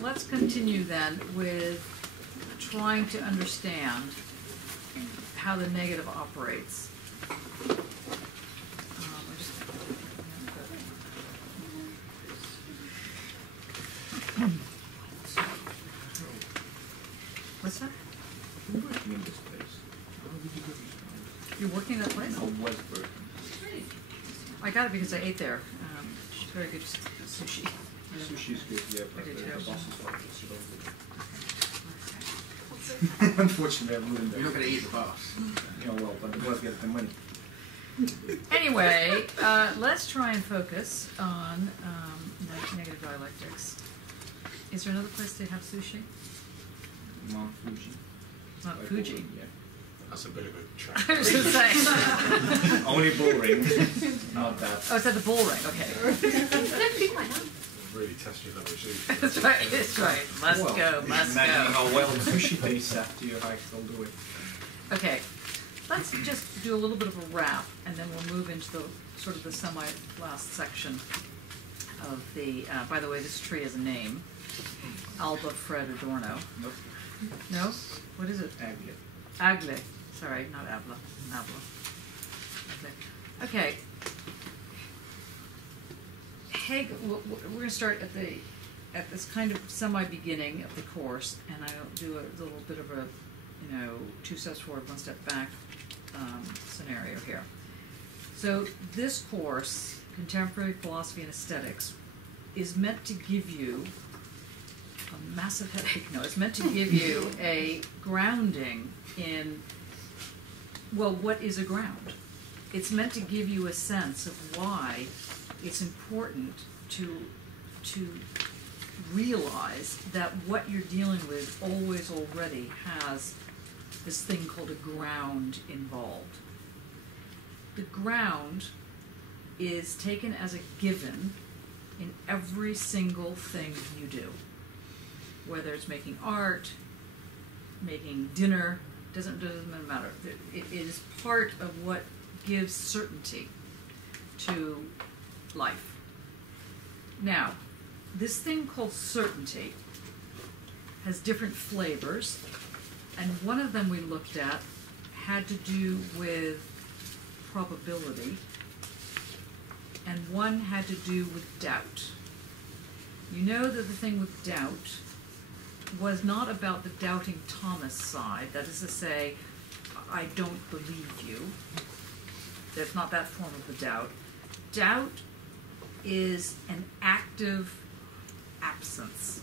let's continue then with trying to understand how the negative operates. What's that? You're working in this place. How did you get this place? You're working in that place? No, Westburg. I got it because I ate there. It's very good sushi. Sushi's good, yeah, but I did the too. boss is not good, so don't do it. Unfortunately, I ruined You're not going to eat the boss. Yeah, well, but the boss gets the money. Anyway, let's try and focus on negative dialectics. Is there another place they have sushi? Mount Fuji. It's not Like Fuji. Boring, yeah. That's a bit of a I track. was just saying. Only boring, not that. Oh, it's at the bull ring. Okay. Really test your level sheet. That's right. That's right. Must Well, go. Must imagine go. how well sushi tastes after you hike, they'll do it. Okay. Let's just do a little bit of a wrap, and then we'll move into the sort of the semi-last section of the. By the way, this tree has a name. Alba Fred Adorno. Nope. No? What is it? Agile. Agle. Sorry, not Abla. Abla. Okay. Hegel. We're going to start at this kind of semi-beginning of the course, and I'll do a little bit of a, 2 steps forward, 1 step back scenario here. So this course, Contemporary Philosophy and Aesthetics, is meant to give you a massive headache. No, it's meant to give you a grounding in, well, what is a ground? It's meant to give you a sense of why it's important to realize that what you're dealing with always already has this thing called a ground involved. The ground is taken as a given in every single thing you do. Whether it's making art, making dinner, doesn't matter. It is part of what gives certainty to life. Now, this thing called certainty has different flavors, and one of them we looked at had to do with probability, and one had to do with doubt. You know that the thing with doubt was not about the doubting Thomas side, that is to say, I don't believe you. There's not that form of the doubt. Doubt is an active absence.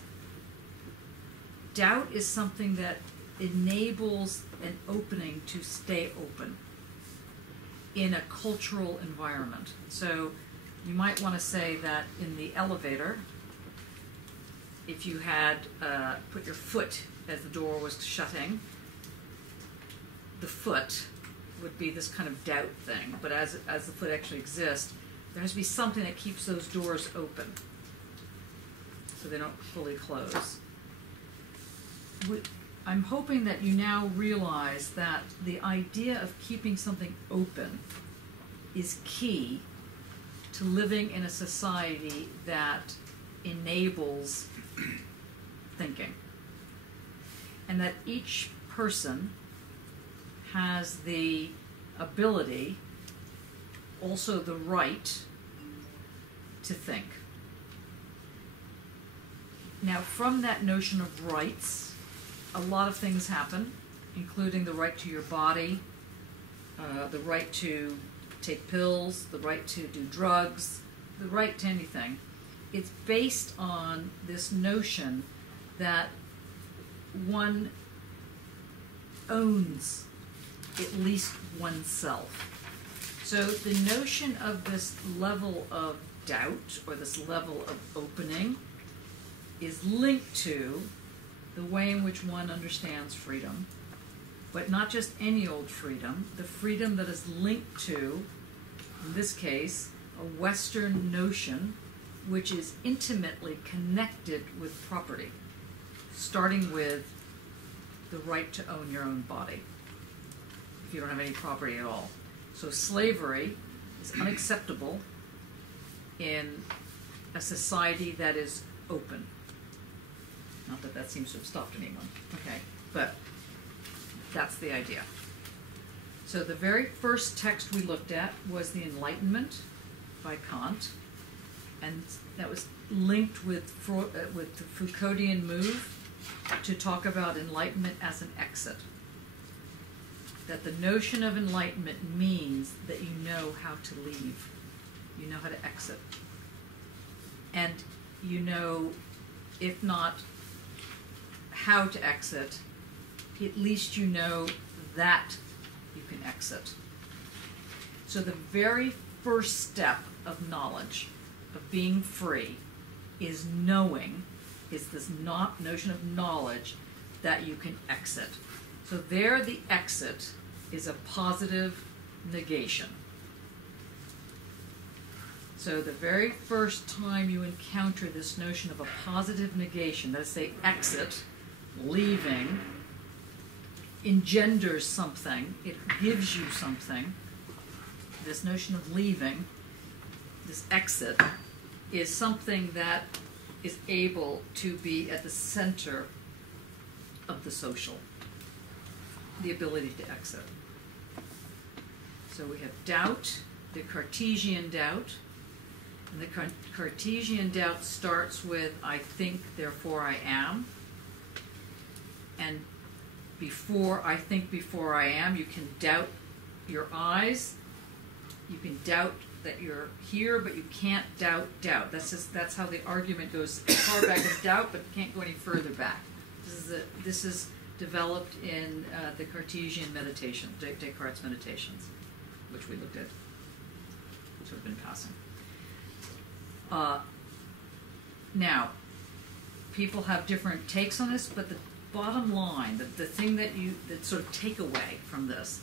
Doubt is something that enables an opening to stay open in a cultural environment. So you might want to say that in the elevator, if you had put your foot as the door was shutting, the foot would be this kind of doubt thing. But as the foot actually exists, there has to be something that keeps those doors open so they don't fully close. I'm hoping that you now realize that the idea of keeping something open is key to living in a society that enables thinking. And that each person has the ability, also the right, to think. Now, from that notion of rights, a lot of things happen, including the right to your body, the right to take pills, the right to do drugs, the right to anything. It's based on this notion that one owns at least oneself. So the notion of this level of doubt or this level of opening is linked to the way in which one understands freedom, but not just any old freedom, the freedom that is linked to, in this case, a Western notion which is intimately connected with property, starting with the right to own your own body if you don't have any property at all. So slavery is unacceptable in a society that is open. Not that that seems to have stopped anyone. Okay, but that's the idea. So the very first text we looked at was the Enlightenment by Kant, and that was linked with the Foucauldian move to talk about enlightenment as an exit. That the notion of enlightenment means that you know how to leave. You know how to exit. And you know, if not how to exit, at least you know that you can exit. So the very first step of knowledge, of being free, is knowing, is this notion of knowledge that you can exit. So there the exit is a positive negation. So the very first time you encounter this notion of a positive negation, that is, say, exit, leaving, engenders something, it gives you something, this notion of leaving, this exit, is something that is able to be at the center of the social, the ability to exit. So we have doubt, the Cartesian doubt, and the Cartesian doubt starts with I think, therefore I am. And before I think, before I am, you can doubt your eyes. You can doubt that you're here, but you can't doubt doubt. That's how the argument goes as far back as doubt, but can't go any further back. This is developed in the Cartesian meditation, Descartes' meditations, which we looked at, sort of in passing. Now, people have different takes on this, but the bottom line, the thing that sort of take away from this,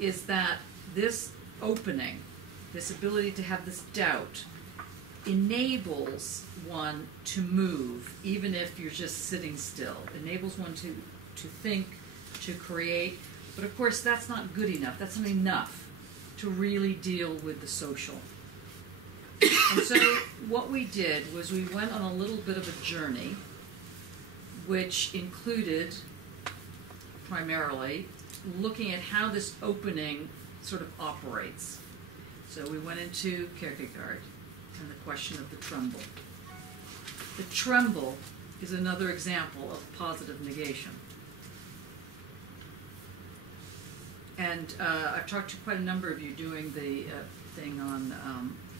is that this opening, this ability to have this doubt, enables one to move, even if you're just sitting still. Enables one to think, to create. But of course, that's not good enough. That's not enough to really deal with the social. And so what we did was we went on a little bit of a journey, which included primarily looking at how this opening sort of operates. So we went into Kierkegaard and the question of the tremble. The tremble is another example of positive negation. And I've talked to quite a number of you doing the thing on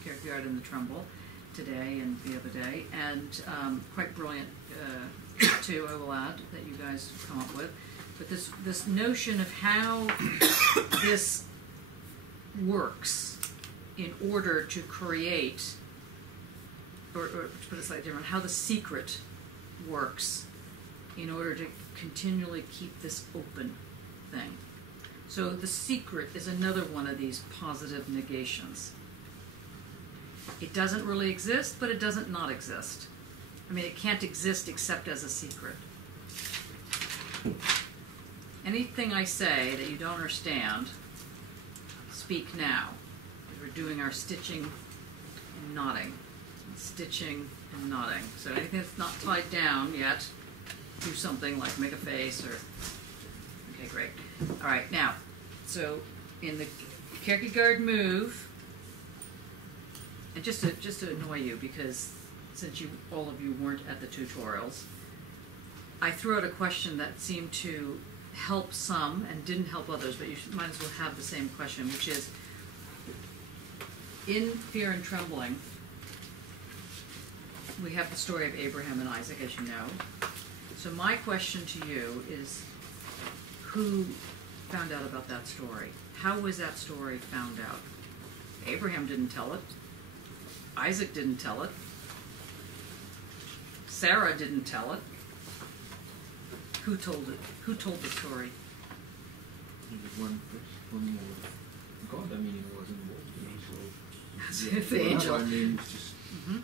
Kierkegaard and the tremble today and the other day, and quite brilliant too, I will add, that you guys come up with. But this notion of how this works in order to create, or to put it slightly different, how the secret works in order to continually keep this open thing. So the secret is another one of these positive negations. It doesn't really exist, but it doesn't not exist. I mean, it can't exist except as a secret. Anything I say that you don't understand, speak now. We're doing our stitching and knotting. Stitching and knotting. So anything that's not tied down yet, do something like make a face or... Okay, great. All right, now, so in the Kierkegaard move, and just to annoy you, because since all of you weren't at the tutorials, I threw out a question that seemed to help some and didn't help others, but you might as well have the same question, which is, in Fear and Trembling, we have the story of Abraham and Isaac, as you know. So my question to you is, who found out about that story? How was that story found out? Abraham didn't tell it. Isaac didn't tell it. Sarah didn't tell it. Who told it? Who told the story? One God, I mean, it was involved. So, It's the angel. I mean, it's just, yeah.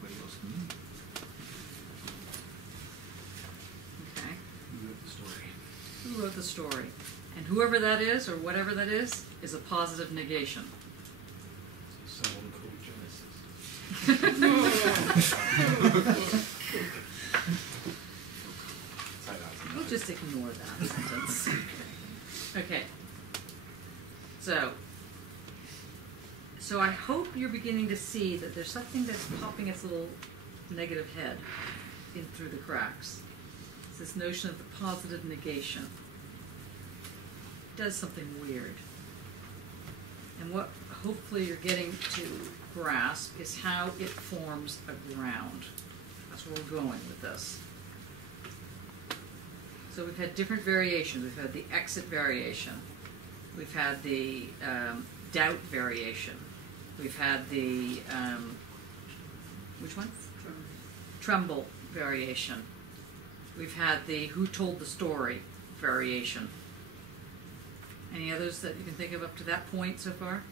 Nobody else knew. Okay. Who wrote the story? Who wrote the story? And whoever that is, or whatever that is a positive negation. Someone called Genesis. We'll just ignore that sentence. Okay. So I hope you're beginning to see that there's something that's popping its little negative head in through the cracks. It's this notion of the positive negation. It does something weird. And what hopefully you're getting to grasp is how it forms a ground. That's where we're going with this. So we've had different variations. We've had the exit variation. We've had the doubt variation. We've had the, which one? Tremble variation. We've had the who told the story variation. Any others that you can think of up to that point so far?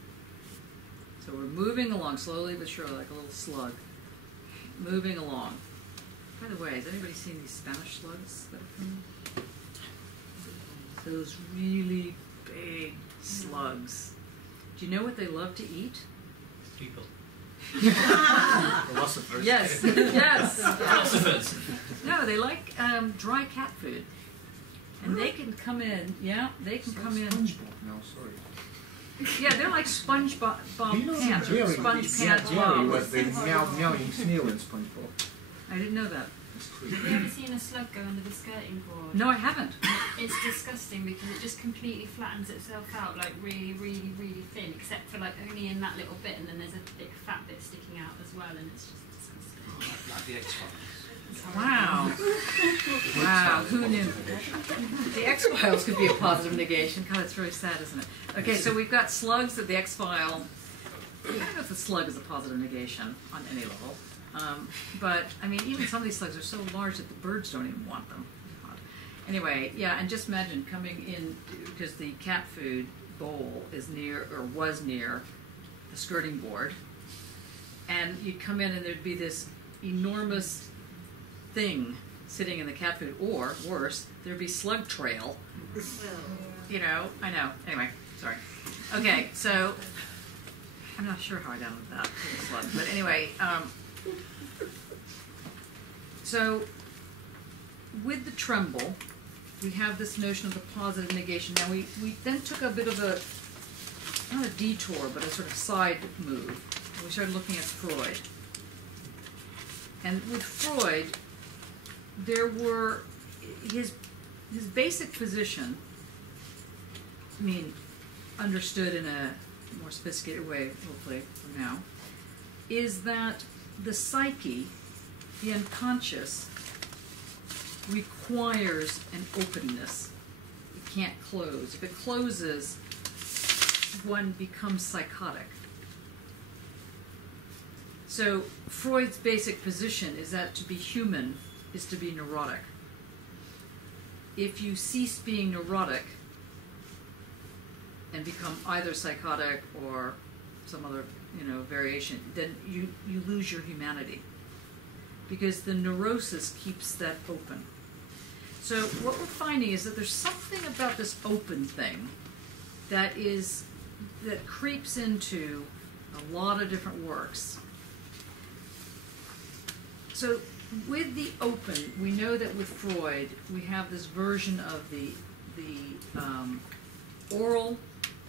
So we're moving along slowly but surely, like a little slug. Moving along. By the way, has anybody seen these Spanish slugs that have come? Those really big slugs. Do you know what they love to eat? People. Philosophers. Yes, yes. Philosophers. No, they like dry cat food. And they can come in, they can come in. SpongeBob now, sorry. Yeah, they're like SpongeBob pants, or Jerry, Sponge Jerry Pants was Bob. the meowing snail in SpongeBob. I didn't know that. Have you ever seen a slug go under the skirting board? No, I haven't. It's disgusting because it just completely flattens itself out, like really, really, really thin, except for like only in that little bit, and then there's a big fat bit sticking out as well, and it's just disgusting. Like the X-Files. Wow. Wow, who knew? The X-Files could be a positive negation. God, it's very sad, isn't it? Okay, so we've got slugs at the X-File. I don't know if the slug is a positive negation on any level. But, I mean, even some of these slugs are so large that the birds don't even want them. Anyway, yeah, and just imagine coming in, because the cat food bowl is near, or was near, the skirting board, and you'd come in and there'd be this enormous thing sitting in the cat food, or worse, there'd be slug trail. You know, I know. Anyway, sorry. Okay, so I'm not sure how I got into that slug, but anyway, so with the tremble, we have this notion of the positive negation. Now we then took a bit of a, not a detour, but a sort of side move. We started looking at Freud. And with Freud, there were his basic position, I mean, understood in a more sophisticated way, hopefully, from now, is that the psyche, the unconscious, requires an openness. It can't close. If it closes, one becomes psychotic. So Freud's basic position is that to be human is to be neurotic. If you cease being neurotic and become either psychotic or some other, variation, then you lose your humanity, because the neurosis keeps that open. So what we're finding is that there's something about this open thing that creeps into a lot of different works. So with the open, we know that with Freud, we have this version of the oral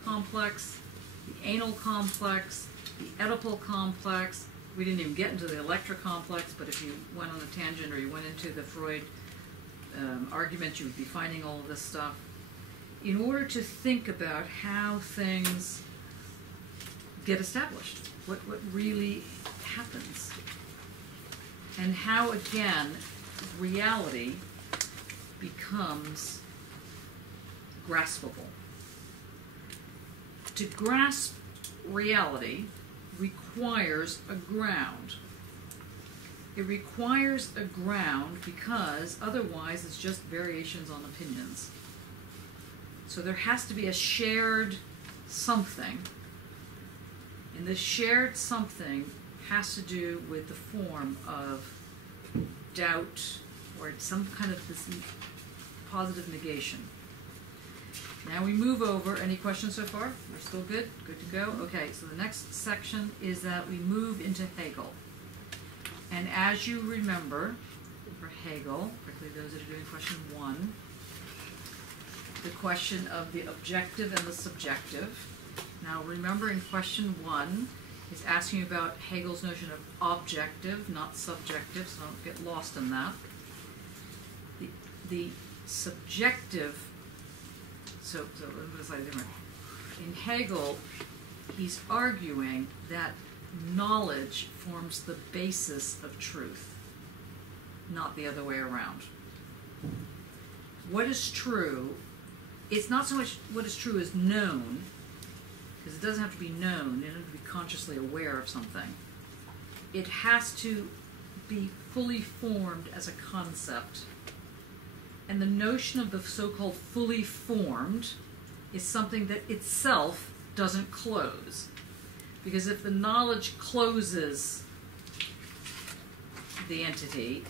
complex, the anal complex, the Oedipal complex. We didn't even get into the Electra complex, but if you went on a tangent or you went into the Freud argument, you would be finding all of this stuff. In order to think about how things get established, what really happens, and how, again, reality becomes graspable. To grasp reality requires a ground. It requires a ground because otherwise it's just variations on opinions. So there has to be a shared something, and this shared something has to do with the form of doubt or some kind of this positive negation. Now we move over. Any questions so far? We're still good? Good to go? Okay, so the next section is that we move into Hegel. And as you remember, for Hegel, particularly those that are doing question 1, the question of the objective and the subjective. Now remember, in question 1 is asking about Hegel's notion of objective, not subjective, so don't get lost in that. The subjective, so let me put it slightly different. In Hegel, he's arguing that knowledge forms the basis of truth, not the other way around. What is true, it's not so much what is true is known, because it doesn't have to be known, you don't have to be consciously aware of something. It has to be fully formed as a concept. And the notion of the so-called fully formed is something that itself doesn't close. Because if the knowledge closes the entity,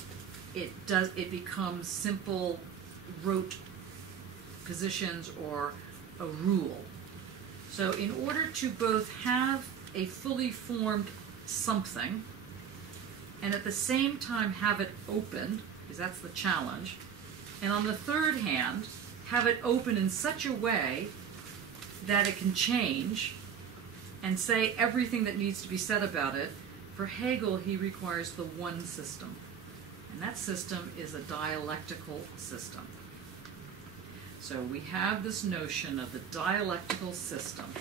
it becomes simple rote positions or a rule. So in order to both have a fully formed something and at the same time have it open, because that's the challenge, and on the third hand, have it open in such a way that it can change and say everything that needs to be said about it, for Hegel, he requires the one system. And that system is a dialectical system. So we have this notion of the dialectical system,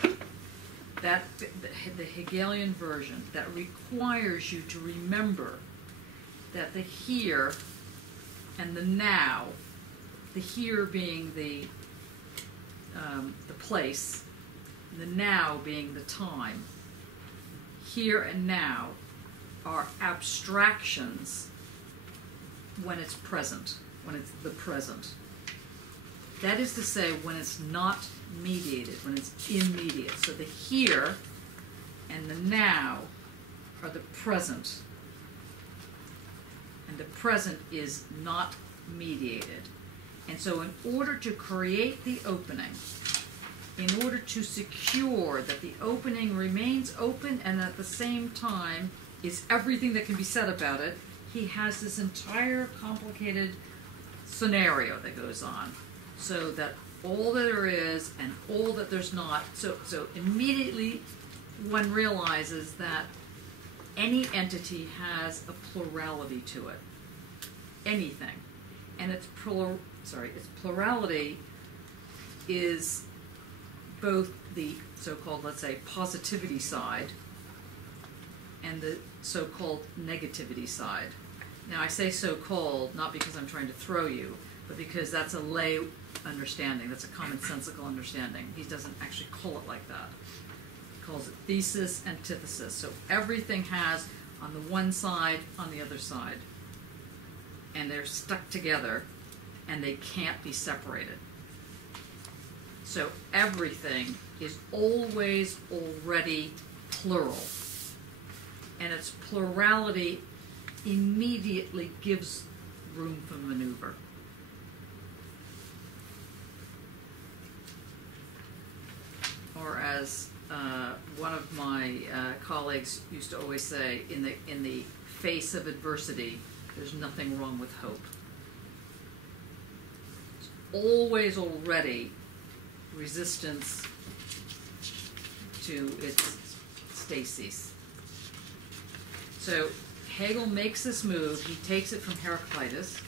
that the Hegelian version, that requires you to remember that the here and the now, the here being the place, the now being the time, here and now are abstractions when it's present, when it's the present. That is to say, when it's not mediated, when it's immediate. So the here and the now are the present, and the present is not mediated. And so in order to create the opening, in order to secure that the opening remains open and at the same time is everything that can be said about it, he has this entire complicated scenario that goes on. So that all that there is and all that there's not, so immediately one realizes that any entity has a plurality to it. Anything. And its plurality is both the so-called, let's say, positivity side and the so-called negativity side. Now I say so-called not because I'm trying to throw you, but because that's a lay understanding, that's a commonsensical understanding. He doesn't actually call it like that. He calls it thesis, antithesis. So everything has on the one side, on the other side. And they're stuck together, and they can't be separated. So everything is always already plural. And its plurality immediately gives room for maneuver. Or as one of my colleagues used to always say, in the face of adversity, there's nothing wrong with hope. It's always already resistance to its stasis. So Hegel makes this move. He takes it from Heraclitus.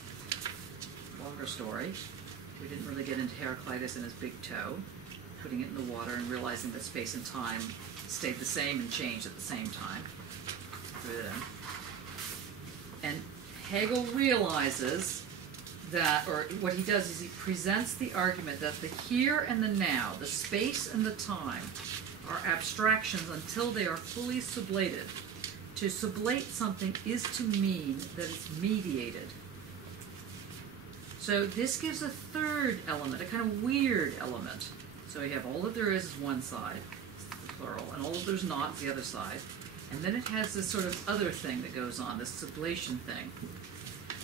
Longer story. We didn't really get into Heraclitus and his big toe, putting it in the water and realizing that space and time stayed the same and changed at the same time. And Hegel realizes that, or what he does is he presents the argument that the here and the now, the space and the time, are abstractions until they are fully sublated. To sublate something is to mean that it's mediated. So this gives a third element, a kind of weird element. So you have all that there is one side, the plural, and all that there's not is the other side. And then it has this sort of other thing that goes on, this sublation thing,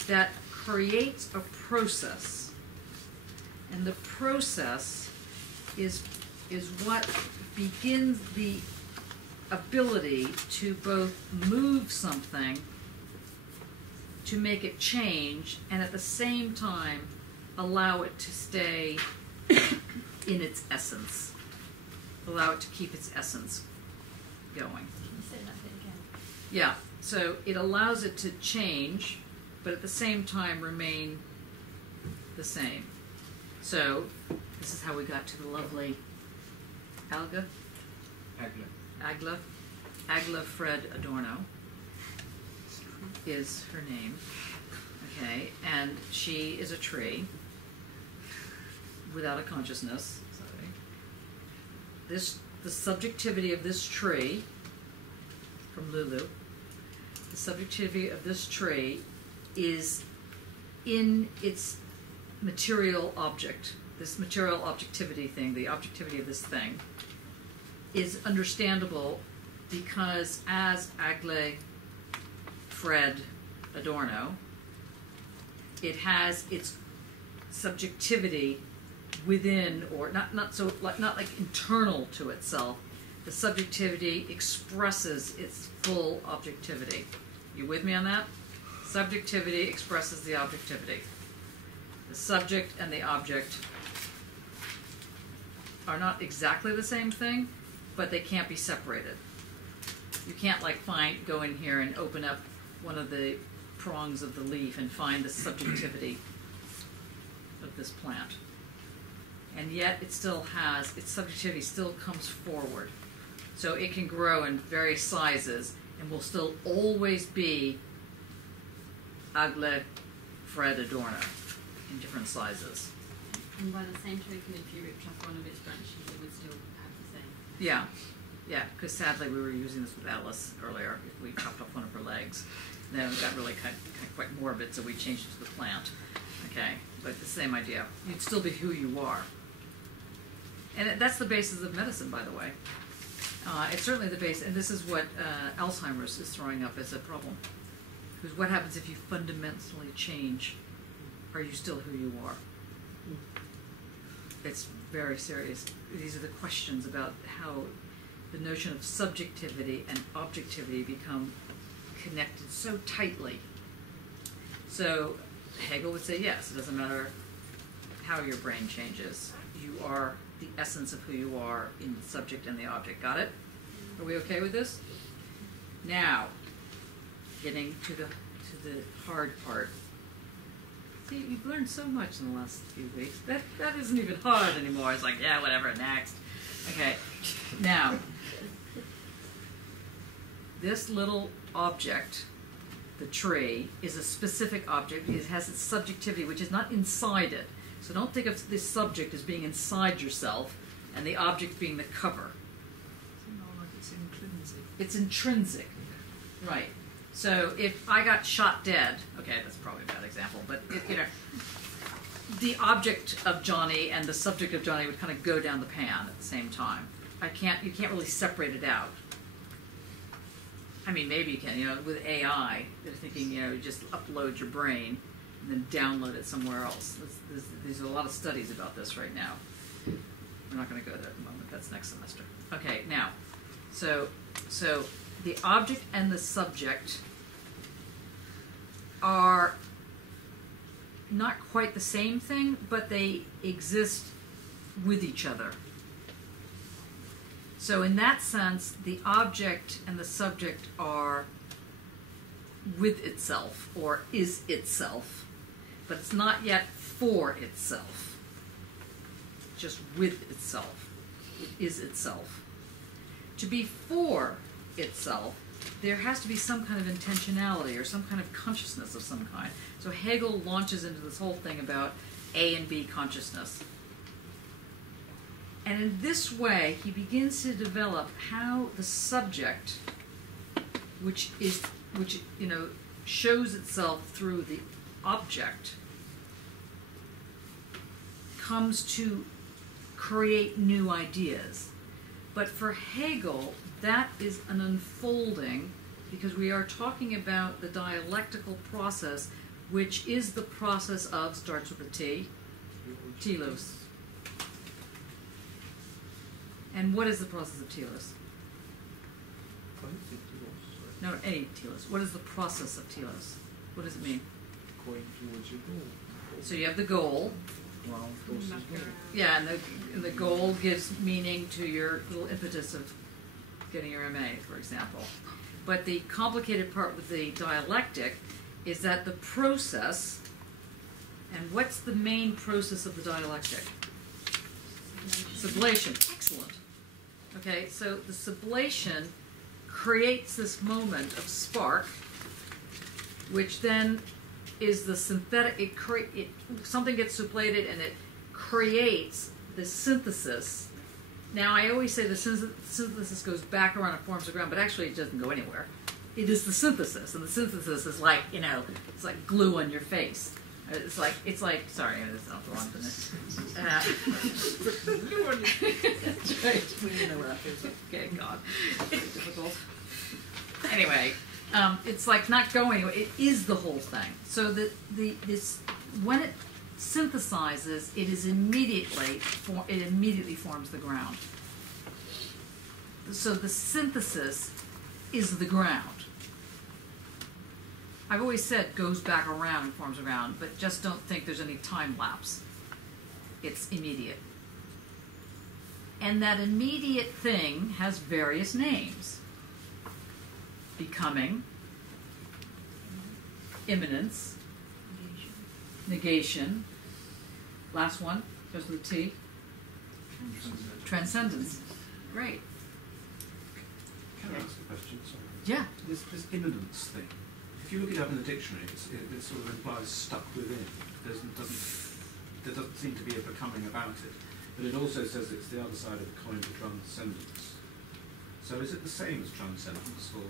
that creates a process. And the process is what begins the ability to both move something to make it change and at the same time allow it to stay in its essence. Allow it to keep its essence going. Can you say that bit again? Yeah, so it allows it to change, but at the same time remain the same. So this is how we got to the lovely Agla Fred Adorno is her name. Okay, and she is a tree without a consciousness. Sorry. The subjectivity of this tree, from Lulu, the subjectivity of this tree is in its material object. This material objectivity thing, the objectivity of this thing, is understandable because as Agla Fred Adorno, it has its subjectivity within, or not like internal to itself. The subjectivity expresses its full objectivity. You with me on that? Subjectivity expresses the objectivity. The subject and the object are not exactly the same thing, but they can't be separated. You can't go in here and open up one of the prongs of the leaf and find the subjectivity of this plant. And yet it still has, its subjectivity still comes forward. So it can grow in various sizes and will still always be Agla Fred Adorno in different sizes. And by the same token, if you ripped off one of its branches, it would still have the same. Yeah, yeah, because sadly we were using this with Alice earlier. We chopped off one of her legs. Then it got really kind of quite morbid, so we changed it to the plant. Okay, but the same idea. You'd still be who you are. And that's the basis of medicine, by the way. It's certainly the base, and this is what Alzheimer's is throwing up as a problem. Because what happens if you fundamentally change? Are you still who you are? It's very serious. These are the questions about how the notion of subjectivity and objectivity become connected so tightly. So Hegel would say, yes, it doesn't matter how your brain changes. You are the essence of who you are in the subject and the object. Got it? Are we okay with this? Now, getting to the hard part. See, you've learned so much in the last few weeks. That isn't even hard anymore. It's like, yeah, whatever, next. Okay, now, this little object, the tree, is a specific object. It has its subjectivity, which is not inside it. So don't think of this subject as being inside yourself and the object being the cover. It's intrinsic. It's intrinsic. Right. So if I got shot dead, okay, that's probably a bad example, but the object of Johnny and the subject of Johnny would kind of go down the pan at the same time. You can't really separate it out. I mean, maybe you can, with AI, they're thinking, you just upload your brain and then download it somewhere else. There's a lot of studies about this right now. We're not going to go there at the moment. That's next semester. Okay, now, so the object and the subject are not quite the same thing, but they exist with each other. So in that sense, the object and the subject are with itself, or is itself, but it's not yet for itself, just with itself. It is itself. To be for itself, there has to be some kind of intentionality or some kind of consciousness of some kind. So Hegel launches into this whole thing about A and B consciousness. And in this way, he begins to develop how the subject, which shows itself through the object, comes to create new ideas. But for Hegel, that is an unfolding, because we are talking about the dialectical process, which is the process of, starts with a T, telos. And what is the process of telos? No, a telos. What is the process of telos? What does it mean? Going towards your goal. So you have the goal. Well, forces will. Yeah, and the goal gives meaning to your little impetus of getting your MA, for example. But the complicated part with the dialectic is that the process, and what's the main process of the dialectic? Sublation. Excellent. Okay, so the sublation creates this moment of spark, which then is the synthetic, something gets sublated and it creates the synthesis. Now, I always say the synthesis goes back around and forms the ground, but actually it doesn't go anywhere. It is the synthesis, and the synthesis is like, you know, it's like glue on your face. It's like, sorry, that's not the wrong thing. Glue on your face. Right. We didn't know where that feels like. Okay, God. It's difficult. Anyway, it's like not going anywhere. It is the whole thing. So this when it synthesizes, it immediately forms the ground. So the synthesis is the ground. I've always said goes back around and forms around, but just don't think there's any time lapse. It's immediate. And that immediate thing has various names. Becoming, imminence, negation, last one, goes with the T, transcendence. Great. Can I ask a question? Sorry. Yeah. This imminence thing, if you look it up in the dictionary, it sort of implies stuck within. There doesn't seem to be a becoming about it. But it also says it's the other side of the coin of transcendence. So is it the same as transcendence, or?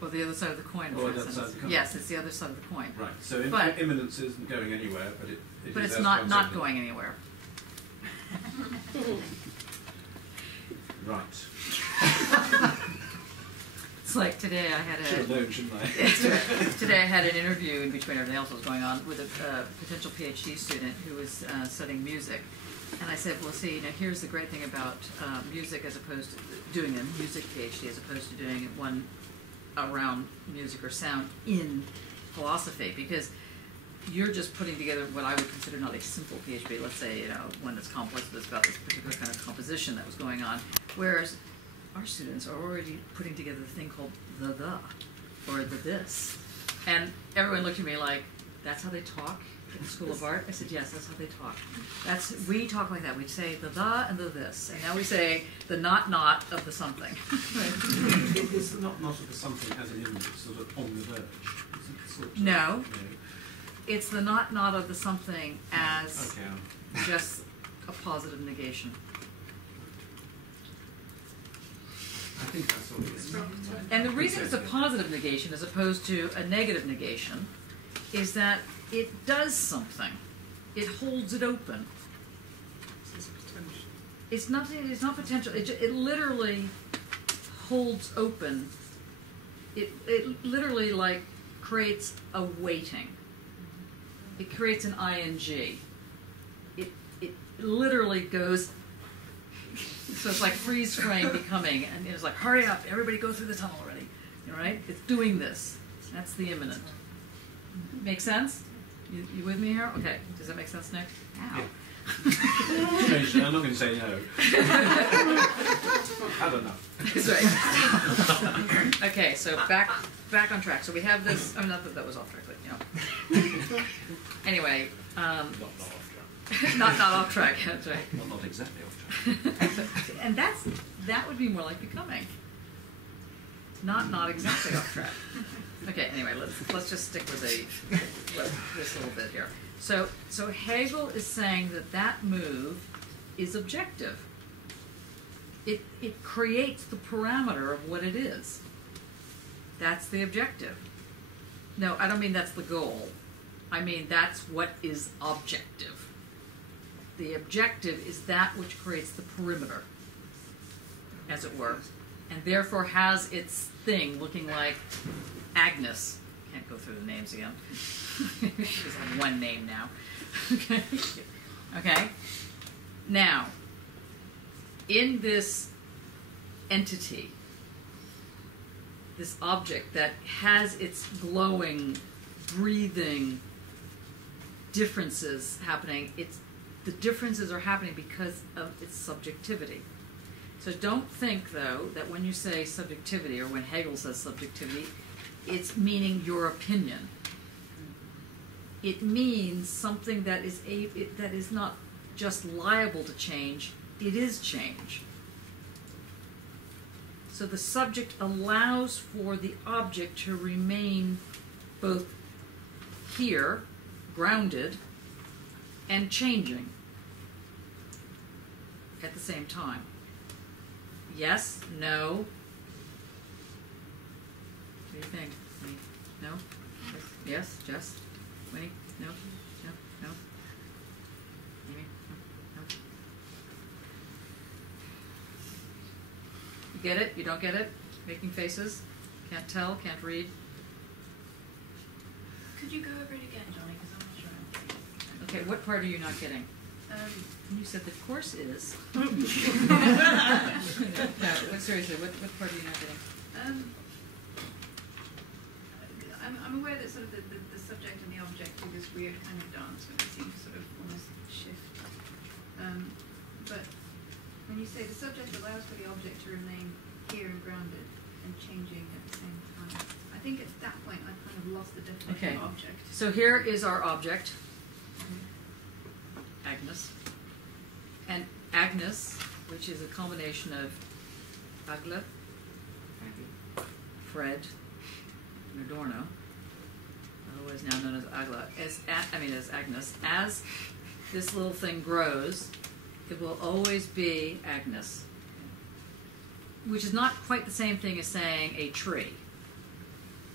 Well, the other side of the coin. Or the other side of the coin. Yes, it's the other side of the coin. Right. So imminence isn't going anywhere, but but it's not going anywhere. Right. It's like today I had Should have known, shouldn't I? Today I had an interview in between everything else that was going on with a potential PhD student who was studying music. And I said, well, see, you know, here's the great thing about music as opposed to doing a music PhD as opposed to doing one around music or sound in philosophy, because you're just putting together what I would consider not a simple PhD, let's say, you know, one that's complex, but it's about this particular kind of composition that was going on, whereas our students are already putting together the thing called the or the this. And everyone looked at me like, that's how they talk in the School of Art? I said, yes, that's how they talk. We talk like that. We'd say the and the this. And now we say the not of the something. Is the not of the something as an image sort of on the verge? Is it sort of, no. It's the not of the something as just a positive negation. I think that's what it is. And the reason it's a positive negation as opposed to a negative negation is that it does something. It holds it open. It's not potential. It literally holds open. It literally like creates a waiting. It creates an ing. It literally goes. So it's like freeze frame becoming, and it's like, hurry up, everybody go through the tunnel already. All right? It's doing this. That's the imminent. Make sense? You with me here? Okay. Does that make sense, Nick? Ow. Yeah. Strangely, I'm not going to say no. I don't know. That's right. Okay, so back on track. So we have this. Oh, not that was off track, but you know. Anyway. Not off track. not off track. That's right. Well, not exactly off track. And that would be more like becoming. Not exactly off track. Okay. Anyway, let's just stick with this little bit here. So Hegel is saying that move is objective. It creates the parameter of what it is. That's the objective. No, I don't mean that's the goal. I mean that's what is objective. The objective is that which creates the perimeter, as it were, and therefore has its thing looking like Agnes. Can't go through the names again. She just has one name now. Okay. Okay. Now, in this entity, this object that has its glowing breathing differences happening. The differences are happening because of its subjectivity. So don't think, though, that when you say subjectivity, or when Hegel says subjectivity, it's meaning your opinion. It means something that is not just liable to change, it is change. So the subject allows for the object to remain both here, grounded, and changing at the same time. Yes? No? What do you think? Winnie? No? Yes? Jess? Winnie? No? No? No? Amy? No? No? You get it? You don't get it? Making faces? Can't tell? Can't read? Could you go over it again, Johnny? Because I'm not sure I'm getting it. Okay, what part are you not getting? You said the course is. No, seriously, what part are you not getting? I'm aware that sort of the subject and the object do this weird kind of dance where they seem to sort of almost shift. But when you say the subject allows for the object to remain here and grounded and changing at the same time, I think at that point I've kind of lost the definition of object. So here is our object. Agnes. And Agnes, which is a combination of Hegel, Fred, and Adorno, otherwise now known as Hegel, as Agnes. As this little thing grows, it will always be Agnes, which is not quite the same thing as saying a tree.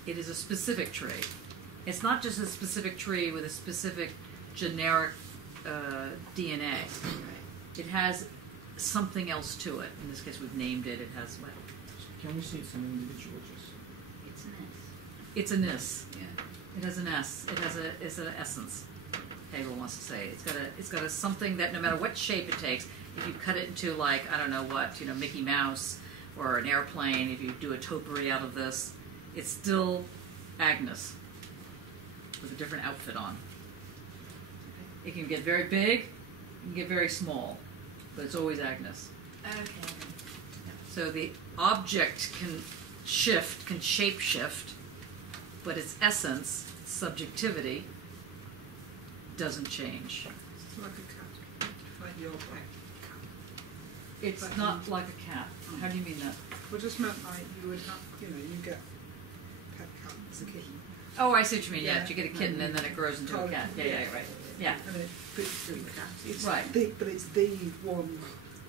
It is a specific tree. It's not just a specific tree with a specific generic DNA. It has something else to it. In this case, we've named it. It has what? Can we say it's an individual just? It's an S. It's an S. Yeah. It has an S. It's an essence. Hegel wants to say it's got a something that no matter what shape it takes, if you cut it into like I don't know what, Mickey Mouse or an airplane, if you do a topiary out of this, it's still Agnes with a different outfit on. It can get very big, it can get very small, but it's always Agnes. Okay. So the object can shift, can shape shift, but its essence, its subjectivity, doesn't change. It's like a cat. Like your pet cat. It's But not like a cat. How do you mean that? Well, just meant like you would have, you get pet cat as a kitten. Oh, I see what you mean. Yeah. Yes, you get a kitten and then it grows into a cat. Yeah, right. Yeah. And it fits in the cat. It's Right. but it's the one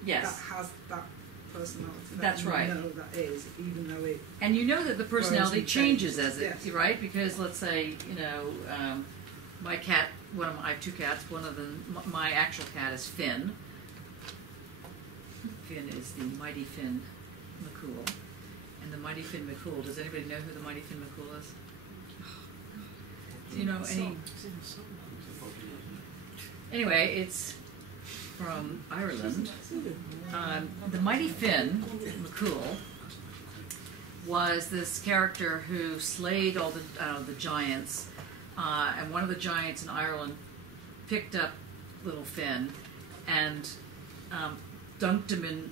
Yes. that has that personality. That's you right. know that is, even though it. And you know that the personality and changes changes, as it, yes. right? Because let's say, my cat, I have two cats. One of them, my actual cat is Finn. Finn is the Mighty Finn McCool. And the Mighty Finn McCool, does anybody know who the Mighty Finn McCool is? Do you know any? Anyway, it's from Ireland. The Mighty Finn McCool was this character who slayed all the giants, and one of the giants in Ireland picked up little Finn and dunked him in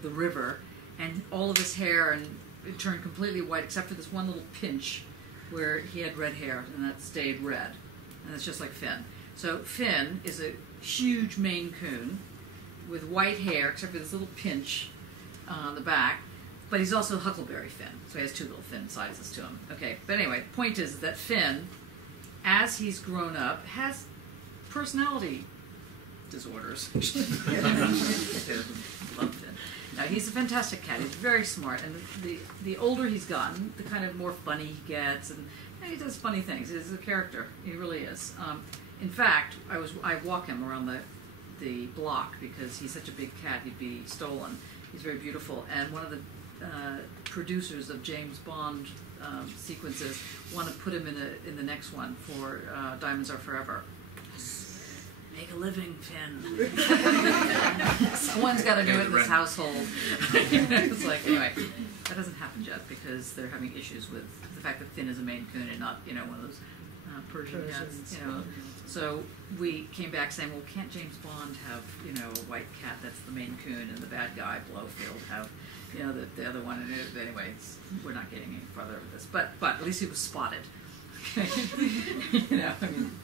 the river, and all of his hair and it turned completely white except for this one little pinch where he had red hair, and that stayed red, and it's just like Finn. So Finn is a huge Maine Coon with white hair except for this little pinch on the back, but he's also Huckleberry Finn, so he has two little Finn sizes to him. Okay, but anyway, the point is that Finn, as he's grown up, has personality disorders. Love Finn. Now, he's a fantastic cat. He's very smart, and the older he's gotten, the kind of more funny he gets, and he does funny things. He's a character. He really is. In fact, I walk him around the block because he's such a big cat. He'd be stolen. He's very beautiful, and one of the producers of James Bond sequences want to put him in the next one for Diamonds Are Forever. make a living, Finn. Someone's got to do it in this household. It's like, anyway, that doesn't happen yet because they're having issues with the fact that Finn is a Maine Coon and not, one of those Persian cats, So we came back saying, well, can't James Bond have, a white cat that's the Maine Coon and the bad guy, Blofeld, have, the other one? And anyway, we're not getting any further with this. But at least he was spotted.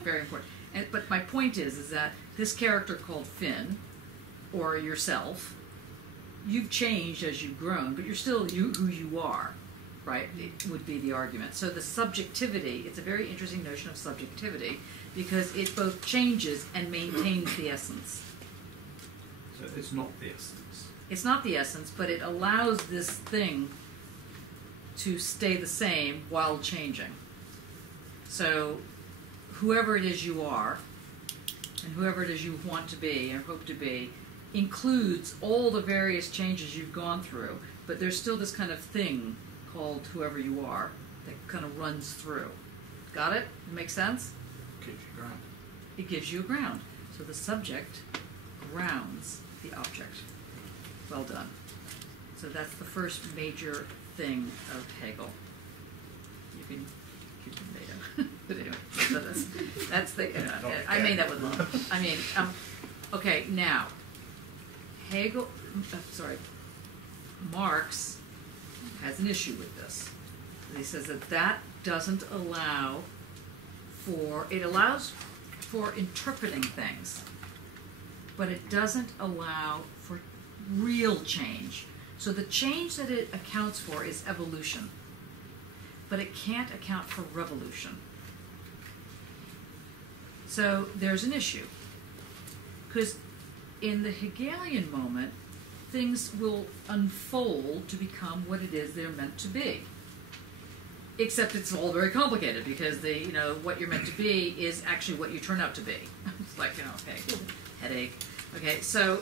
Very important. But my point is that this character called Finn, or yourself, you've changed as you've grown, but you're still who you are, right? It would be the argument. So the subjectivity, it's a very interesting notion of subjectivity, because it both changes and maintains the essence. So it's not the essence. It's not the essence, but it allows this thing to stay the same while changing. So whoever it is you are, and whoever it is you want to be or hope to be, includes all the various changes you've gone through, but there's still this kind of thing called whoever you are that kind of runs through. Got it? Make sense? Gives you ground. It gives you a ground. So the subject grounds the object. Well done. So that's the first major thing of Hegel. You can keep the tomato. But anyway, so that's the, I made that with love. Okay, now, Marx has an issue with this. And he says that doesn't allow it allows for interpreting things, but it doesn't allow for real change. So the change that it accounts for is evolution, but it can't account for revolution. So there's an issue, because in the Hegelian moment, things will unfold to become what it is they're meant to be. Except it's all very complicated, because what you're meant to be is actually what you turn out to be. It's like, okay, headache. Okay, so,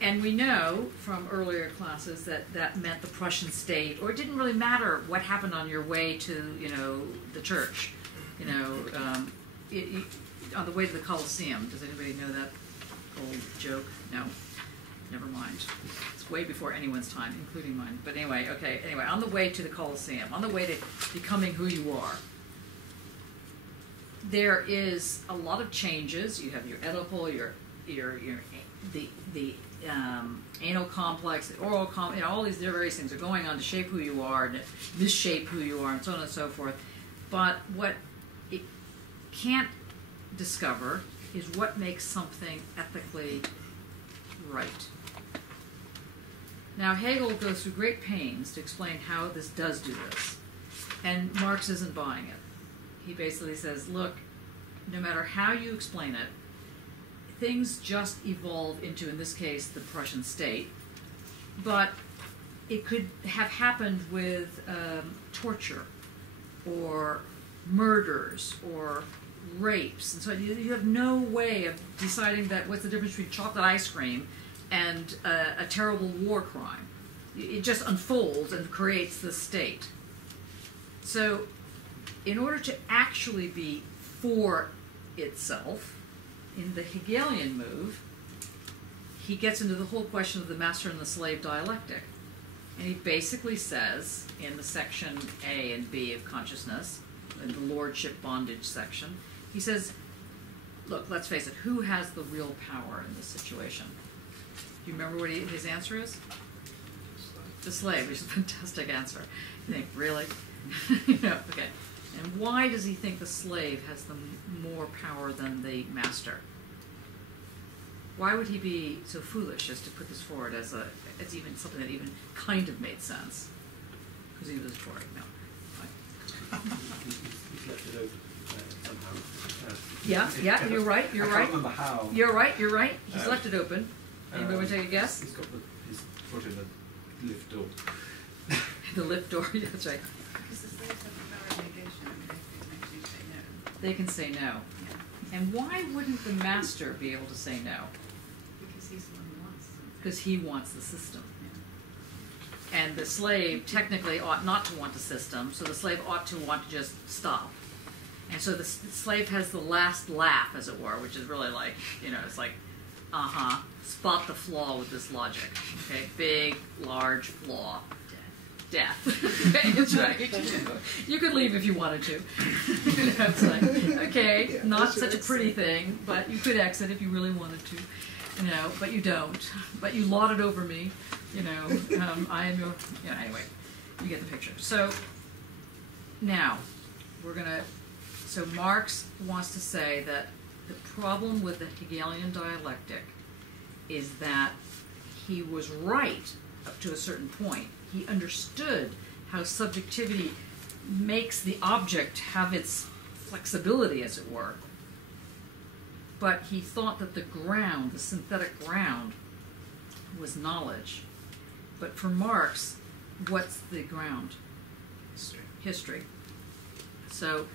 and we know from earlier classes that meant the Prussian state, or it didn't really matter what happened on your way to, the church. On the way to the Colosseum. Does anybody know that old joke? No? Never mind. It's way before anyone's time, including mine. But anyway, on the way to the Colosseum, on the way to becoming who you are, there is a lot of changes. You have your Oedipal, the anal complex, the oral complex, all these various things are going on to shape who you are, and misshape who you are, and so on and so forth. But what it can't discover is what makes something ethically right. Now, Hegel goes through great pains to explain how this does do this, and Marx isn't buying it. He basically says, look, no matter how you explain it, things just evolve into, in this case, the Prussian state, but it could have happened with torture, or murders, or rapes, and so you have no way of deciding that what's the difference between chocolate ice cream and a terrible war crime. It just unfolds and creates the state. So in order to actually be for itself, in the Hegelian move, he gets into the whole question of the master and the slave dialectic. And he basically says, in the section A and B of consciousness, in the lordship bondage section, he says, look, let's face it, who has the real power in this situation? Do you remember what his answer is? The slave, which is a fantastic answer. You think, really? Okay. And why does he think the slave has the more power than the master? Why would he be so foolish as to put this forward as even something that even kind of made sense? Because he was a Tory. No. He's left it open somehow. Yeah, you're right. I can't remember how. You're right. He's left it open. Anybody want to take a guess? He's got his foot in the lift door. The lift door, that's right. Because the slaves have the power of negation, they can actually say no. They can say no. Yeah. And why wouldn't the master be able to say no? Because he's the one who wants them. Because he wants the system. And the slave technically ought not to want the system, so the slave ought to want to just stop. And so the slave has the last laugh, as it were, which is really like, it's like, spot the flaw with this logic. Okay, big, large flaw. Death. Okay, that's right. You could leave if you wanted to. It's like, okay, not such a pretty thing, but you could exit if you really wanted to. But you don't. But you lauded over me. I am your. Anyway, you get the picture. So now we're gonna. So Marx wants to say that the problem with the Hegelian dialectic is that he was right up to a certain point. He understood how subjectivity makes the object have its flexibility, as it were. But he thought that the ground, the synthetic ground, was knowledge. But for Marx, what's the ground? History. So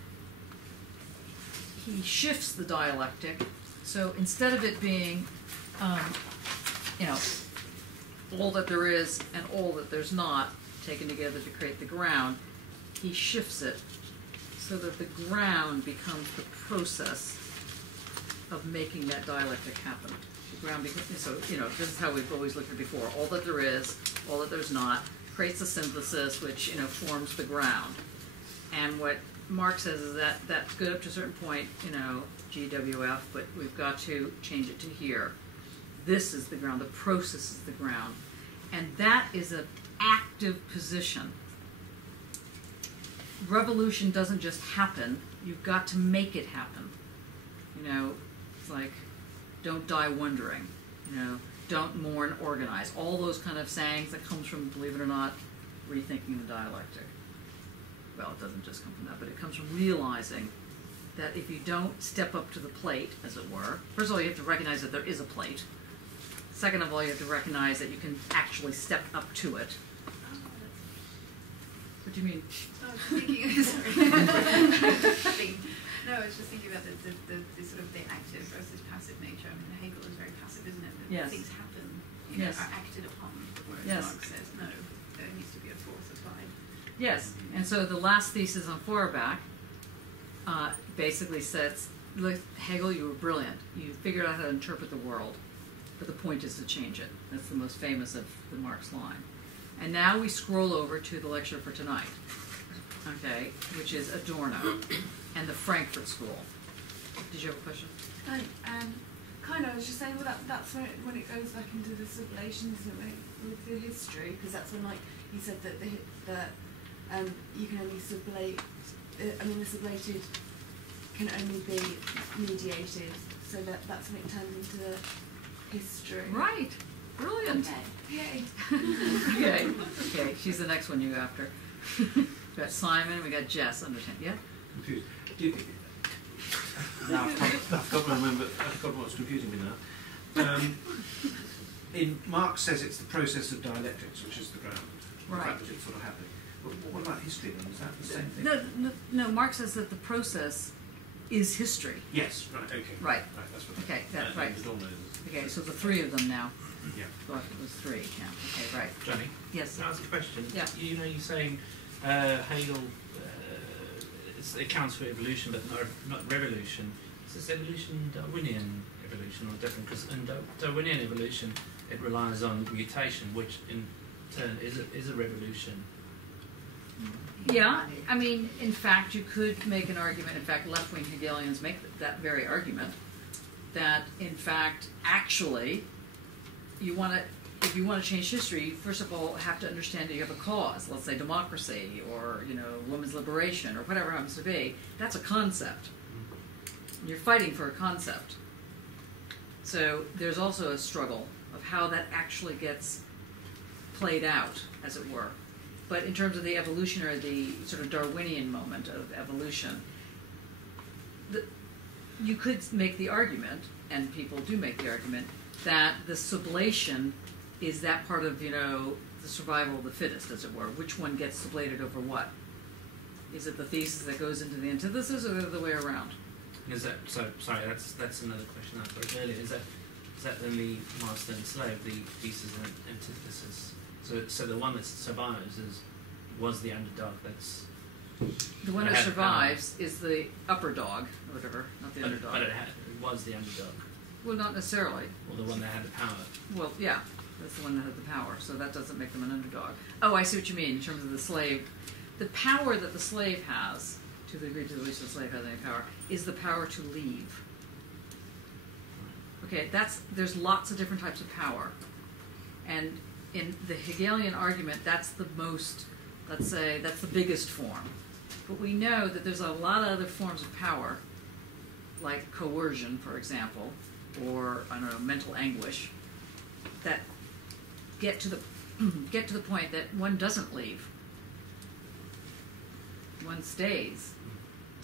he shifts the dialectic. So instead of it being, all that there is and all that there's not taken together to create the ground, he shifts it so that the ground becomes the process of making that dialectic happen. The ground becomes, so, this is how we've always looked at it before. All that there is, all that there's not, creates a synthesis which, forms the ground. And what Marx says is that that's good up to a certain point, GWF, but we've got to change it to here. This is the ground, the process is the ground. And that is an active position. Revolution doesn't just happen, you've got to make it happen. It's like, don't die wondering, don't mourn, organize. All those kind of sayings that comes from, believe it or not, rethinking the dialectic. Well, it doesn't just come from that, but it comes from realizing that if you don't step up to the plate, as it were, first of all, you have to recognize that there is a plate. Second of all, you have to recognize that you can actually step up to it. What do you mean? I was thinking, sorry. No, I was just thinking about the sort of the active versus passive nature. I mean, Hegel is very passive, isn't it? That Yes. things happen, Yes. are acted upon, whereas Yes. Marx says, no, there needs to be a force applied. Yes, and so the last thesis on Feuerbach basically says, look, Hegel, you were brilliant. You figured out how to interpret the world, but the point is to change it. That's the most famous of the Marx line. And now we scroll over to the lecture for tonight, okay, which is Adorno and the Frankfurt School. Did you have a question? Kind of, I was just saying, well, that's when it goes back into the sublation, isn't it, with the history, because that's when, like, you said that you can only sublate, the sublated can only be mediated, so that's when it turns into history. Right. Brilliant. Okay. Yay. Okay, she's the next one you go after. We got Simon, we got Jess, understand, yeah? Confused. Now I've got to remember, I've got what's confusing me now. In Marx says it's the process of dialectics, which is the ground. Right. The fact that it's sort of happening. But what about history then? Is that the same thing? No, Marx says that the process is history. Yes, right, okay. Right. That's what Okay, that's right. Adorno is. Okay, so the three of them now. Yeah. Thought it was three, yeah. Okay, right. Johnny, Yes. can I ask a question? Yeah. You're saying Hegel accounts for evolution, but not revolution. Is this evolution Darwinian evolution or different? Because in Darwinian evolution, it relies on mutation, which in turn is a revolution. Yeah, I mean, in fact, you could make an argument, in fact, left-wing Hegelians make that very argument, that, in fact, actually, if you want to change history, you first of all have to understand that you have a cause, let's say democracy, or, women's liberation, or whatever it happens to be. That's a concept. You're fighting for a concept. So there's also a struggle of how that actually gets played out, as it were. But in terms of the evolution, or the sort of Darwinian moment of evolution, you could make the argument, and people do make the argument, that the sublation is that part of, the survival of the fittest, as it were. Which one gets sublated over what? Is it the thesis that goes into the antithesis, or the other way around? Is that sorry? That's another question I thought earlier. Is that then the master and slave, the thesis and antithesis? So the one that survives was the underdog that's The one It who had survives is the upper dog, or whatever, not the underdog. But it was the underdog, Well, not necessarily. or the one that had the power. Well, yeah, that's the one that had the power, so that doesn't make them an underdog. Oh, I see what you mean in terms of the slave. The power that the slave has, to the degree to which the slave has any power, is the power to leave. Okay, there's lots of different types of power. And in the Hegelian argument, that's the most, let's say, that's the biggest form. But we know that there's a lot of other forms of power, like coercion, for example, or, I don't know, mental anguish, that get to the point that one doesn't leave. One stays,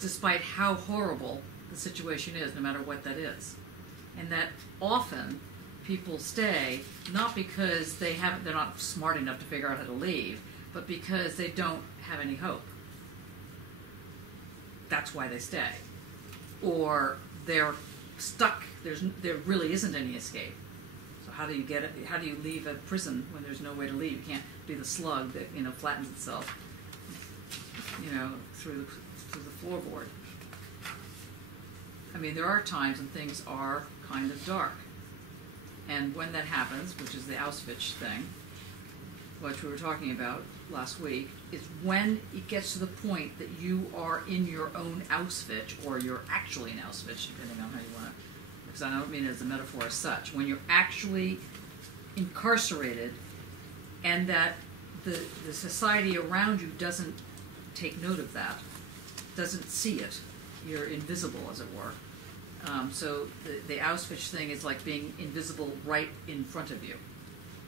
despite how horrible the situation is, no matter what that is. And that often people stay not because they're not smart enough to figure out how to leave, but because they don't have any hope. That's why they stay. Or they're stuck. There really isn't any escape. So how do you get it? How do you leave a prison when there's no way to leave? You can't be the slug that flattens itself, through the floorboard. I mean, there are times when things are kind of dark, and when that happens, which is the Auschwitz thing, which we were talking about last week, is when it gets to the point that you are in your own Auschwitz, or you're actually in Auschwitz, depending on how you want to, because I don't mean it as a metaphor as such, when you're actually incarcerated, and that the society around you doesn't take note of that, doesn't see it, you're invisible, as it were. So the Auschwitz thing is like being invisible right in front of you.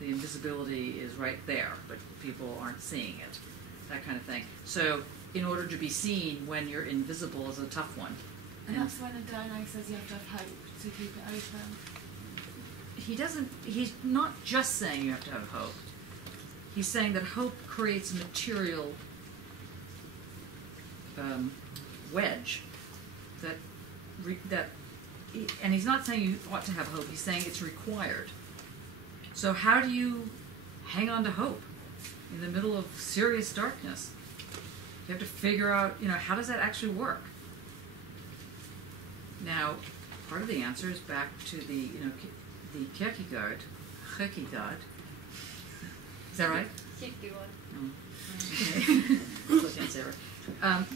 The invisibility is right there, but people aren't seeing it, that kind of thing. So in order to be seen when you're invisible is a tough one. And that's when Adorno says you have to have hope to keep it open. He's not just saying you have to have hope. He's saying that hope creates a material wedge and he's not saying you ought to have hope, he's saying it's required. So how do you hang on to hope in the middle of serious darkness? You have to figure out, how does that actually work? Now, part of the answer is back to the Kierkegaard. Is that right? Kierkegaard. Oh. Okay. I can't say it right.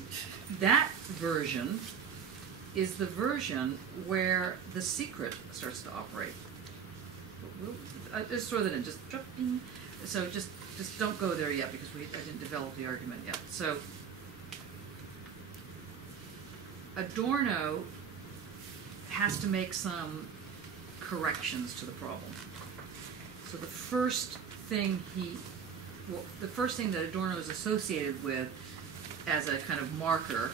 That version is the version where the secret starts to operate. Just throw that in. Just drop in. So just don't go there yet because I didn't develop the argument yet. So Adorno has to make some corrections to the problem. So the first thing that Adorno is associated with as a kind of marker,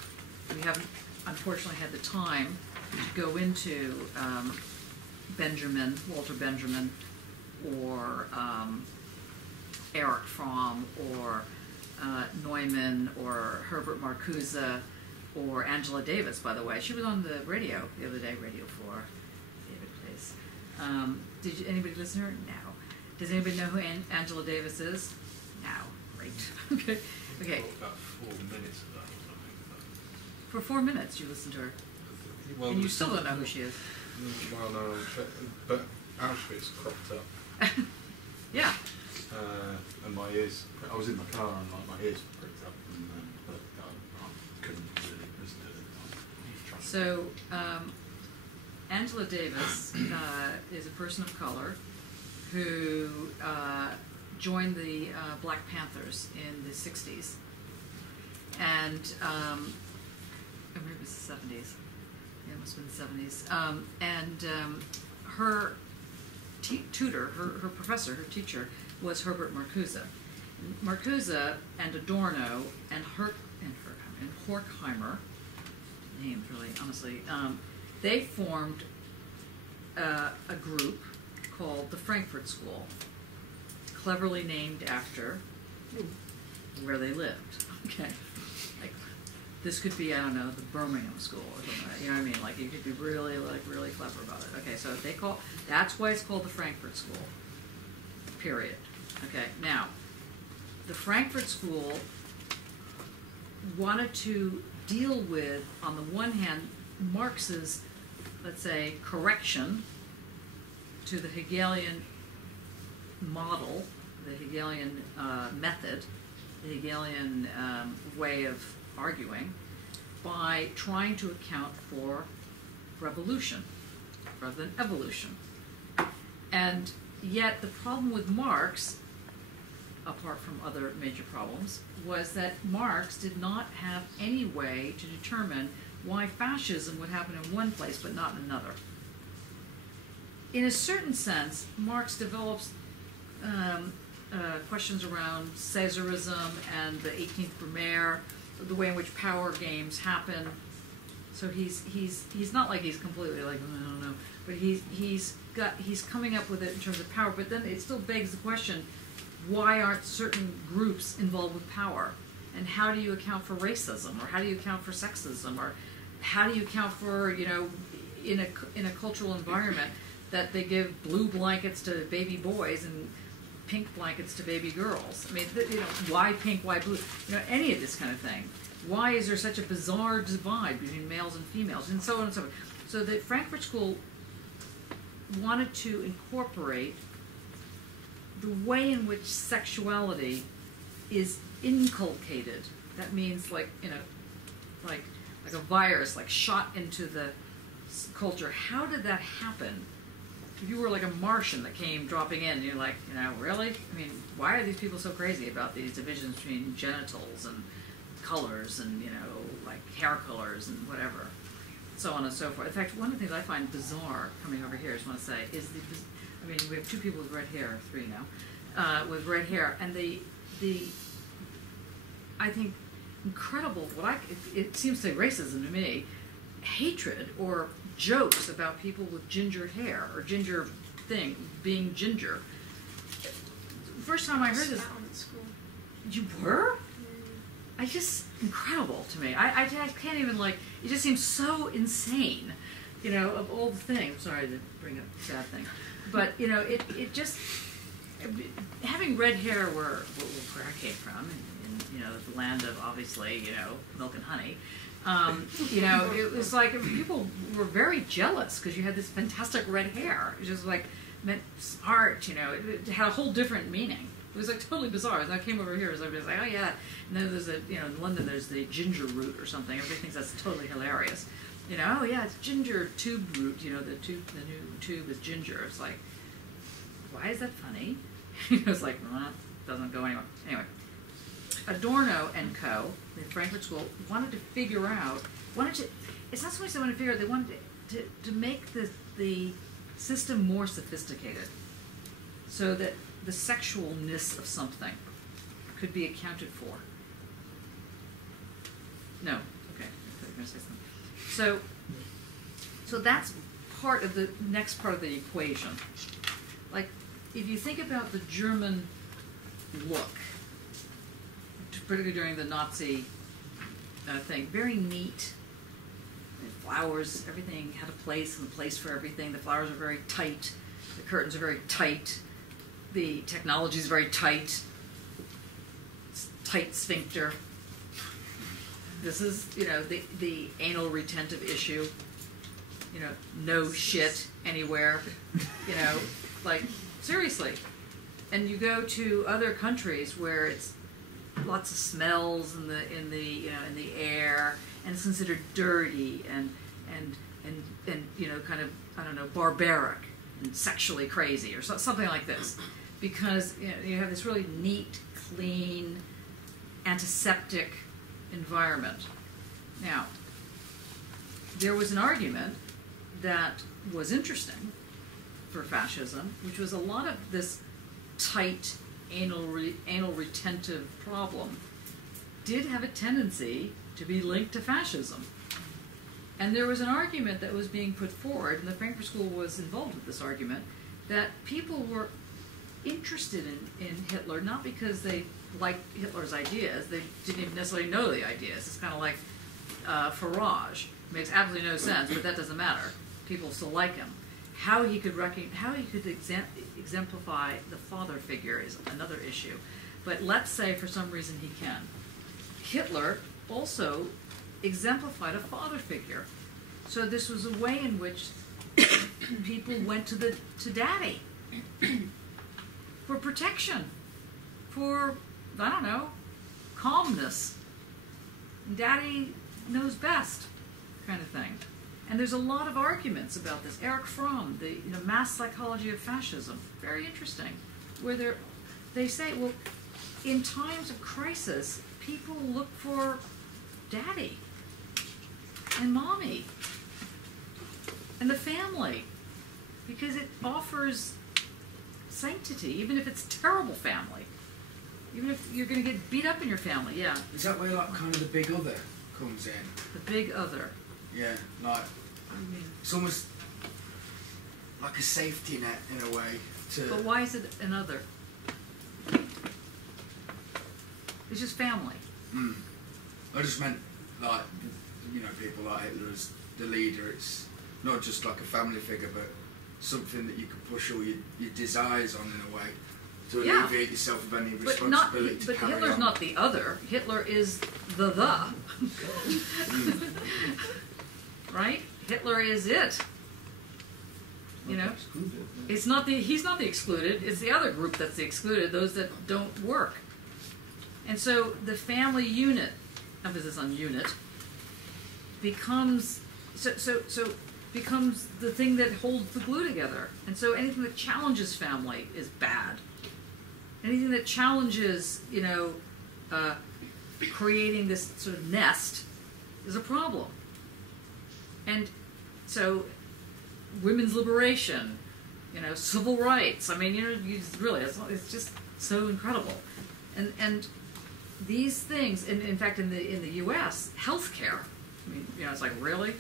we haven't unfortunately had the time to go into Walter Benjamin, or Erich Fromm, or Neumann, or Herbert Marcuse, or Angela Davis, by the way. She was on the radio the other day, Radio 4, David Place. Did anybody listen to her? No. Does anybody know who Angela Davis is? No. Great. Okay. About 4 minutes of that or something. For 4 minutes you listened to her. Well, And you still don't know who she is. Well, no, but Auschwitz cropped up. Yeah. And my ears, I was in my car and my ears pricked up, but I couldn't really listen to it at the time. So, Angela Davis is a person of color who joined the Black Panthers in the 60s. And, or maybe it was the 70s. Yeah, it must have been the 70s. Her tutor, her professor, her teacher, was Herbert Marcuse. Marcuse and Adorno and Horkheimer, names really, honestly, they formed a group called the Frankfurt School, cleverly named after where they lived. Okay, like this could be, I don't know, the Birmingham School or something. You know what I mean? Like you could be really clever about it. Okay, so that's why it's called the Frankfurt School. Period. Okay, now the Frankfurt School wanted to deal with, on the one hand, Marx's, let's say, correction to the Hegelian model, the Hegelian method, the Hegelian way of arguing, by trying to account for revolution rather than evolution. And yet the problem with Marx, apart from other major problems, was that Marx did not have any way to determine why fascism would happen in one place but not in another. In a certain sense, Marx develops questions around Caesarism and the 18th Brumaire, the way in which power games happen. So he's not like he's completely like, I don't know, but he's coming up with it in terms of power. But then it still begs the question: why aren't certain groups involved with power? And how do you account for racism, or how do you account for sexism, or how do you account for, you know, in a cultural environment that they give blue blankets to baby boys and pink blankets to baby girls? I mean, you know, why pink, why blue? You know, any of this kind of thing. Why is there such a bizarre divide between males and females, and so on and so forth? So the Frankfurt School wanted to incorporate the way in which sexuality is inculcated. That means like, you know, like a virus, like shot into the culture. How did that happen? If you were like a Martian that came dropping in, you're like, you know, really? I mean, why are these people so crazy about these divisions between genitals and colors and, you know, like hair colors and whatever, so on and so forth. In fact, one of the things I find bizarre coming over here, I just want to say, is I mean, we have two people with red hair, three now, with red hair, and I think incredible, it seems to be racism to me, hatred or jokes about people with ginger hair or ginger thing, being ginger. First time I heard this, you were? I just, incredible to me. I can't even, like, it just seems so insane, you know, of all the things. Sorry to bring up a sad thing. But, you know, it just, having red hair where I came from, in, you know, the land of, obviously, you know, milk and honey, you know, it was like people were very jealous because you had this fantastic red hair. It just, like, meant art, you know, it had a whole different meaning. It was like totally bizarre. As I came over here, everybody was like, oh yeah. And then there's a, you know, in London there's the ginger root or something. Everybody thinks that's totally hilarious. You know, oh yeah, it's ginger tube root. You know, the new tube is ginger. It's like, why is that funny? It's like, well, doesn't go anywhere. Anyway, Adorno and co. the Frankfurt School wanted to figure out. It's not so much they wanted to figure out. They wanted to make the system more sophisticated, so that the sexualness of something could be accounted for. No, okay, I thought you were going to say something. So that's part of the next part of the equation. Like, if you think about the German look, particularly during the Nazi thing, very neat. The flowers, everything had a place and a place for everything. The flowers are very tight. The curtains are very tight. The technology is very tight. It's tight sphincter. This is, you know, the anal retentive issue. You know, no shit anywhere. You know, like, seriously. And you go to other countries where it's lots of smells in the air, and it's considered dirty and you know, kind of, I don't know, barbaric and sexually crazy or something like this, because you know, you have this really neat, clean, antiseptic environment. Now, there was an argument that was interesting for fascism, which was a lot of this tight anal retentive problem did have a tendency to be linked to fascism. And there was an argument that was being put forward, and the Frankfurt School was involved with this argument, that people were interested in Hitler not because they liked Hitler's ideas, they didn't even necessarily know the ideas. It's kind of like Farage. It makes absolutely no sense, but that doesn't matter. People still like him. How he could exemplify the father figure is another issue. But let's say for some reason he can. Hitler also exemplified a father figure. So this was a way in which people went to daddy for protection, for, I don't know, calmness. Daddy knows best, kind of thing. And there's a lot of arguments about this. Erich Fromm, the mass psychology of fascism, very interesting, where they say, well, in times of crisis, people look for daddy and mommy and the family, because it offers sanctity, even if it's terrible family, even if you're going to get beat up in your family. Yeah. Is that where like kind of the big other comes in? The big other. Yeah, like it's almost like a safety net in a way. But why is it an other? It's just family. I just meant like, people like Hitler as the leader. It's not just like a family figure, but something that you can push all your desires on in a way to alleviate yourself of any responsibility to carry on. But Hitler's not the other. Hitler is the. Right? Hitler is it. It's not he's not the excluded, it's the other group that's the excluded, those that don't work. And so the family unit, emphasis on unit, becomes becomes the thing that holds the glue together. And so anything that challenges family is bad. Anything that challenges, creating this sort of nest is a problem. And so women's liberation, civil rights. I mean, really, it's just so incredible. And these things, and in fact, in the U.S., healthcare. I mean, it's like, really,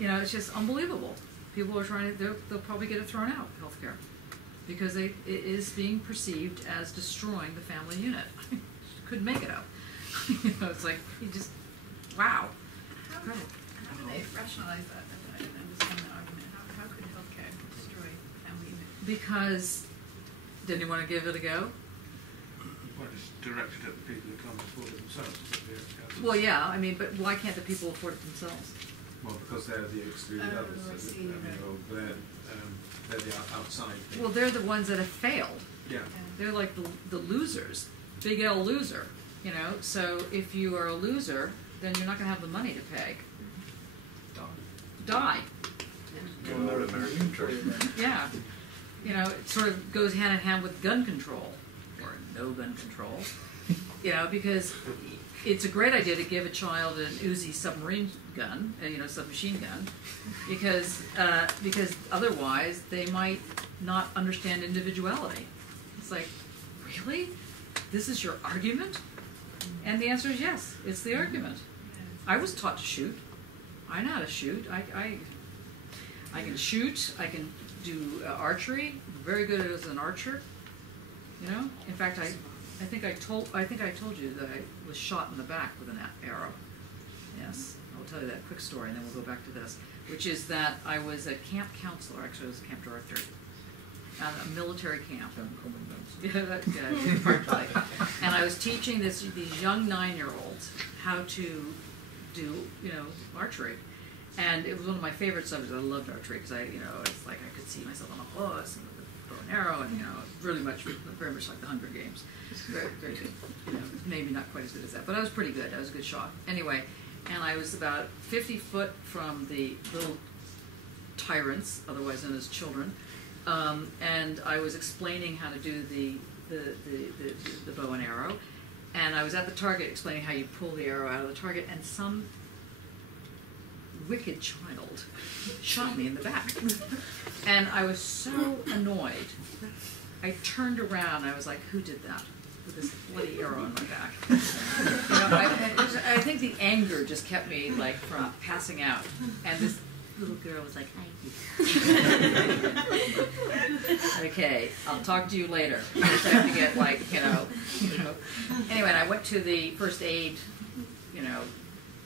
it's just unbelievable. People are trying to. They'll probably get it thrown out, healthcare, because it is being perceived as destroying the family unit. Couldn't make it up. It's like you just, wow. How do they rationalize that? I don't understand that argument. How could healthcare destroy family unit? Because, didn't you want to give it a go? Well, it's directed at the people who can't afford it themselves. Well, yeah, I mean, but why can't the people afford it themselves? Well, because they're the excluded others. They're the outside thing. Well, they're the ones that have failed. Yeah. They're like the losers, big L loser. So if you are a loser, then you're not going to have the money to pay. Die. Yeah. It sort of goes hand in hand with gun control, or no gun control. Because it's a great idea to give a child an Uzi submarine gun, submachine gun, because otherwise they might not understand individuality. It's like, really? This is your argument? And the answer is yes, it's the argument. I was taught to shoot. I know how to shoot. I can shoot. I can do archery. I'm very good as an archer. In fact, I think I told you that I was shot in the back with an arrow. Yes, I'll tell you that quick story, and then we'll go back to this. Which is that I was a camp counselor. Actually, I was a camp director at a military camp. And I was teaching these young 9-year-olds how to do archery. And it was one of my favorite subjects. I loved archery because it's like I could see myself on a horse and with a bow and arrow, and very much like the Hunger Games. Very, very good. Maybe not quite as good as that, but I was pretty good. I was a good shot. Anyway, and I was about 50 foot from the little tyrants, otherwise known as children, and I was explaining how to do the bow and arrow, and I was at the target explaining how you pull the arrow out of the target, and some wicked child shot me in the back. And I was so annoyed. I turned around and I was like, who did that? With this bloody arrow in my back. I think the anger just kept me from passing out. And this little girl was like, okay, I'll talk to you later. I just have to get Anyway, and I went to the first aid,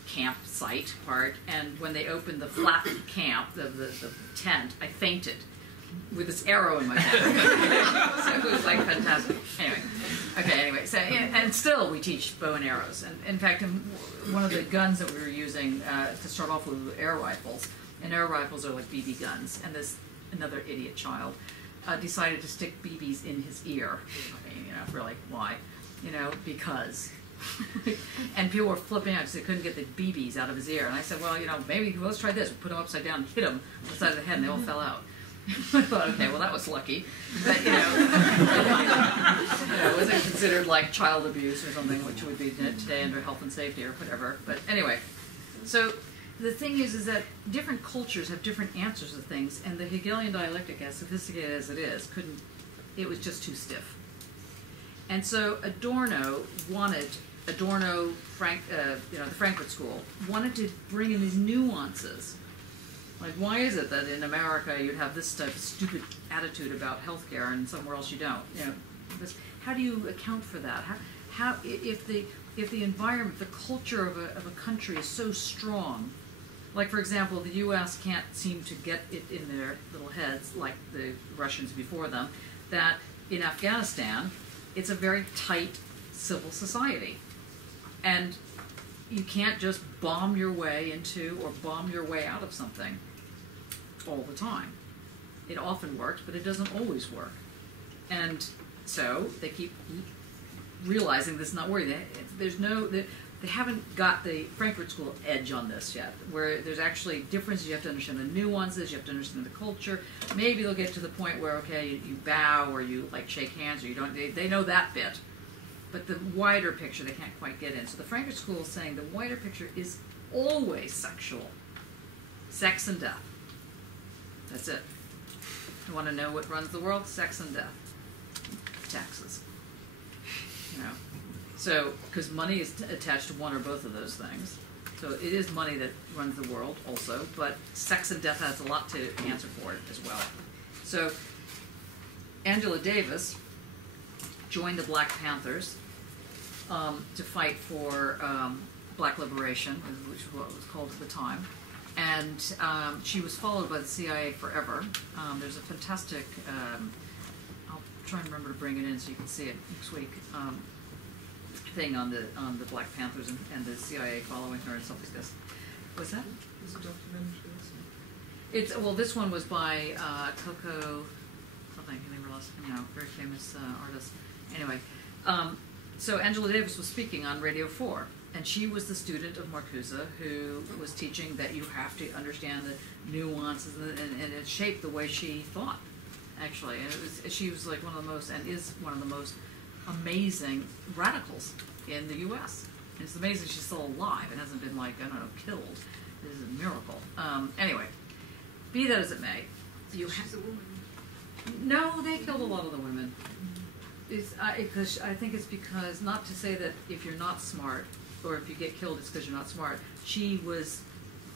campsite part, and when they opened the flat camp, the tent, I fainted with this arrow in my back. So it was fantastic. Anyway, Okay, anyway, so, and still we teach bow and arrows. And in fact, one of the guns that we were using to start off with were air rifles. And air rifles are like BB guns. And this another idiot child decided to stick BBs in his ear. I mean, really, why? Because. And people were flipping out because they couldn't get the BBs out of his ear. And I said, well, maybe let's try this. We'll put him upside down and hit him on the side of the head, and they all fell out. I thought, okay, well, that was lucky. But, it wasn't considered like child abuse or something, which would be today under health and safety or whatever. But anyway, so the thing is that different cultures have different answers to things, and the Hegelian dialectic, as sophisticated as it is, it was just too stiff. And so Adorno, the Frankfurt School, wanted to bring in these nuances. Like, why is it that in America you'd have this type of stupid attitude about healthcare and somewhere else you don't? How do you account for that? How if the environment, the culture of a country is so strong, like for example, the U.S. can't seem to get it in their little heads, like the Russians before them, that in Afghanistan it's a very tight civil society, and you can't just bomb your way into or bomb your way out of something all the time. It often works, but it doesn't always work. And so they keep realizing this is not working. They haven't got the Frankfurt School edge on this yet, where there's actually differences. You have to understand the nuances, you have to understand the culture. Maybe they'll get to the point where, okay, you bow or you like shake hands or you don't. They know that bit. But the wider picture they can't quite get in. So the Frankfurt School is saying the wider picture is always sexual. Sex and death. That's it. You want to know what runs the world? Sex and death. Taxes. So, because money is attached to one or both of those things. So it is money that runs the world also, but sex and death has a lot to answer for it as well. So Angela Davis joined the Black Panthers to fight for black liberation, which was what it was called at the time. And she was followed by the CIA forever. There's a fantastic, I'll try and remember to bring it in so you can see it next week, thing on the Black Panthers and the CIA following her and stuff like this. What's that? There's a documentary, This one was by Coco something, I never lost, very famous artist. Anyway, so Angela Davis was speaking on Radio 4, and she was the student of Marcuse who was teaching that you have to understand the nuances, and it shaped the way she thought, actually. And she was like one of the most, and is one of the most amazing radicals in the U.S. And it's amazing she's still alive and hasn't been, killed. This is a miracle. Anyway, be that as it may, She's a woman. No, they killed a lot of the women. I think it's because, not to say that if you're not smart, or if you get killed it's because you're not smart. She was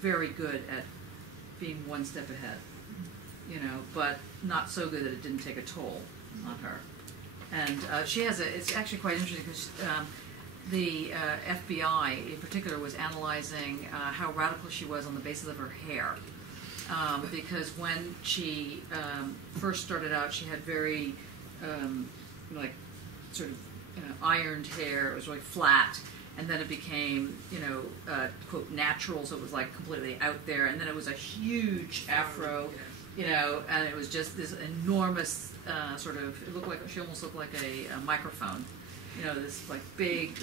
very good at being one step ahead, but not so good that it didn't take a toll on her. And it's actually quite interesting because the FBI in particular was analyzing how radical she was on the basis of her hair. Because when she first started out, she had very ironed hair. It was really flat, and then it became quote natural, so it was like completely out there, and then it was a huge afro, and it was just this enormous it looked like, she almost looked like a microphone, this like big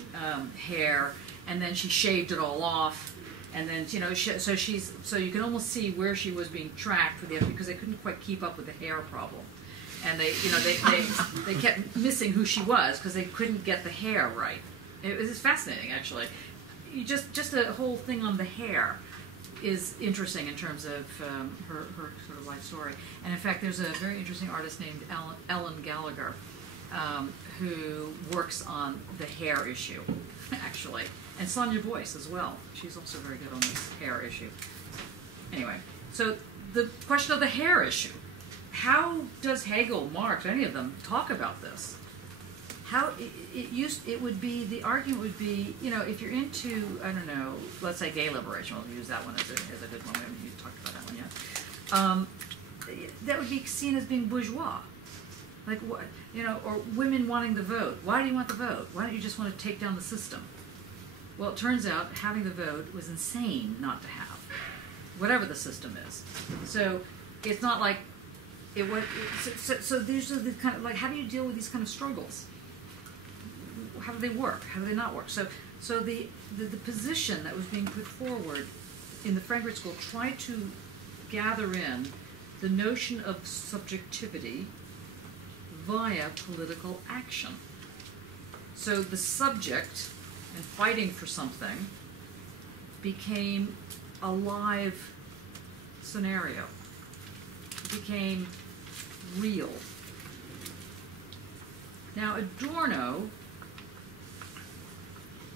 hair, and then she shaved it all off. And then, so you can almost see where she was being tracked for because they couldn't quite keep up with the hair problem. And they kept missing who she was because they couldn't get the hair right. It was fascinating, actually. Just a whole thing on the hair is interesting in terms of her sort of life story. And in fact, there's a very interesting artist named Ellen Gallagher who works on the hair issue, actually. And Sonia Boyce as well. She's also very good on this hair issue. Would So the question of the hair issue. How does Hegel, Marx, any of them talk about this? How it would be, the argument would be, you know, if you're into, I don't know, let's say gay liberation, we'll use that one as a good one, we haven't talked about that one yet. That would be seen as being bourgeois. Like, what, you know, or women wanting the vote. Why do you want the vote? Why don't you just want to take down the system? Well, it turns out having the vote was insane not to have, whatever the system is. So it's not like it was. So these are the kind of, like, how do you deal with these kind of struggles? How do they work? How do they not work? So the position that was being put forward in the Frankfurt School tried to gather in the notion of subjectivity via political action. So the subject and fighting for something became a live scenario. It became real. Now, Adorno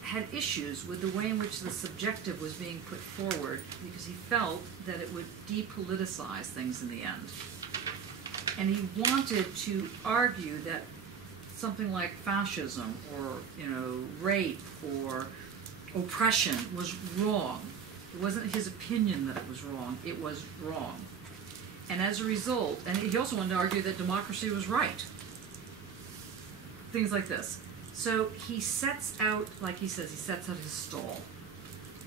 had issues with the way in which the subjective was being put forward because he felt that it would depoliticize things in the end. And he wanted to argue that something like fascism or, you know, rape or oppression was wrong. It wasn't his opinion that it was wrong, it was wrong. And as a result, and he also wanted to argue that democracy was right. Things like this. So he sets out, like he says, he sets out his stall.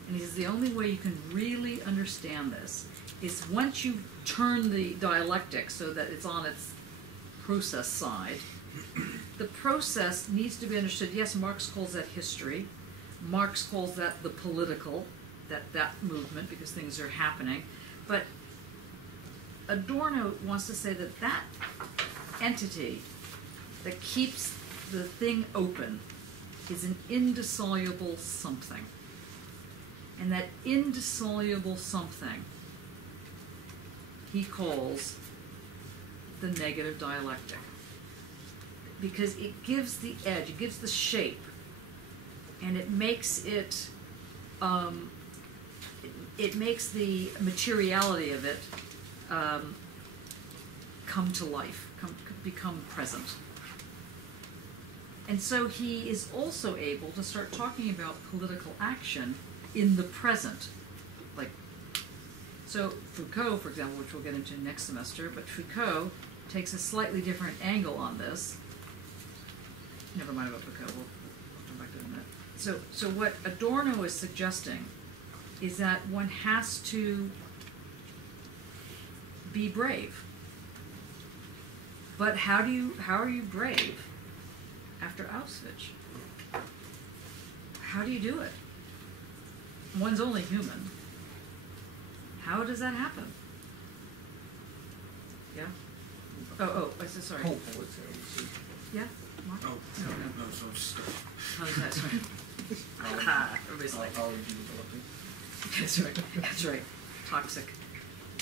And he says the only way you can really understand this is once you turn the dialectic so that it's on its process side, the process needs to be understood. Yes, Marx calls that history. Marx calls that the political, that movement, because things are happening. But Adorno wants to say that that entity that keeps the thing open is an indissoluble something. And that indissoluble something he calls the negative dialectic. Because it gives the edge, it gives the shape, and it makes it, it makes the materiality of it come to life, become present. And so he is also able to start talking about political action in the present. Like, so Foucault, for example, which we'll get into next semester, but Foucault takes a slightly different angle on this. Never mind about Foucault, we'll come back to it in a minute. So what Adorno is suggesting is that one has to be brave. But how are you brave after Auschwitz? How do you do it? One's only human. How does that happen? Yeah? Oh, I said sorry. Yeah? Mark? Oh, No. no, so I'm stuck. How is that? Sorry. Everybody's like, How would you develop it? that's right. That's right. Toxic.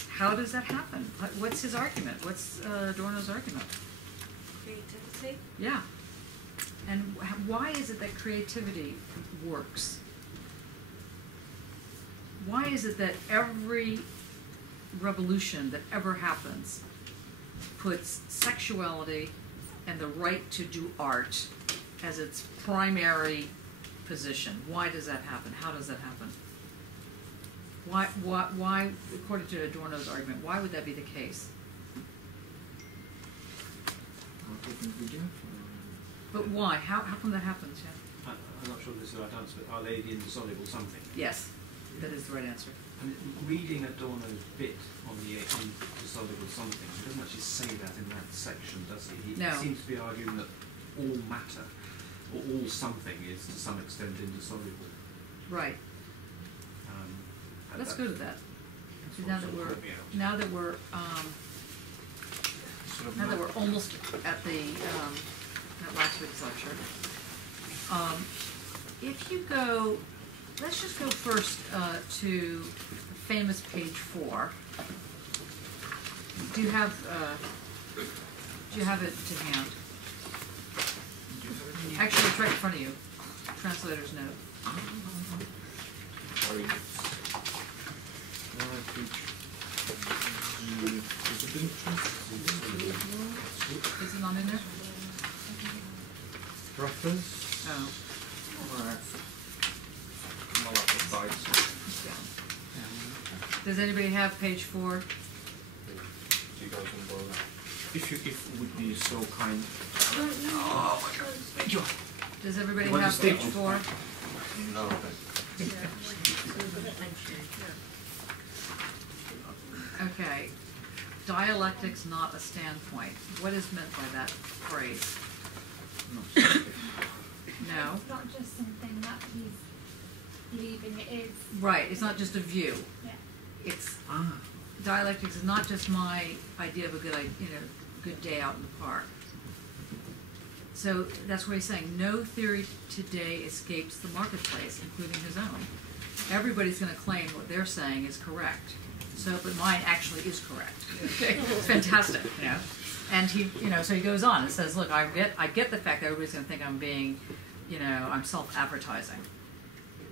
How does that happen? What's his argument? What's Adorno's argument? Creativity. Yeah. And why is it that creativity works? Why is it that every revolution that ever happens puts sexuality and the right to do art as its primary position? Why does that happen? How does that happen? Why, according to Adorno's argument, why would that be the case? But why? How come that happens? Yeah. I'm not sure this is the right answer, but are they the indissoluble something? Yes, that is the right answer. And reading Adorno's bit on the indissoluble something, he doesn't actually say that in that section, does he? He No. seems to be arguing that all matter, or all something, is to some extent indissoluble. Right. And Let's go to that. Now that we're almost at the at last week's lecture. If you go, let's just go first to famous page 4. Do you have it to hand? Actually, it's right in front of you. Translator's note. Is it not in there? Preface. Oh. Right. Well, that's the sides. Does anybody have page 4? Do you guys want to borrow that? if you would be so kind. Oh my God! Thank you. Does everybody You want have to stay page on? 4? No, thank Okay. Dialectics, not a standpoint. What is meant by that phrase? No. It's not just something that he's believing it is. Right. It's not just a view. Yeah. It's dialectics is not just my idea of a good day out in the park. So that's what he's saying. No theory today escapes the marketplace, including his own. Everybody's going to claim what they're saying is correct. So, but mine actually is correct. It's fantastic, you know. And he, so he goes on and says, "Look, I get the fact that everybody's going to think I'm being, I'm self-advertising.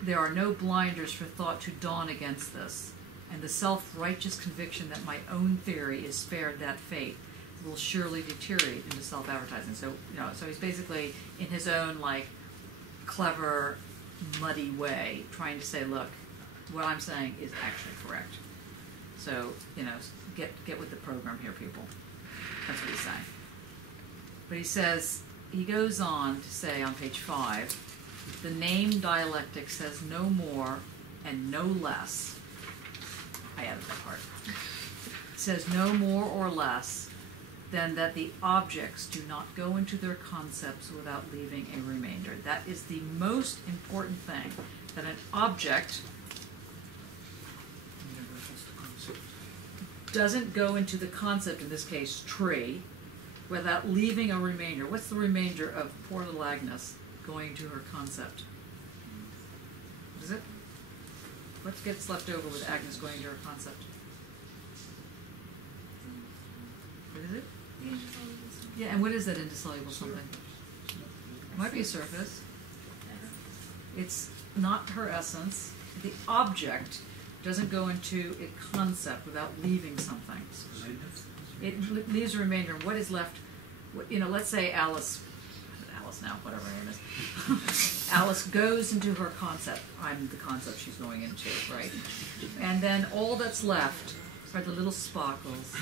There are no blinders for thought to dawn against this, and the self-righteous conviction that my own theory is spared that fate will surely deteriorate into self-advertising." So, so he's basically in his own clever, muddy way trying to say, "Look, what I'm saying is actually correct." So, get with the program here, people. That's what he's saying. But he goes on to say on page 5, the name dialectic says no more and no less. I added that part. It says no more or less than that the objects do not go into their concepts without leaving a remainder. That is the most important thing, that an object doesn't go into the concept, in this case, tree, without leaving a remainder. What's the remainder of poor little Agnes going to her concept? What is it? What gets left over with Agnes going to her concept? What is it? Yeah, and what is that indissoluble something? It might be a surface. It's not her essence. The object doesn't go into a concept without leaving something. It leaves a remainder. What is left? Let's say Alice now, whatever her name is. Alice goes into her concept. I'm the concept she's going into, right? And then all that's left are the little sparkles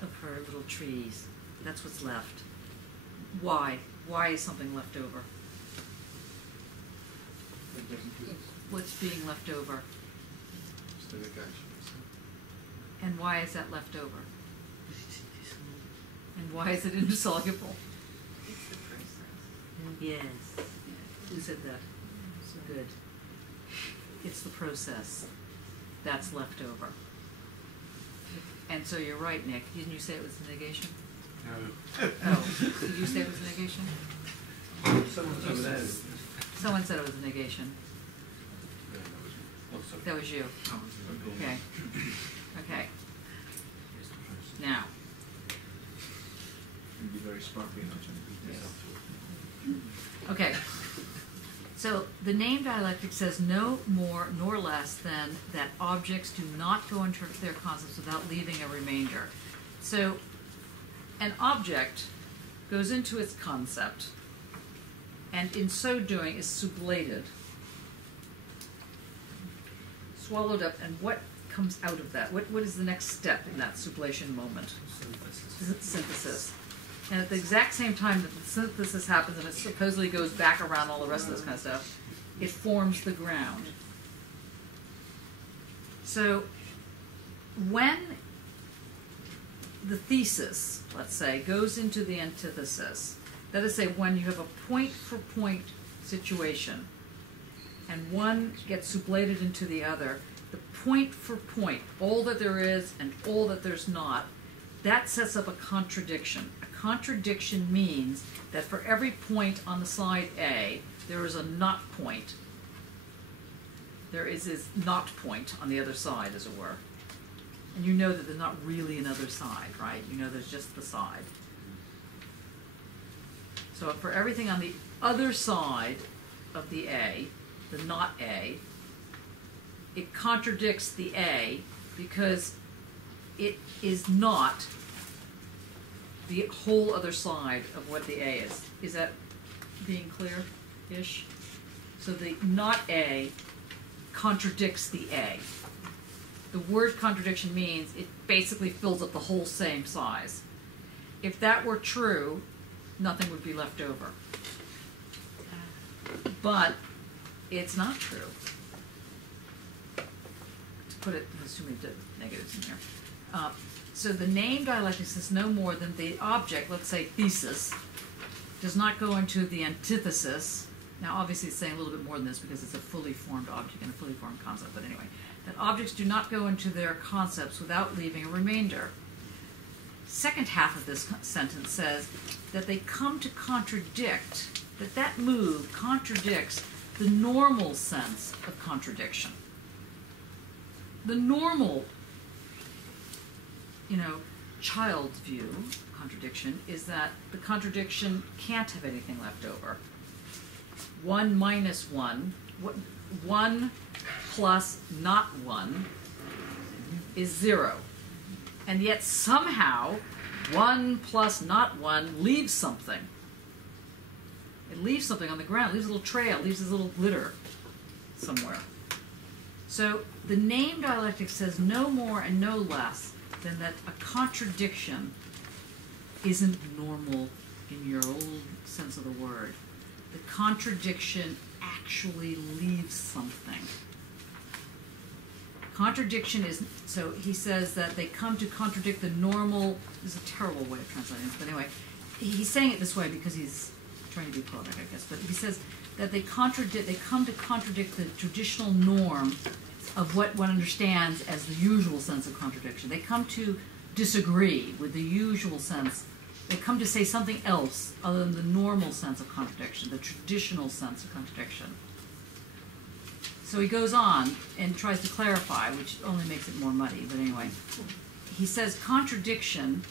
of her little trees. That's what's left. Why? Why is something left over? What's being left over? It's the negation. And why is that left over? And why is it indissoluble? It's the process. Yes. Who said that? Good. It's the process that's left over. And so you're right, Nick. Didn't you say it was a negation? No. Oh, did you say it was a negation? Someone said it was a negation. That was you. Okay. Okay. Now. Be very sparkly. Okay. So the name dialectic says no more nor less than that objects do not go into their concepts without leaving a remainder. So an object goes into its concept, and in so doing is sublated, swallowed up, and what comes out of that? What is the next step in that sublation moment? Synthesis. And at the exact same time that the synthesis happens and it supposedly goes back around all the rest of this kind of stuff, it forms the ground. So when the thesis, let's say, goes into the antithesis, that is, say, when you have a point-for-point situation and one gets sublated into the other, the point-for-point, all that there is and all that there's not, that sets up a contradiction. A contradiction means that for every point on the side A, there is a not point. There is this not point on the other side, as it were. And you know that there's not really another side, right? You know there's just the side. So for everything on the other side of the A, the not A, it contradicts the A because it is not the whole other side of what the A is. Is that being clear-ish? So the not A contradicts the A. the word contradiction means it basically fills up the whole same size. If that were true, nothing would be left over. But it's not true. To put it, there's too many negatives in here. So the name dialectics is no more than the object, let's say thesis, does not go into the antithesis. Now obviously it's saying a little bit more than this because it's a fully formed object and a fully formed concept, but anyway, that objects do not go into their concepts without leaving a remainder. Second half of this sentence says that they come to contradict, that move contradicts the normal sense of contradiction. The normal, child's view, contradiction, is that the contradiction can't have anything left over. 1 minus 1, 1 plus not 1 is 0. And yet somehow 1 plus not 1 leaves something. It leaves something on the ground, leaves a little trail, leaves a little glitter somewhere. So the name dialectic says no more and no less than that a contradiction isn't normal in your old sense of the word. The contradiction actually leaves something. Contradiction is, so he says that they come to contradict the normal, this is a terrible way of translating this, but anyway, he's saying it this way because he's trying to be poetic, I guess, but he says that they come to contradict the traditional norm of what one understands as the usual sense of contradiction. They come to disagree with the usual sense. They come to say something else other than the normal sense of contradiction, the traditional sense of contradiction. So he goes on and tries to clarify, which only makes it more muddy, but anyway. He says contradiction,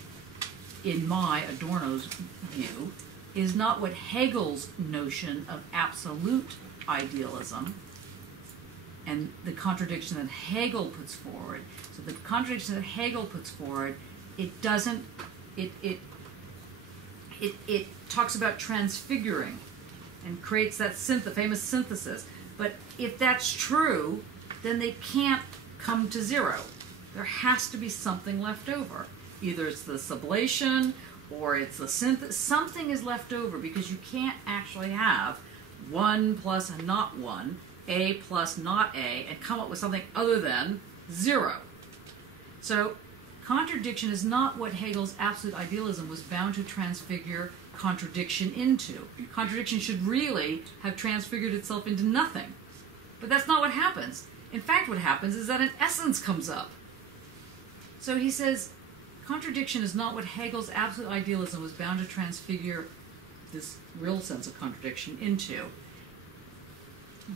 in my, Adorno's view, is not what Hegel's notion of absolute idealism and the contradiction that Hegel puts forward. So the contradiction that Hegel puts forward, it doesn't, it talks about transfiguring and creates that famous synthesis. But if that's true, then they can't come to 0. There has to be something left over. Either it's the sublation or it's the synthesis. Something is left over because you can't actually have 1 plus not 1, A plus not A, and come up with something other than 0. So contradiction is not what Hegel's absolute idealism was bound to transfigure contradiction into. Contradiction should really have transfigured itself into nothing. But that's not what happens. In fact, what happens is that an essence comes up. So he says, contradiction is not what Hegel's absolute idealism was bound to transfigure this real sense of contradiction into.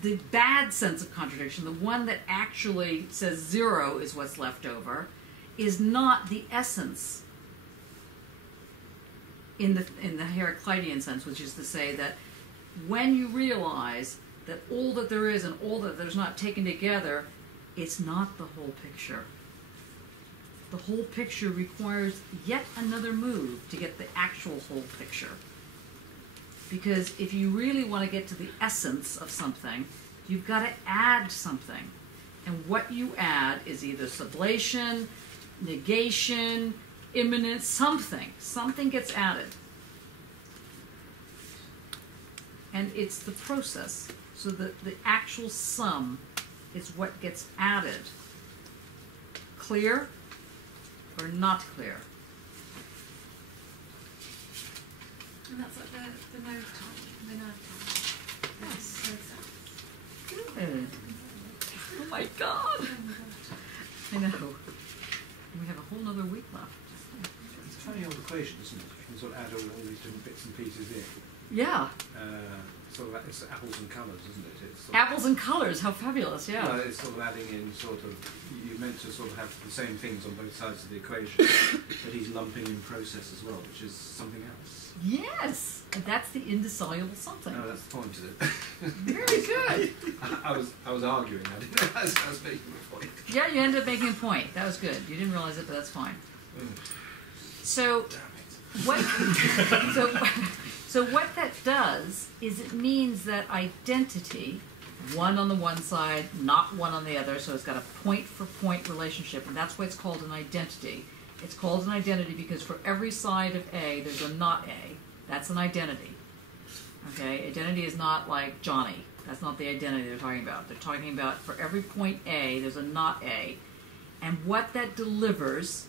The bad sense of contradiction, the one that actually says 0 is what's left over, is not the essence in the Heraclitean sense, which is to say that when you realize that all that there is and all that there's not taken together, it's not the whole picture. The whole picture requires yet another move to get the actual whole picture. Because if you really want to get to the essence of something, you've got to add something. And what you add is either sublation, negation, immanence, something. Something gets added. And it's the process. So that the actual sum is what gets added. Clear or not clear? And that's like the nerve time, the nerve time. Yes. Good. Oh my God. I know. We have a whole other week left. It's a funny old equation, isn't it? You can sort of add all these different bits and pieces in. Yeah. Sort of, it's apples and colours, isn't it? It's sort Apples and colours, how fabulous, yeah. Well, it's sort of adding in sort of, you're meant to sort of have the same things on both sides of the equation, but he's lumping in process as well, which is something else. Yes, and that's the indissoluble something. No, that's the point, is it? Very good. I was arguing, I didn't realise I was making a point. Yeah, you ended up making a point. That was good. You didn't realize it, but that's fine. So, what? So what that does is it means that identity, one on the one side, not one on the other, so it's got a point-for-point relationship, and that's why it's called an identity. It's called an identity because for every side of A, there's a not A. That's an identity. Okay? Identity is not like Johnny. That's not the identity they're talking about. They're talking about for every point A, there's a not A. And what that delivers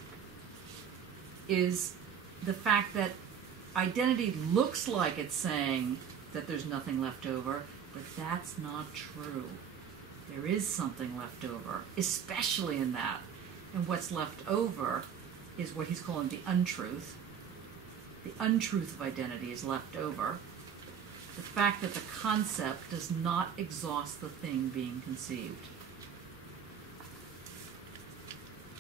is the fact that identity looks like it's saying that there's nothing left over, but that's not true. There is something left over, especially in that. And what's left over is what he's calling the untruth. The untruth of identity is left over. The fact that the concept does not exhaust the thing being conceived.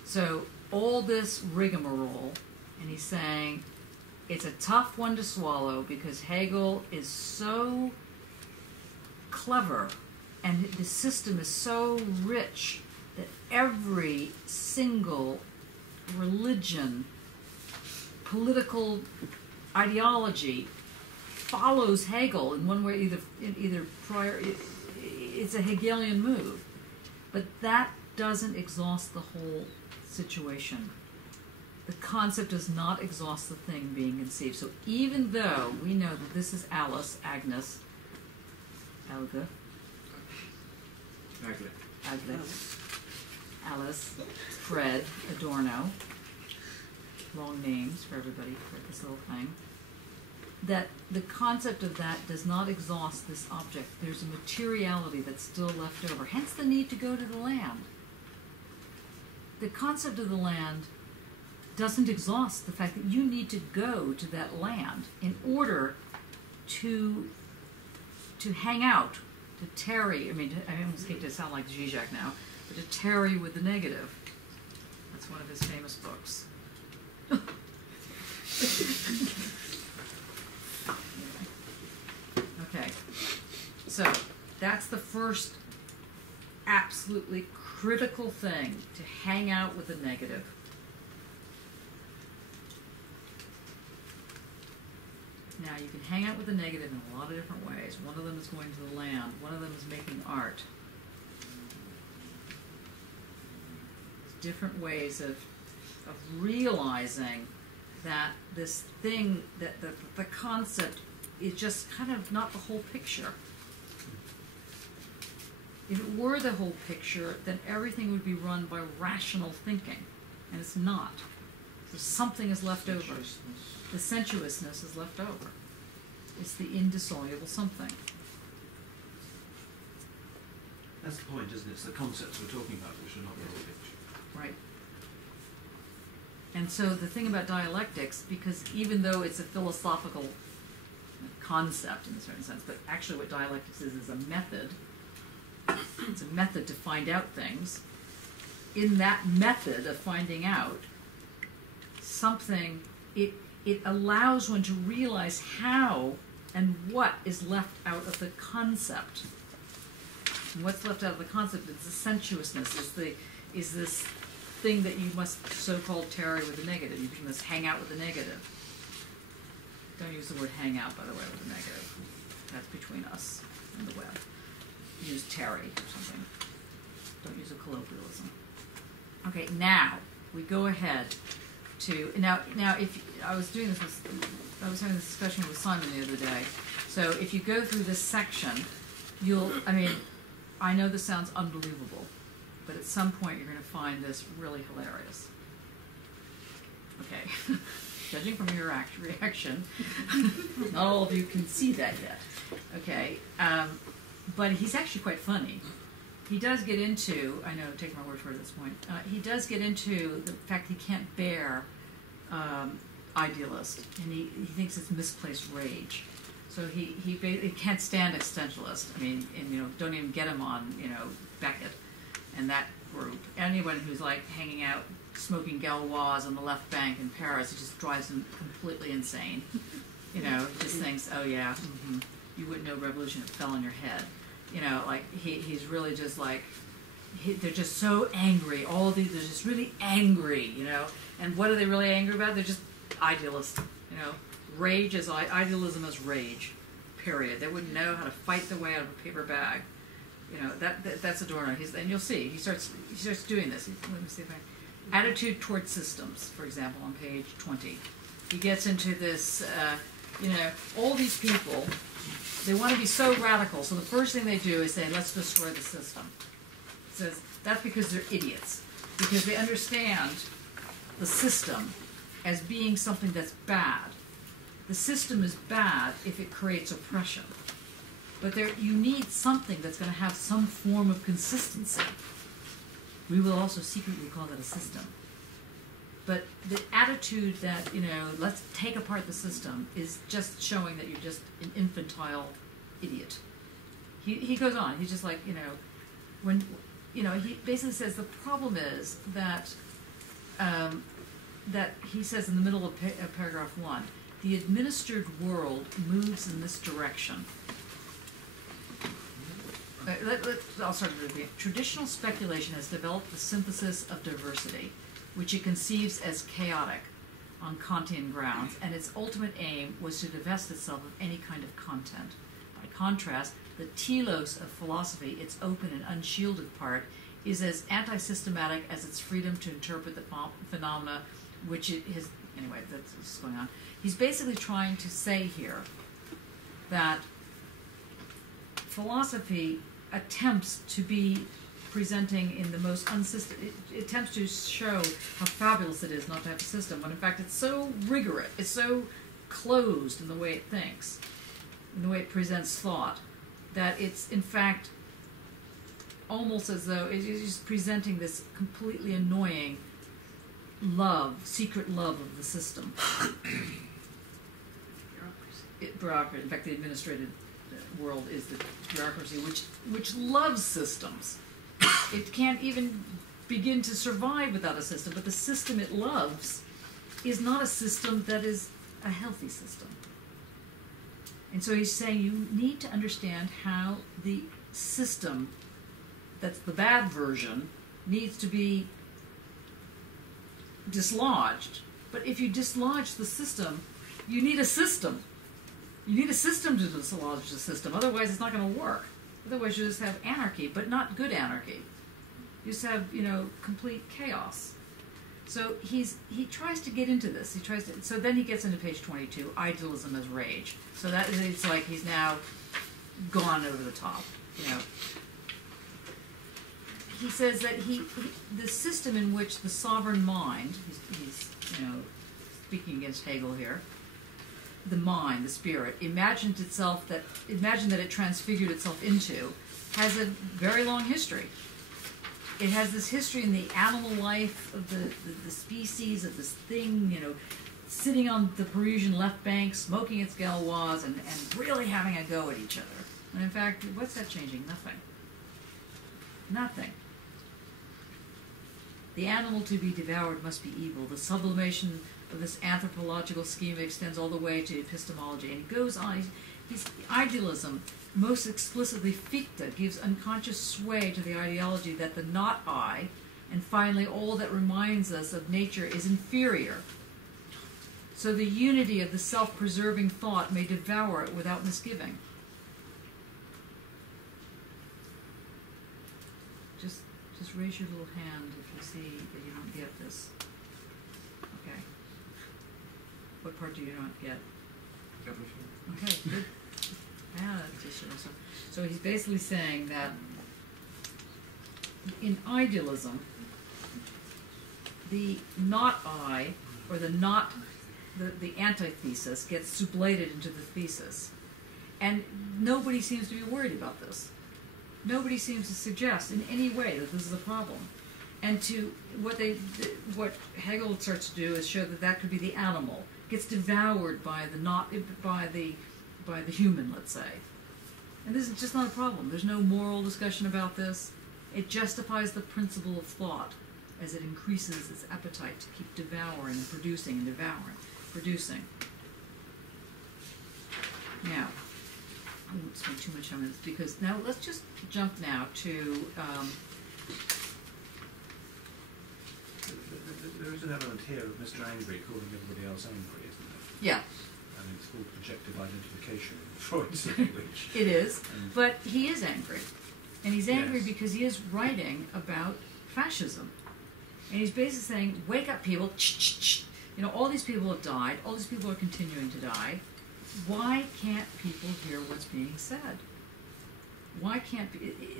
So all this rigmarole, and he's saying it's a tough one to swallow because Hegel is so clever and the system is so rich that every single religion, political ideology follows Hegel in one way, either prior. It's a Hegelian move, but that doesn't exhaust the whole situation. The concept does not exhaust the thing being conceived. So even though we know that this is Alice, Agnes, Helga, Alice, Fred, Adorno, long names for everybody for this little thing, that the concept of that does not exhaust this object. There's a materiality that's still left over, hence the need to go to the land. The concept of the land doesn't exhaust the fact that you need to go to that land in order to hang out, to tarry. I almost hate to sound like Zizek now, but to tarry with the negative. That's one of his famous books. Okay, so that's the first absolutely critical thing, to hang out with the negative. Now, you can hang out with the negative in a lot of different ways. One of them is going to the land. One of them is making art. There's different ways of realizing that this thing, that the concept is just kind of not the whole picture. If it were the whole picture, then everything would be run by rational thinking, and it's not. So something is left over. The sensuousness is left over. It's the indissoluble something. That's the point, isn't it? It's the concepts we're talking about which are not the whole picture. Right. And so the thing about dialectics, because even though it's a philosophical concept in a certain sense, but actually what dialectics is a method. It's a method to find out things. In that method of finding out something, it allows one to realize how and what is left out of the concept. And what's left out of the concept is the sensuousness, is this thing that you must so-called tarry with the negative. You must hang out with the negative. Don't use the word hang out, by the way, with the negative. That's between us and the web. Use tarry or something. Don't use a colloquialism. Okay, now we go ahead to now. If I was doing this, I was having this discussion with Simon the other day. So if you go through this section, you'll. I know this sounds unbelievable, but at some point you're going to find this really hilarious. Okay, judging from your reaction, not all of you can see that yet. Okay. But he's actually quite funny. He does get into, I know, take my word for it at this point, he does get into the fact he can't bear idealist, and he thinks it's misplaced rage. So he can't stand existentialist. Don't even get him on, Beckett and that group. Anyone who's like hanging out, smoking Gauloise on the left bank in Paris, it just drives him completely insane. He just thinks, oh yeah, you wouldn't know revolution if it fell on your head. He's really just like, they're just so angry. All of these, they're just really angry, And what are they really angry about? They're just idealists, Rage is, idealism is rage, period. They wouldn't know how to fight their way out of a paper bag. You know, that's Adorno. And you'll see, he starts doing this. Let me see if I... Attitude toward systems, for example, on page 20. He gets into this, you know, all these people, they want to be so radical, so the first thing they do is say, let's destroy the system. He says, that's because they're idiots. Because they understand the system as being something that's bad. The system is bad if it creates oppression. But you need something that's going to have some form of consistency. We will also secretly call that a system. But the attitude that, you know, let's take apart the system is just showing that you're just an infantile idiot. He goes on, he's just like, you know, when, you know, he basically says the problem is that, that he says in the middle of paragraph 1, the administered world moves in this direction. I'll start with the traditional speculation has developed the synthesis of diversity, which it conceives as chaotic on Kantian grounds, and its ultimate aim was to divest itself of any kind of content. By contrast, the telos of philosophy, its open and unshielded part, is as anti-systematic as its freedom to interpret the phenomena which it has... Anyway, that's what's going on. He's basically trying to say here that philosophy attempts to be presenting in the most unsystem. It attempts to show how fabulous it is not to have a system, when in fact it's so rigorous, it's so closed in the way it thinks, in the way it presents thought, that it's in fact almost as though it's just presenting this completely annoying love, secret love of the system. Bureaucracy. In fact, the administrative world is the bureaucracy, which loves systems. It can't even begin to survive without a system, but the system it loves is not a system that is a healthy system. And so he's saying you need to understand how the system, that's the bad version, needs to be dislodged. But if you dislodge the system, you need a system. You need a system to dislodge the system, otherwise it's not going to work. Otherwise you just have anarchy, but not good anarchy. You just have, you know, complete chaos. So he tries to get into this. So then he gets into page 22, idealism as rage. So that is, it's like he's now gone over the top, you know. He says that the system in which the sovereign mind, he's you know, speaking against Hegel here, the mind, the spirit, imagined that it transfigured itself into, has a very long history. It has this history in the animal life of the species, of this thing, you know, sitting on the Parisian left bank, smoking its Gauloise, and really having a go at each other. And in fact, what's that changing? Nothing. Nothing. The animal to be devoured must be evil. The sublimation of this anthropological scheme extends all the way to epistemology. And he goes on. His idealism, most explicitly Fichte, gives unconscious sway to the ideology that the not I, and finally all that reminds us of nature, is inferior. So the unity of the self-preserving thought may devour it without misgiving. Just raise your little hand if you see that you don't get this. Okay. What part do you not get? Okay, good. So he's basically saying that in idealism, the not I, or the antithesis, gets sublated into the thesis. And nobody seems to be worried about this. Nobody seems to suggest in any way that this is a problem. And what Hegel starts to do is show that could be the animal, gets devoured by the human, let's say. And this is just not a problem. There's no moral discussion about this. It justifies the principle of thought as it increases its appetite to keep devouring and producing and devouring, producing. Now, I won't spend too much time on this because now let's just jump now to there is an element here of Mr. Angry calling everybody else angry, isn't there? Yeah. And it's called projective identification in Freud's language. It is, but he is angry. And he's angry Yes. because he is writing about fascism. And he's basically saying, wake up, people. You know, all these people have died. All these people are continuing to die. Why can't people hear what's being said? Why can't...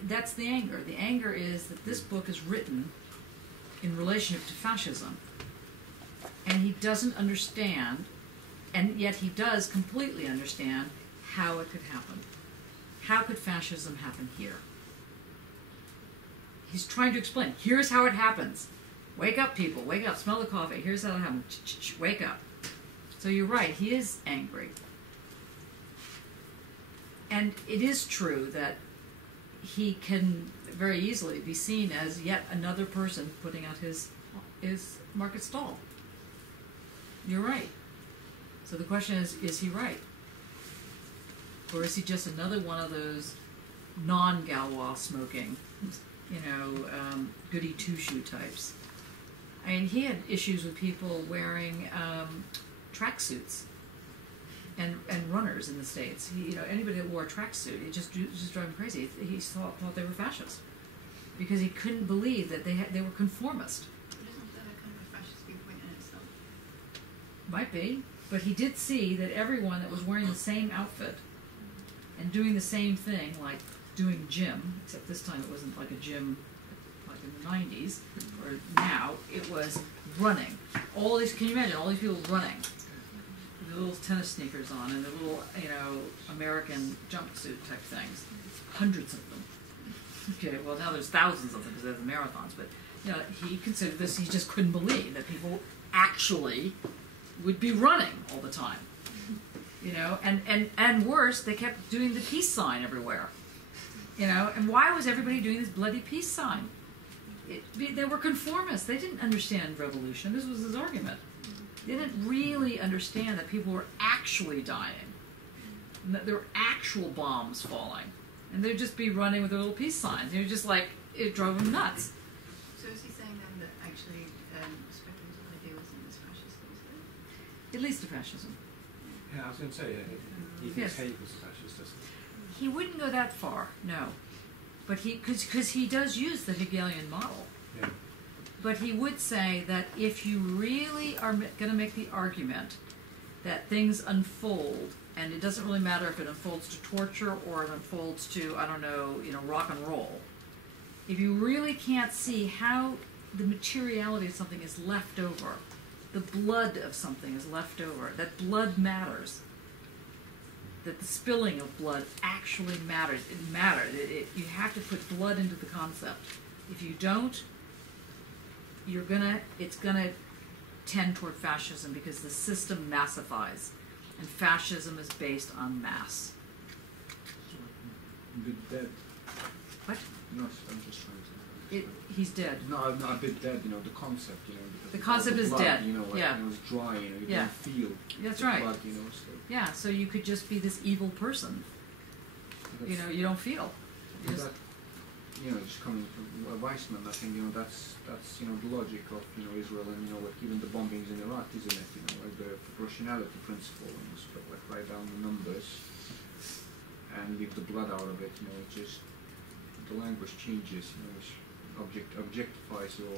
That's the anger. The anger is that this book is written in relationship to fascism. And he doesn't understand, and yet he does completely understand how it could happen. How could fascism happen here? He's trying to explain. Here's how it happens. Wake up, people. Wake up. Smell the coffee. Here's how it happens. Wake up. So you're right. He is angry. And it is true that he can very easily be seen as yet another person putting out his market stall. You're right. So the question is he right? Or is he just another one of those non-Galois smoking, you know, goody two-shoe types? I mean, he had issues with people wearing tracksuits and runners in the States. He, you know, anybody that wore a tracksuit, it just drove him crazy. He thought they were fascists because he couldn't believe that they were conformist. Isn't that a kind of a fascist viewpoint in itself? Might be, but he did see that everyone that was wearing the same outfit and doing the same thing, like doing gym, except this time it wasn't like a gym like in the 90s, or now, it was running. All these, can you imagine, all these people running with their little tennis sneakers on and their little, you know, American jumpsuit type things. Hundreds of them. Okay, well now there's thousands of them because there's the marathons, but you know, he considered this, he just couldn't believe that people actually would be running all the time. You know, and worse, they kept doing the peace sign everywhere. You know, and why was everybody doing this bloody peace sign? They were conformists. They didn't understand revolution. This was his argument. They didn't really understand that people were actually dying, and that there were actual bombs falling, and they'd just be running with their little peace signs. They were just like, it drove them nuts. So is he saying then that actually speculative idealism is fascist also? It leads to fascism. Yeah, I was going to say, he thinks Yes. Hegel's a fascist, doesn't he? He wouldn't go that far, no. But because he does use the Hegelian model. Yeah. But he would say that if you really are going to make the argument that things unfold, and it doesn't really matter if it unfolds to torture or it unfolds to, I don't know, you know, rock and roll, if you really can't see how the materiality of something is left over, the blood of something is left over, that blood matters, that the spilling of blood actually matters. It matters. You have to put blood into the concept. If you don't, it's gonna tend toward fascism because the system massifies, and fascism is based on mass. A bit dead. What? No, I'm just trying to. He's dead. No, I'm not a bit dead. You know, the concept. You know, because The concept is blood, dead. You know, like, Yeah. it was dry. You know, you Yeah. don't feel. That's the right. Blood, you know, so. Yeah, so you could just be this evil person. You know, you don't feel. You just, That, you know, just coming from Weissman, I think, you know, that's you know, the logic of, you know, Israel and, you know, like even the bombings in Iraq, isn't it? You know, like the proportionality principle, and you sort of like write down the numbers and leave the blood out of it. You know, it just the language changes. You know, which objectifies your.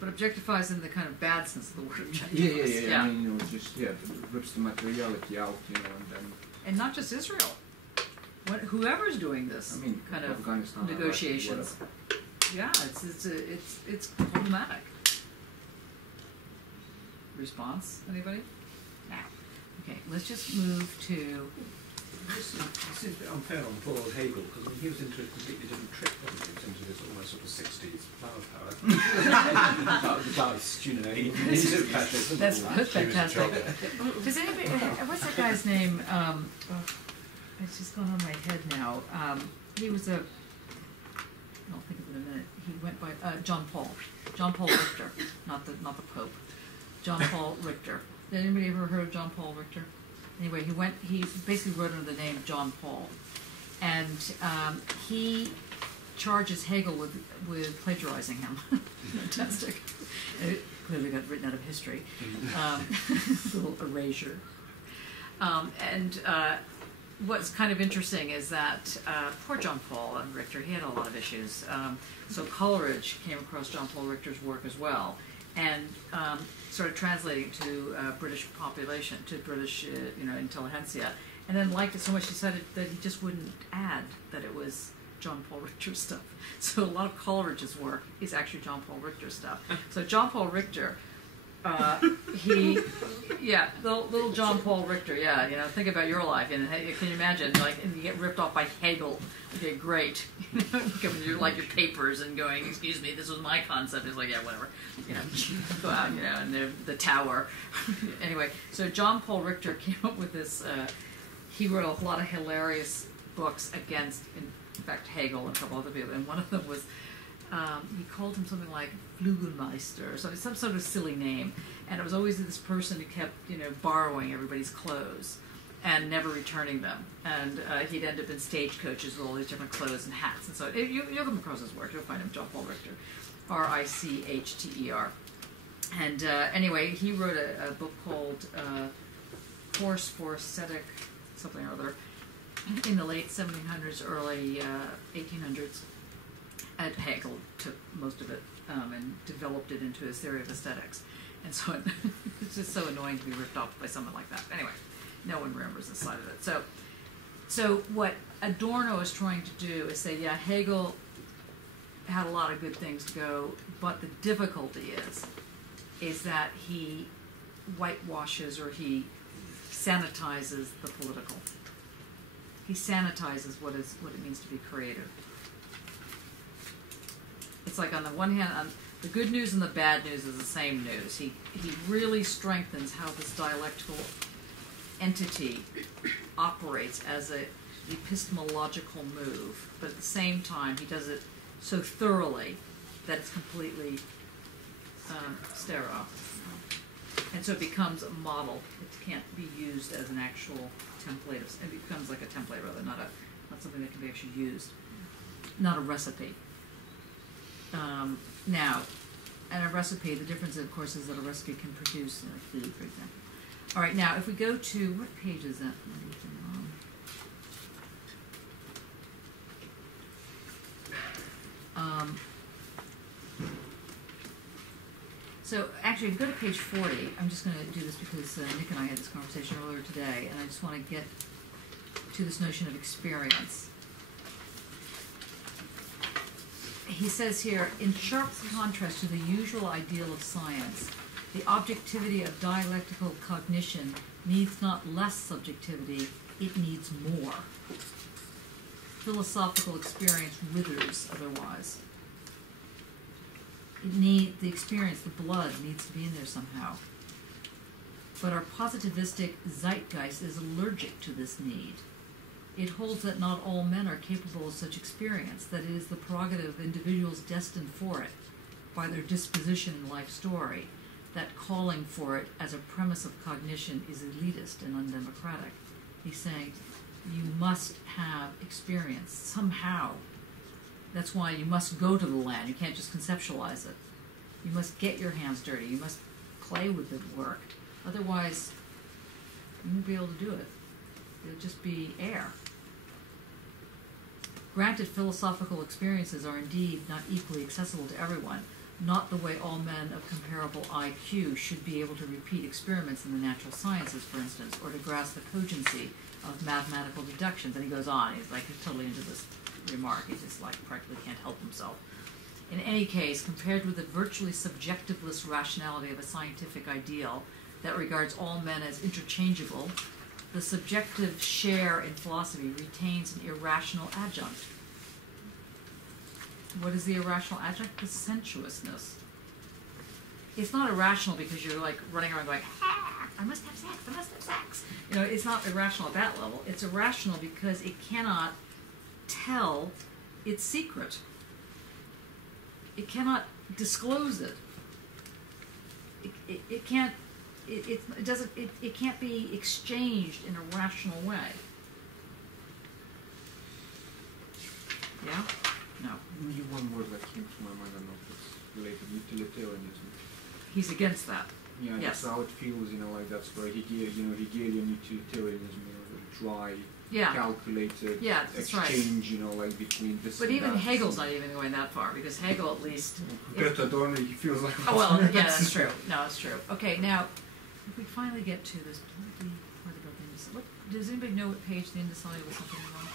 but objectifies in the kind of bad sense of the word objectifies. Yeah. I mean, you know, just rips the materiality out, you know, and then. And not just Israel. Whoever's doing this I mean, kind of Afghanistan, negotiations. Yeah, it's problematic. Response? Anybody? No. Okay, let's just move to. It seems a bit unfair on poor old Hegel, because I mean, he was into a completely different trick, wasn't he, in terms of this almost sort of 60s flower power. About, you know, into fascism. That's fantastic. Does anybody? What's that guy's name? It's just gone on my head now. He was I'll think of it in a minute. He went by John Paul Richter, not the Pope. John Paul Richter. Did anybody ever heard of John Paul Richter? Anyway, he basically wrote under the name John Paul, and he charges Hegel with plagiarizing him. Fantastic. It clearly got written out of history. Little erasure. what's kind of interesting is that poor John Paul and Richter, he had a lot of issues. So Coleridge came across John Paul Richter's work as well, and started translating to British population, to British intelligentsia, and then liked it so much he decided that he just wouldn't add that it was John Paul Richter stuff. So a lot of Coleridge's work is actually John Paul Richter stuff. So John Paul Richter, little John Paul Richter, think about your life, and can you imagine, and you get ripped off by Hegel, okay, great, giving you your papers and going, excuse me, this was my concept, it's like, yeah, whatever, go out, and the tower. Anyway, so John Paul Richter came up with this, he wrote a lot of hilarious books against, in fact, Hegel and a couple other people, and one of them was, he called him something like Flugelmeister, or some sort of silly name, and it was always this person who kept, borrowing everybody's clothes and never returning them, and he'd end up in stagecoaches with all these different clothes and hats, and so you'll come across his work, you'll find him, John Paul Richter, Richter, and anyway, he wrote a book called Force for Aesthetic, something or other, in the late 1700s, early 1800s. And Hegel took most of it and developed it into his theory of aesthetics. And so it's just so annoying to be ripped off by someone like that. Anyway, no one remembers this side of it. So what Adorno is trying to do is say, yeah, Hegel had a lot of good things to go, but the difficulty is that he whitewashes or he sanitizes the political. He sanitizes what it means to be creative. It's like on the one hand, the good news and the bad news is the same news. He really strengthens how this dialectical entity operates as an epistemological move, but at the same time he does it so thoroughly that it's completely sterile. And so it becomes a model. It can't be used as an actual template. It becomes like a template rather, not something that can be actually used. Not a recipe. Now, and a recipe, the difference, of course, is that a recipe can produce food, for example. All right, now, if we go to, what page is that? So, actually, if you go to page 40, I'm just going to do this because Nick and I had this conversation earlier today, and I just want to get to this notion of experience. He says here, in sharp contrast to the usual ideal of science, the objectivity of dialectical cognition needs not less subjectivity, it needs more. Philosophical experience withers otherwise. The experience, the blood, needs to be in there somehow. But our positivistic zeitgeist is allergic to this need. It holds that not all men are capable of such experience, that it is the prerogative of individuals destined for it by their disposition and life story, that calling for it as a premise of cognition is elitist and undemocratic. He's saying you must have experience somehow. That's why you must go to the land. You can't just conceptualize it. You must get your hands dirty. You must play with the work. Otherwise, you won't be able to do it. It'll just be air. Granted, philosophical experiences are indeed not equally accessible to everyone, not the way all men of comparable IQ should be able to repeat experiments in the natural sciences, for instance, or to grasp the cogency of mathematical deductions. And he goes on, he's totally into this remark, he just practically can't help himself. In any case, compared with the virtually subjectiveless rationality of a scientific ideal that regards all men as interchangeable, the subjective share in philosophy retains an irrational adjunct. What is the irrational adjunct? The sensuousness. It's not irrational because you're running around going, I must have sex, I must have sex. It's not irrational at that level. It's irrational because it cannot tell its secret. It cannot disclose it. It can't. It can't be exchanged in a rational way. Yeah? No. Only one word that came to my mind, I don't know if it's related to utilitarianism. He's against that. Yeah, yes. That's how it feels, that's where Hegelian utilitarianism, the dry Yeah. calculated Yeah, that's right. exchange, you know, like between this But and even that. Hegel's not even going that far, because Hegel at least. Compared to Adorno, he feels like. Oh well, yeah, that's true. No, that's true. Okay, now if we finally get to this bloody part about the indissoluble, does anybody know what page the indissoluble something is on?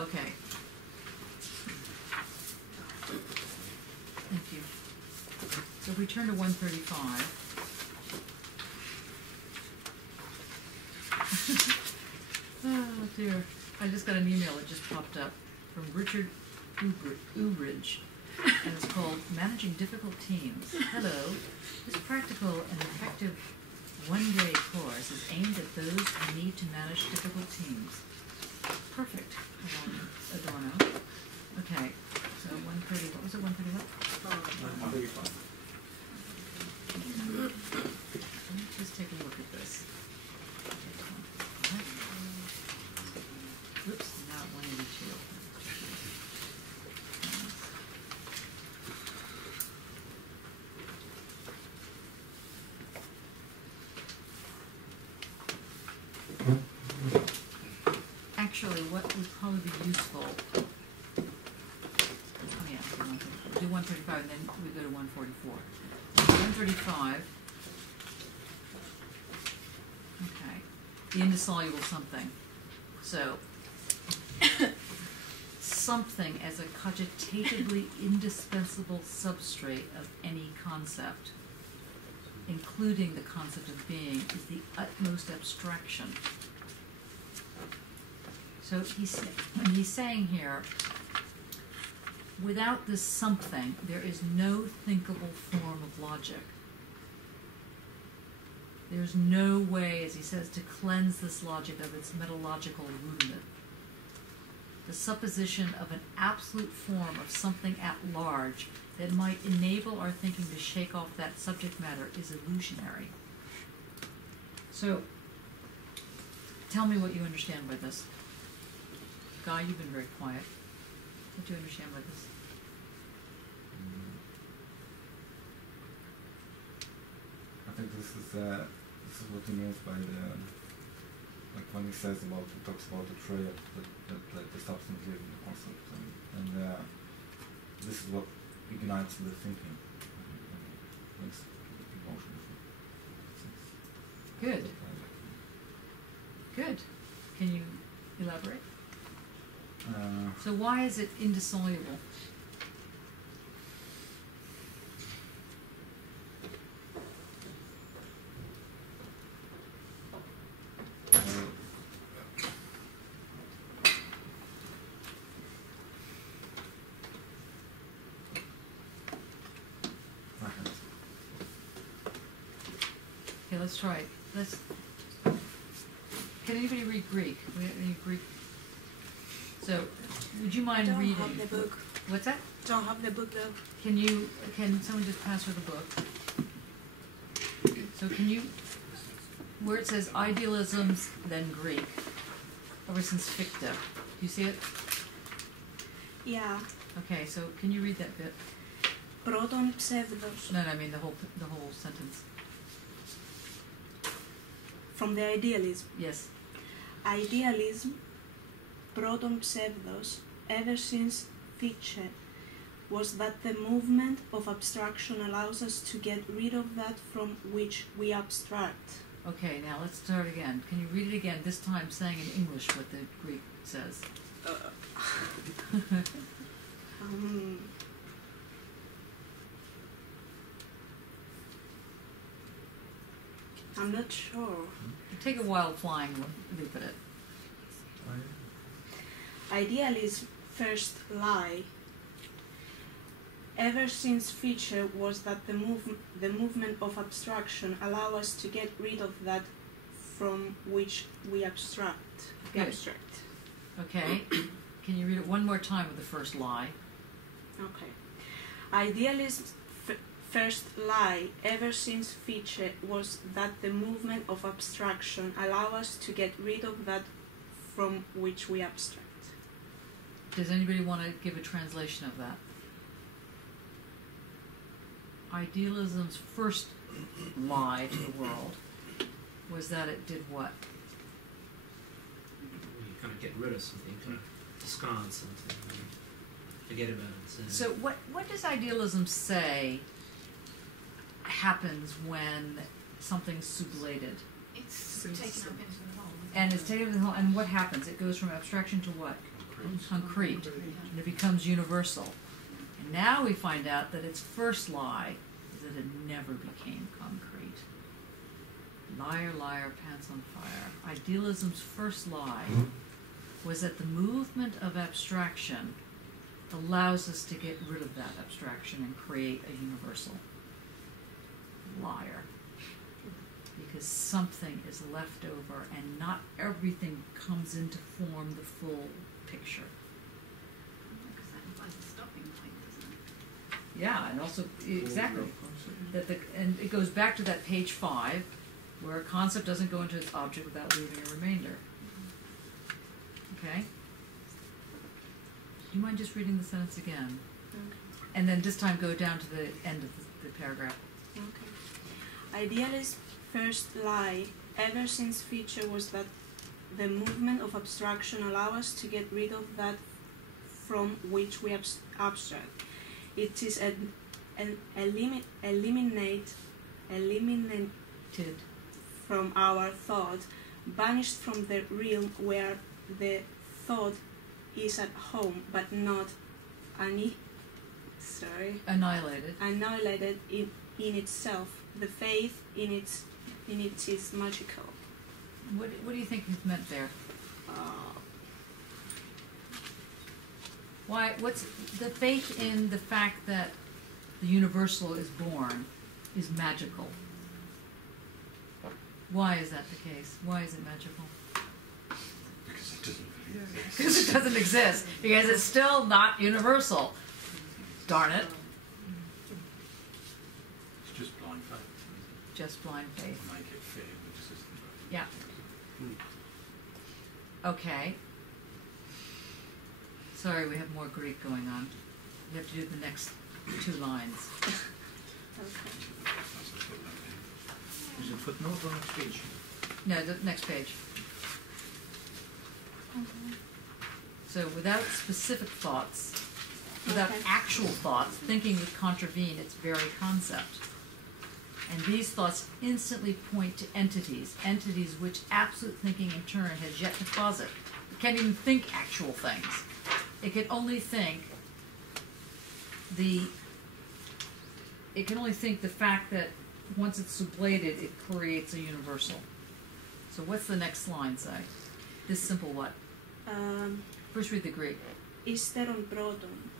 Okay. Thank you. So if we turn to 135. Oh dear. I just got an email that just popped up from Richard Ubridge, and it's called Managing Difficult Teams. Hello. This practical and effective one-day course is aimed at those who need to manage difficult teams. Perfect. Adorno. Okay. So 130, what was it, 131? 135. Let me just take a look at this. Oops, now 182. Actually, what would probably be useful, oh yeah, we'll do 135 and then we go to 144. 135, okay, the indissoluble something. So, something as a cogitatively indispensable substrate of any concept, including the concept of being, is the utmost abstraction. So he's saying here, without this something, there is no thinkable form of logic. There's no way, as he says, to cleanse this logic of its metalogical rudiment. The supposition of an absolute form of something at large that might enable our thinking to shake off that subject matter is illusionary. So, tell me what you understand by this. Guy, you've been very quiet. What do you understand by this? I think this is what he means by the, like when he says about, he talks about the triad, that the substance lives in the concept, and this is what ignites the thinking, and makes emotions. Good. Good. Can you elaborate? So why is it indissoluble? Okay, let's try it. Can anybody read Greek? We have any Greek? So, would you mind reading? Don't have the book. What's that? Don't have the book though. Can someone just pass her the book? So can you, where it says idealisms, then Greek, ever since Fichte, do you see it? Yeah. Okay, so can you read that bit? Proton pseudos. No, I mean the whole sentence. From the idealism. Yes. Idealism, proton pseudos, ever since Fichte, was that the movement of abstraction allows us to get rid of that from which we abstract. Okay, now let's start again. Can you read it again, this time saying in English what the Greek says? I'm not sure. Take a while flying loop at it. Idealism first lie ever since Fichte was that the movement of abstraction allow us to get rid of that from which we abstract. Good. Okay. Can you read it one more time with the first lie? Okay. Idealism's first lie ever since Fichte was that the movement of abstraction allow us to get rid of that from which we abstract. Does anybody want to give a translation of that? idealism's first lie to the world was that it did what? You kind of get rid of something, kind of discard something, and forget about it. So what does idealism say happens when something's sublated? It's taken up into the whole. And it's taken up into the whole, and what happens? It goes from abstraction to what? Concrete. And it becomes universal. And now we find out that its first lie is that it never became concrete. Liar, liar, pants on fire. Idealism's first lie was that the movement of abstraction allows us to get rid of that abstraction and create a universal. Liar. Because something is left over and not everything comes into form the full picture. Because that implies a stopping point, doesn't it? Yeah, and also, exactly. And it goes back to that page 5, where a concept doesn't go into its object without leaving a remainder. Okay? Do you mind just reading the sentence again? Okay. And then this time go down to the end of the paragraph. Okay. Idealist's first lie ever since Fichte was that the movement of abstraction allows us to get rid of that from which we abstract. It is eliminated from our thought, banished from the realm where the thought is at home, but not annihilated in itself. The faith in it is magical. What do you think is meant there? What's the faith in the fact that the universal is born is magical? Why is that the case? Why is it magical? Because it doesn't exist. Because it doesn't exist. Because it's still not universal. Darn it. It's just blind faith. Just blind faith. Make it fit in with the system. Yeah. Okay. Sorry, we have more Greek going on. We have to do the next 2 lines. Is it footnote or next page? No, the next page. So without specific thoughts, without actual thoughts, thinking would contravene its very concept. And these thoughts instantly point to entities which absolute thinking in turn has yet to posit. It can't even think actual things. It can only think the fact that once it's sublated, it creates a universal. So what's the next line say? This simple what? First read the Greek. Ύστερον πρώτερον.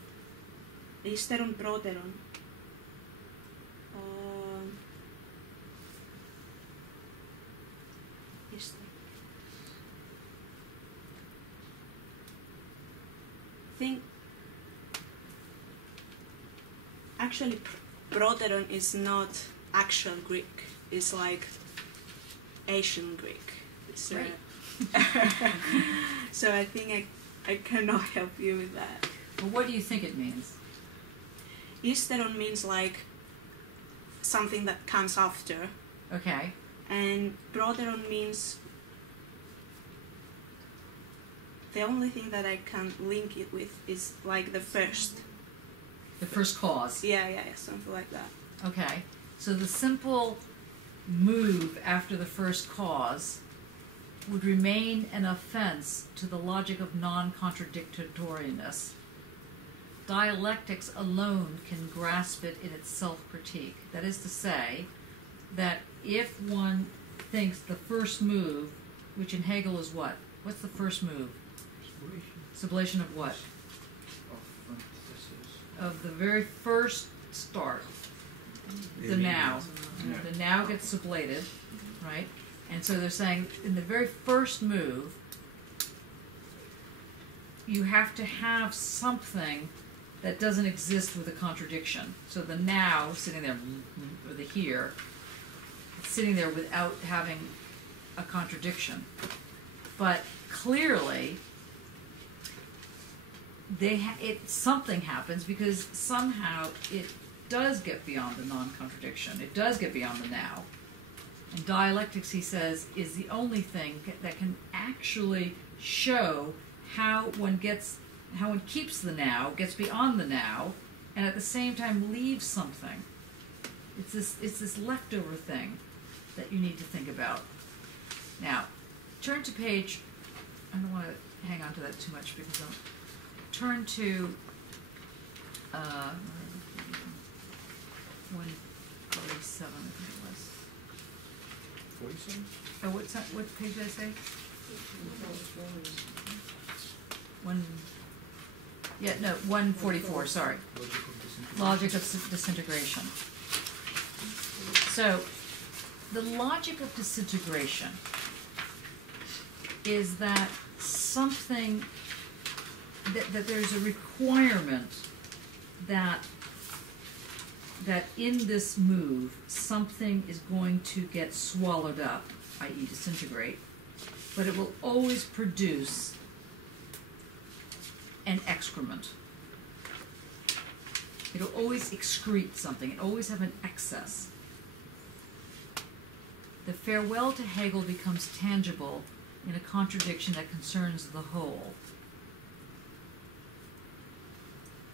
Think. Actually, proteron is not actual Greek. It's like Asian Greek. It's, right. So I think I cannot help you with that. Well, what do you think it means? Ύστερον means like something that comes after. Okay. And proteron means the only thing that I can link it with is like the first. The first cause. Yeah, something like that. Okay. So the simple move after the first cause would remain an offense to the logic of non-contradictoriness. Dialectics alone can grasp it in its self-critique. That is to say, that if one thinks the first move, which in Hegel is what? What's the first move? Sublation of what? Of the very first start. The now. The now gets sublated, right? And so they're saying in the very first move, you have to have something that doesn't exist with a contradiction. So the now sitting there, or the here, sitting there without having a contradiction. But clearly, something happens because somehow does get beyond the non-contradiction. It does get beyond the now. And dialectics, he says, is the only thing that can actually show how one keeps the now, gets beyond the now, and at the same time leaves something. It's this leftover thing that you need to think about. Now, turn to page, I don't want to hang on to that too much because I'll turn to 147, I think it was. 47? Oh, what's that? What page did I say? Yeah, no, 144, sorry. Logic of disintegration. So, the logic of disintegration is that something, that there's a requirement that in this move, something is going to get swallowed up, i.e. disintegrate, but it will always produce an excrement. It'll always excrete something. It'll always have an excess. The farewell to Hegel becomes tangible in a contradiction that concerns the whole,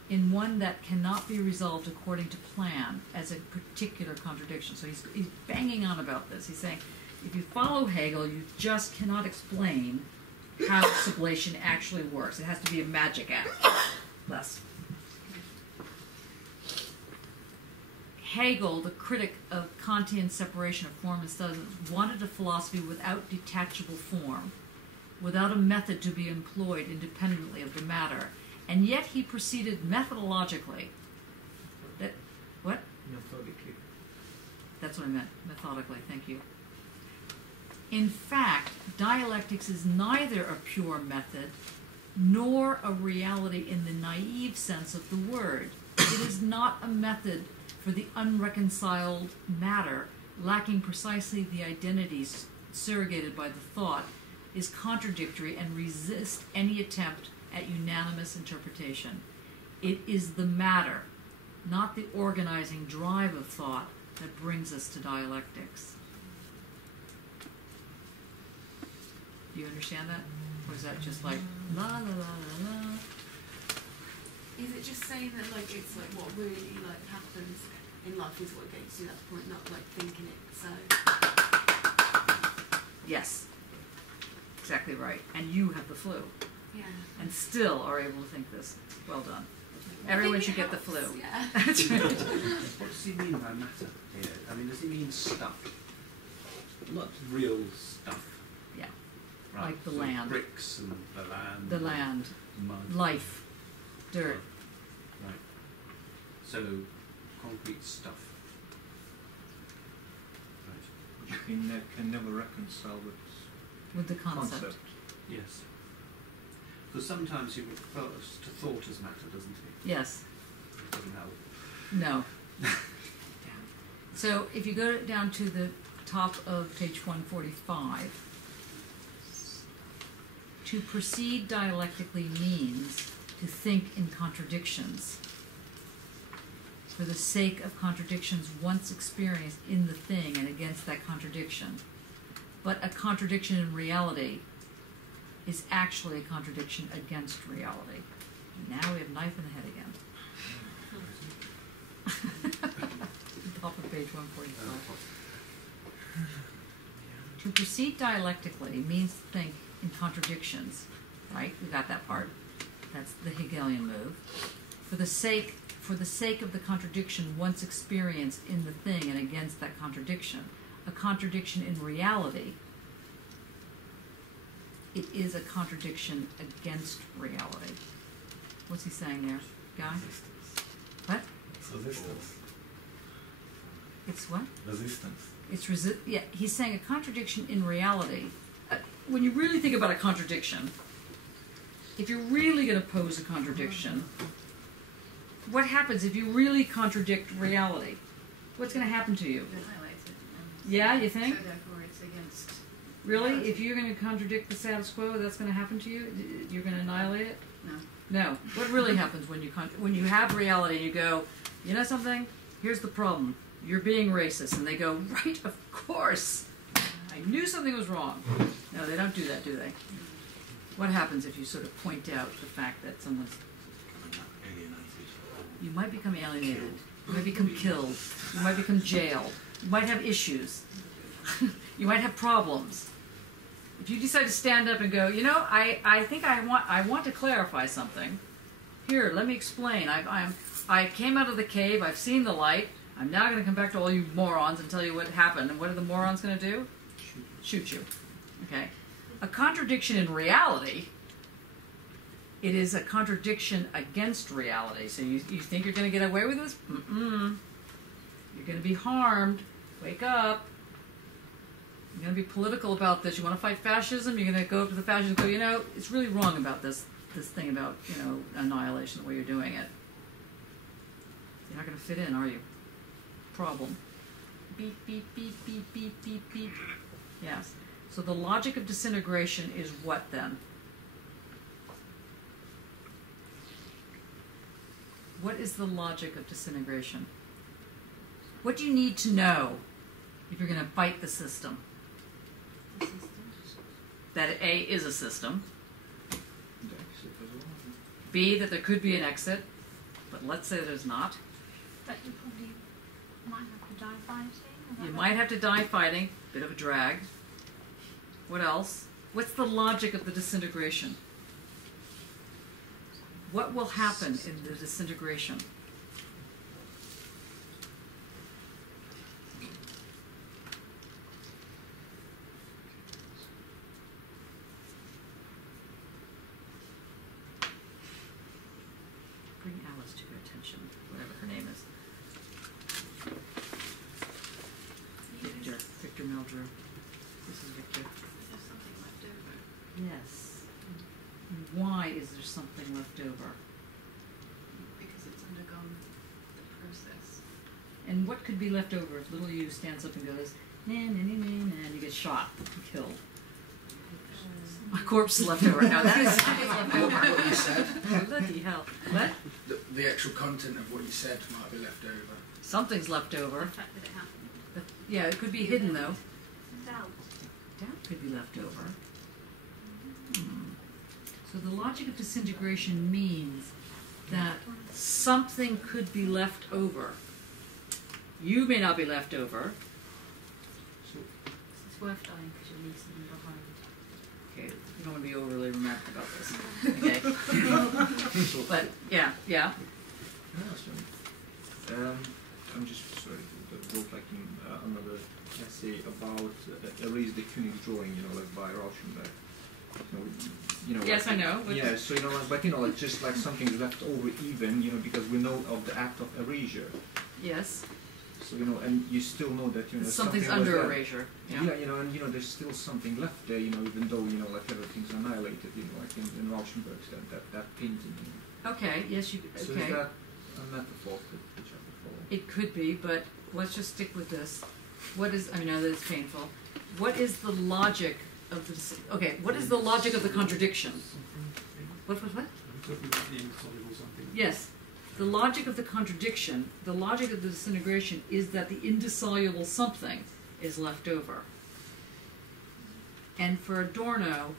in one that cannot be resolved according to plan as a particular contradiction. So he's banging on about this. He's saying, if you follow Hegel, you just cannot explain how sublation actually works. It has to be a magic act. Less. Hegel, the critic of Kantian separation of form and substance, wanted a philosophy without detachable form, without a method to be employed independently of the matter, and yet he proceeded methodologically. What? Methodically. That's what I meant, methodically, thank you. In fact, dialectics is neither a pure method nor a reality in the naive sense of the word. It is not a method for the unreconciled matter, lacking precisely the identities surrogated by the thought, is contradictory and resists any attempt at unanimous interpretation. It is the matter, not the organizing drive of thought, that brings us to dialectics. Do you understand that? Or is that just like, la la la la la? Is it just saying that, like, it's like what really like happens in life is what gets you to that point, not like thinking it? So yes, exactly right. And you have the flu, yeah, and still are able to think this. Well done. Everyone should get the flu. Yeah. That's right. What does he mean by matter here? I mean, does he mean stuff? Not real stuff. Yeah. Right. Like the so land. Bricks and the land. The land, Mud. life, dirt. Right. So, concrete stuff. Right. Which you can never reconcile With the concept. Yes. Because sometimes he refers to thought as matter, doesn't he? Yes. Doesn't help. No. So if you go down to the top of page 145, to proceed dialectically means to think in contradictions for the sake of contradictions once experienced in the thing and against that contradiction. But a contradiction in reality is actually a contradiction against reality. And now we have knife in the head again. Top of page 145. To proceed dialectically means to think in contradictions, right? We got that part. That's the Hegelian move. For the sake of the contradiction once experienced in the thing and against that contradiction. A contradiction in reality, it is a contradiction against reality. What's he saying there, Guy? Resistance. What? It's resistance. It's what? Resistance. It's yeah, he's saying a contradiction in reality. When you really think about a contradiction, if you're really going to pose a contradiction, what happens if you really contradict reality? What's going to happen to you? It highlights it. Yeah, you think? So therefore it's against... Really? If you're going to contradict the status quo, that's going to happen to you? You're going to annihilate it? No. No. What really happens when you have reality and you go, you know something? here's the problem. You're being racist. And they go, right, of course. I knew something was wrong. No, they don't do that, do they? What happens if you sort of point out the fact that someone's... You might become alienated. You might become killed. You might become jailed. You might have issues. You might have problems. If you decide to stand up and go, you know, I think I want to clarify something. Here, let me explain. I came out of the cave. I've seen the light. I'm now going to come back to all you morons and tell you what happened. And what are the morons going to do? Shoot you. Okay. A contradiction in reality. It is a contradiction against reality. So you think you're going to get away with this? Mm-mm. You're going to be harmed. Wake up. You're going to be political about this. You want to fight fascism? You're going to go up to the fascists and go, you know, it's really wrong about this thing about, you know, annihilation, the way you're doing it. You're not going to fit in, are you? Problem. Beep, beep, beep, beep, beep, beep, beep. Yes. So the logic of disintegration is what then? What is the logic of disintegration? What do you need to know if you're going to fight the system? That A is a system. B, that there could be an exit, but let's say there's not. But you probably might have to die fighting. You might have to die fighting. Bit of a drag. What else? What's the logic of the disintegration? What will happen in the disintegration? Bring Alice to your attention, whatever her name is. Victor Meldrew. This is Victor. Is there something left over? Yes. Why is there something left over? Because it's undergone the process. And what could be left over if little you stands up and goes, nah, nah, nah, nah, nah, and you get shot and killed? A corpse is left over. No, that is left over. What you said. Bloody hell. What? The actual content of what you said might be left over. Something's left over. The fact that it happened. Yeah, it could be hidden though. Doubt. Doubt could be left over. So the logic of disintegration means that something could be left over. You may not be left over. It's worth dying because you leave something behind. Okay, you don't want to be overly romantic about this. Okay. But yeah. I'm just sorry to wrote like another essay about erase the König drawing, you know, like by Rauschenberg. You know, yes, like, I know. Yeah, so you know, but you know, like just like something's left over, even you know, because we know of the act of erasure. Yes. So you know, and you still know that you know something's something under was erasure. Yeah, you know, and you know, there's still something left there, you know, even though you know, like everything's annihilated, you know, like in Rauschenberg's that painting. You know. Okay. Yes, you. Okay. So is that a metaphor which I could follow? It could be, but let's just stick with this. What is? I know that it's painful. What is the logic of the? Okay. What is the logic of the contradiction? What? Yes. The logic of the contradiction, the logic of the disintegration is that the indissoluble something is left over. And for Adorno,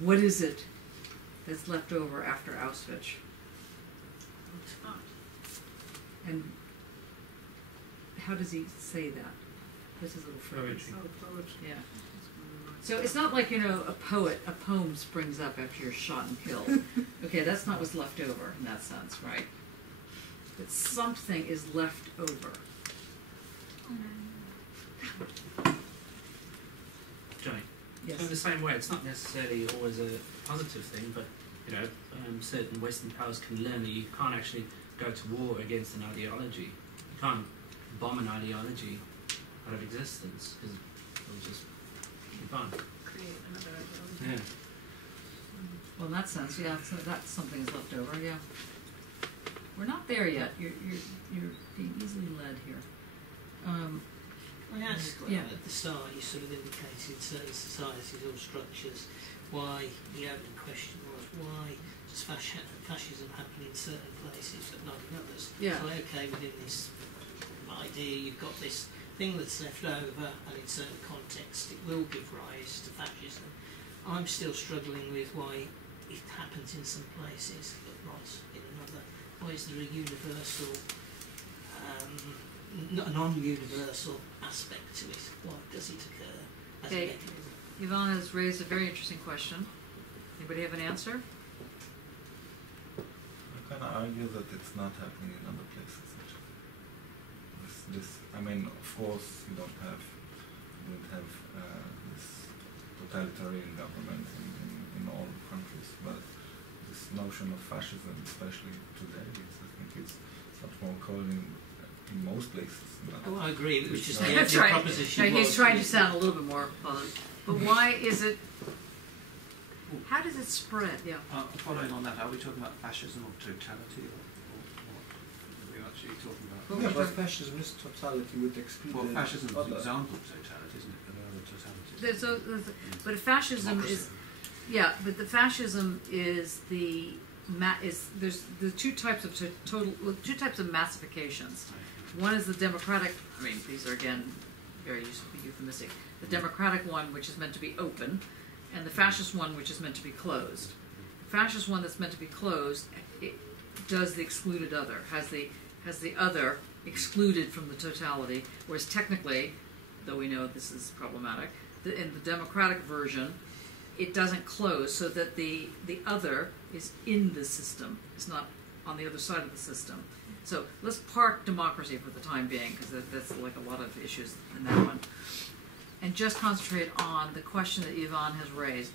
what is it that's left over after Auschwitz? And how does he say that? What's his little phrase? Yeah. So it's not like, you know, a poem springs up after you're shot and killed. Okay, that's not what's left over in that sense, right? But something is left over. Johnny? Yes. So in the same way, it's not necessarily always a positive thing, but, you know, certain Western powers can learn that you can't actually go to war against an ideology. You can't bomb an ideology out of existence, because it'll just be fun. Create another ideology. Yeah. Well, in that sense, yeah, so that's something's left over, yeah. We're not there yet. You're being easily led here. I asked Yeah. at the start, you sort of indicated certain societies or structures, why the opening question was, why does fascism happen in certain places but not in others? Yeah. So, okay, within this idea, you've got this thing that's left over, and in certain contexts, it will give rise to fascism. I'm still struggling with why it happens in some places but not in another. Why is there a universal, a non-universal aspect to it? Why does it occur as a Okay. mechanism? Yvonne has raised a very interesting question. Anybody have an answer? I kind of argue that it's not happening in other places. Actually. I mean, of course, you don't have this totalitarian government in all countries, but this notion of fascism, especially today, I think it's much more common in most places. Oh, I agree. It was just That's the right. proposition. No, he's was trying to sound a little bit more positive. But why is it? How does it spread? Yeah. Following on that, are we talking about fascism or totality, or what are we actually talking about? Yeah, but fascism is totality with excluded. Well, fascism is an other. example of totality, isn't it? There are other totalities. But fascism Democracy. is, yeah. But the fascism is there's the two types of two types of massifications. One is the democratic. I mean, these are again very euphemistic. The democratic one, which is meant to be open, and the fascist one, which is meant to be closed. The fascist one that's meant to be closed, it does the excluded other, has the other excluded from the totality, whereas technically, though we know this is problematic, in the democratic version, it doesn't close, so that the other is in the system. It's not on the other side of the system. So let's park democracy for the time being, because that's like a lot of issues in that one. And just concentrate on the question that Yvonne has raised.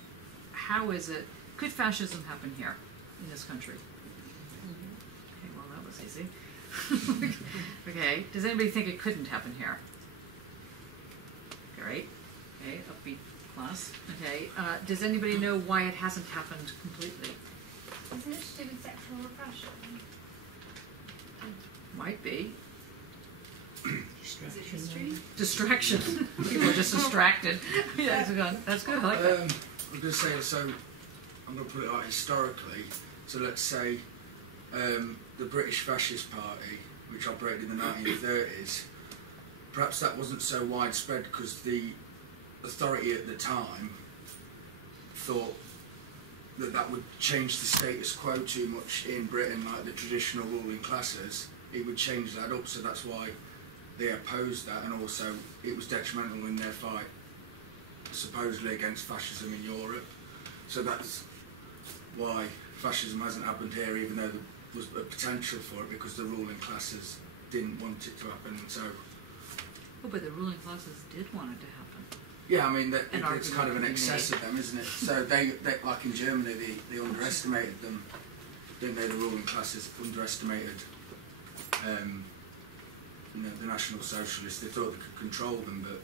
How is it, could fascism happen here in this country? Okay, well, that was easy. Okay, does anybody think it couldn't happen here? Great. Okay, upbeat class. Okay, does anybody know why it hasn't happened completely? Isn't it to do with sexual repression? Might be. Is it history? Distraction. People are just distracted. Yeah, that's good. I like that. I'm going to say, so I'm going to put it like historically. So let's say the British Fascist Party, which operated in the 1930s, perhaps that wasn't so widespread because the authority at the time thought that that would change the status quo too much in Britain, like the traditional ruling classes. It would change that up, so that's why they opposed that, and also it was detrimental in their fight supposedly against fascism in Europe. So that's why fascism hasn't happened here, even though there was a potential for it, because the ruling classes didn't want it to happen. So, Oh, but the ruling classes did want it to happen. yeah, I mean, An it's kind of an argument excess to of them, isn't it? So they like in Germany, they underestimated them, didn't they? The ruling classes underestimated the National Socialists. They thought they could control them, but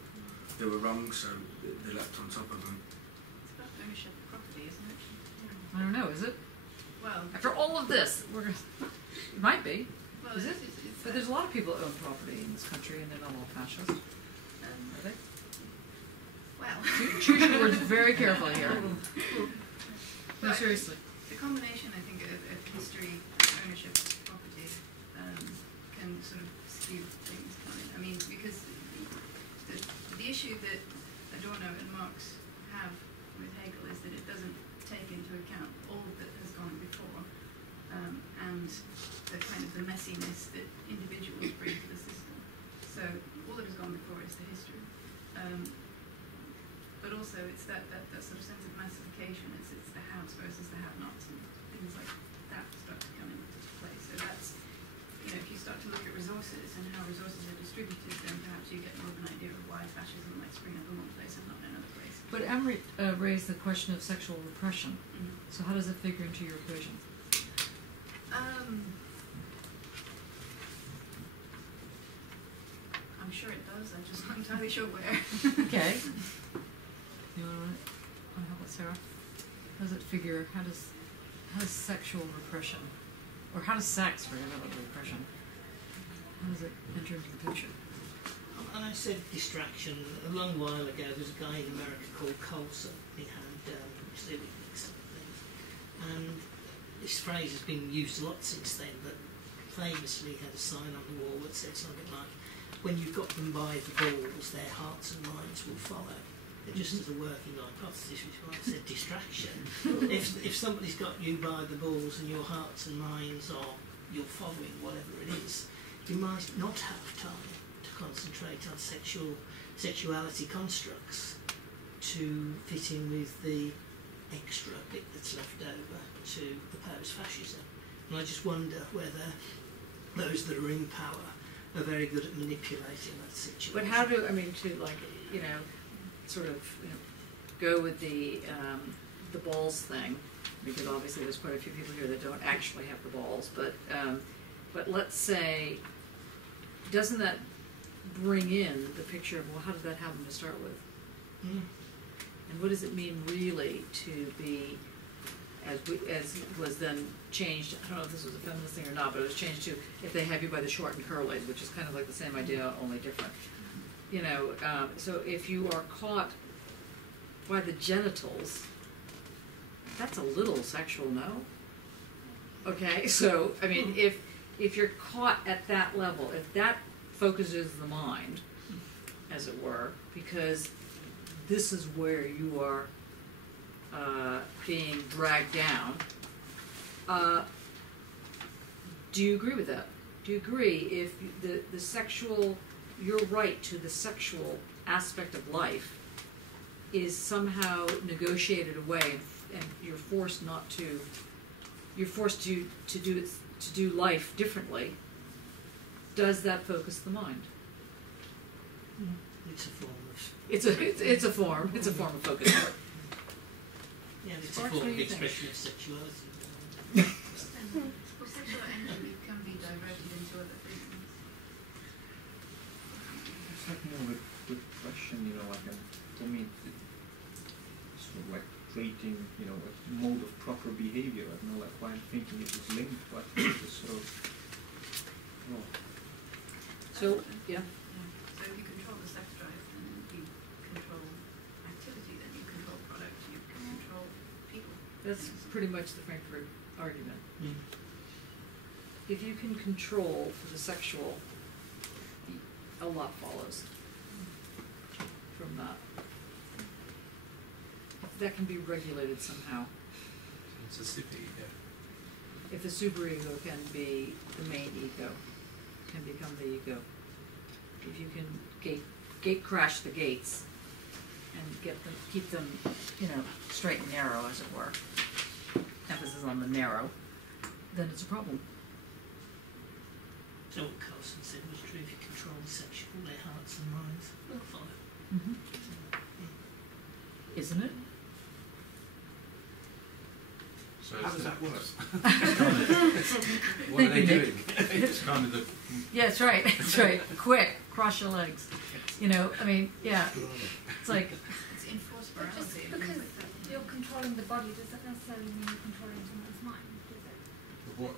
they were wrong, so they leapt on top of them. It's about ownership of property, isn't it? I don't know, is it? Well, After all of this, it might be. well, Is it? it's But there's a lot of people that own property in this country, and they're not all fascist. Are they? well. Choose your words very carefully here. No, But seriously. The combination, I think, of history and ownership of property can sort of skew things. I mean, because the issue that Adorno and Marx have with Hegel is that it doesn't take into account all that has gone before, and the kind of the messiness that individuals bring to the system. So all that has gone before is the history. But also it's that sort of sense of massification. It's the haves versus the have-nots, and things like that start to come into play. So that's, if you start to look at resources and how resources are distributed, then perhaps you get more of an idea of why fascism might spring up in one place and not in another place. But Emery raised the question of sexual repression. Mhm. So how does it figure into your equation? I'm sure it does. I'm just not entirely sure where. Okay. You want to help with Sarah? How does it figure? How does sexual repression, or how does sex, forget about repression, how does it enter into the picture? and I said distraction. A long while ago, there was a guy in America called Coulson. He had things, and this phrase has been used a lot since then. But famously, had a sign on the wall that said something like, "When you've got them by the balls, their hearts and minds will follow." Just as a working hypothesis, which is why I said distraction. if somebody's got you by the balls and your hearts and minds are you're following whatever it is, you might not have time to concentrate on sexuality constructs to fit in with the extra bit that's left over to oppose fascism. And I just wonder whether those that are in power are very good at manipulating that situation. But how do, I mean, to like, you know, sort of, you know, go with the balls thing, because obviously there's quite a few people here that don't actually have the balls, but let's say, doesn't that bring in the picture of, well, how did that happen to start with? Mm. And what does it mean really to be, as was then changed, I don't know if this was a feminist thing or not, but it was changed to, if they have you by the short and curlies, which is kind of like the same idea, only different. You know, so if you are caught by the genitals, that's a little sexual, no? Okay, so, I mean, if you're caught at that level, if that focuses the mind, as it were, because this is where you are being dragged down, do you agree with that? Do you agree if the sexual, your right to the sexual aspect of life is somehow negotiated away, and you're forced not to, you're forced to do life differently? Does that focus the mind? It's a form of. It's a form of focus. Yeah, it's a form of expression of sexuality. Well, sexual energy can be diverted into other things. It's like more of a good question, you know, like for me, it's sort of like creating, you know, a mode of proper behavior. I don't know, like why I'm thinking it was linked, but it's sort of, oh. So, yeah. So if you control the sex drive, then you control activity, then you control product, you can control people. That's pretty much the Frankfurt argument. Mm. If you can control for the sexual, a lot follows from that. If that can be regulated somehow. It's a super ego. If the superego can be the main ego, can become the ego. If you can gate crash the gates and keep them, you know, straight and narrow, as it were. Emphasis on the narrow, then it's a problem. So what Carlson said was true. If you control the sexual, their hearts and minds will follow. Mm-hmm. Isn't it? So How does that work? what are they doing? It's kind of the. Yeah, that's right. That's right. Quick, cross your legs. You know, I mean, yeah. It's like. It's enforced But just morality. because you're controlling the body doesn't necessarily mean you're controlling someone's mind, does it? What,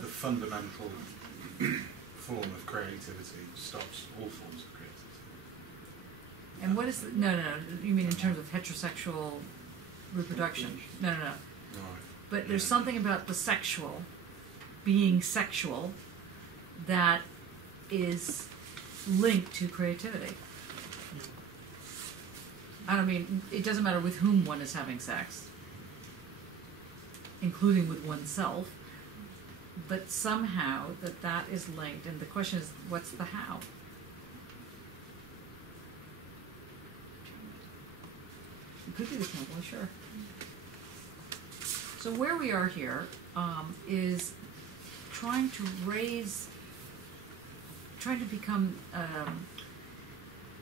the fundamental form of creativity stops all forms of creativity. And what is no? You mean in terms of heterosexual reproduction? No. Right. But there's something about the sexual, being sexual, that is linked to creativity. I don't mean, it doesn't matter with whom one is having sex, including with oneself, but somehow that is linked, and the question is, what's the how? It could be the simple, sure. So where we are here is trying to become,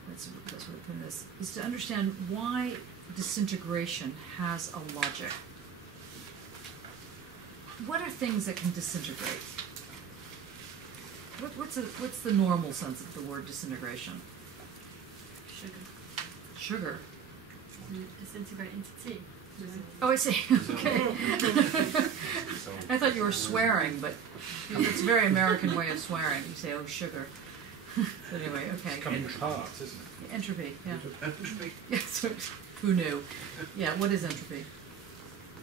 that's the best way to put this, is to understand why disintegration has a logic. What are things that can disintegrate? What's the normal sense of the word disintegration? Sugar. Disintegrate into tea. Oh, I see. Okay. I thought you were swearing, but it's a very American way of swearing. You say, "Oh, sugar." Anyway, okay. It's coming apart, isn't it? Entropy, yeah. Entropy. Yeah, so, who knew? Yeah, what is entropy?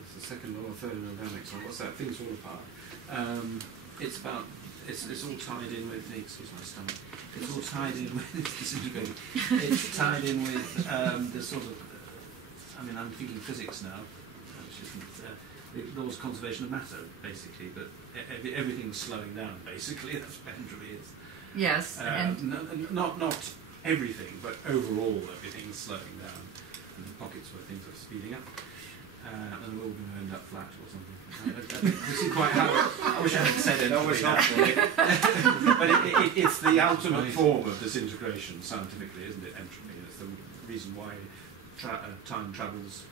It's the second law or third in dynamics. Or what's that? Things fall apart. It's about. It's all tied in with. Excuse my stomach. It's all tied in with disintegrating. It's tied in with the sort of. I mean, I'm thinking physics now, which isn't the laws of conservation of matter, basically. But everything's slowing down. Basically, that's what entropy is. Yes, and not everything, but overall everything's slowing down, and the pockets where things are speeding up, and we're all going to end up flat or something. This is quite how I wish I had said it. That was helpful. But it's the ultimate form of disintegration scientifically, isn't it? Entropy. It's the reason why time travels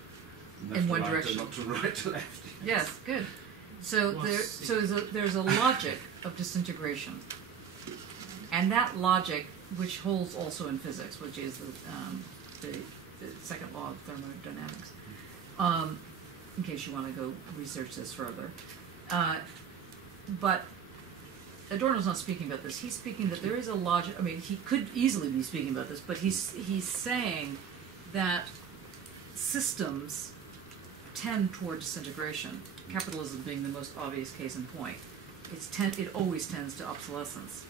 from left in to one right direction, and not to right to left. Yes, good. So there's a logic of disintegration, and that logic, which holds also in physics, which is the second law of thermodynamics. In case you want to go research this further, but Adorno's not speaking about this. He's speaking that there is a logic. I mean, he could easily be speaking about this, but he's saying that systems tend toward disintegration. Capitalism being the most obvious case in point. It always tends to obsolescence.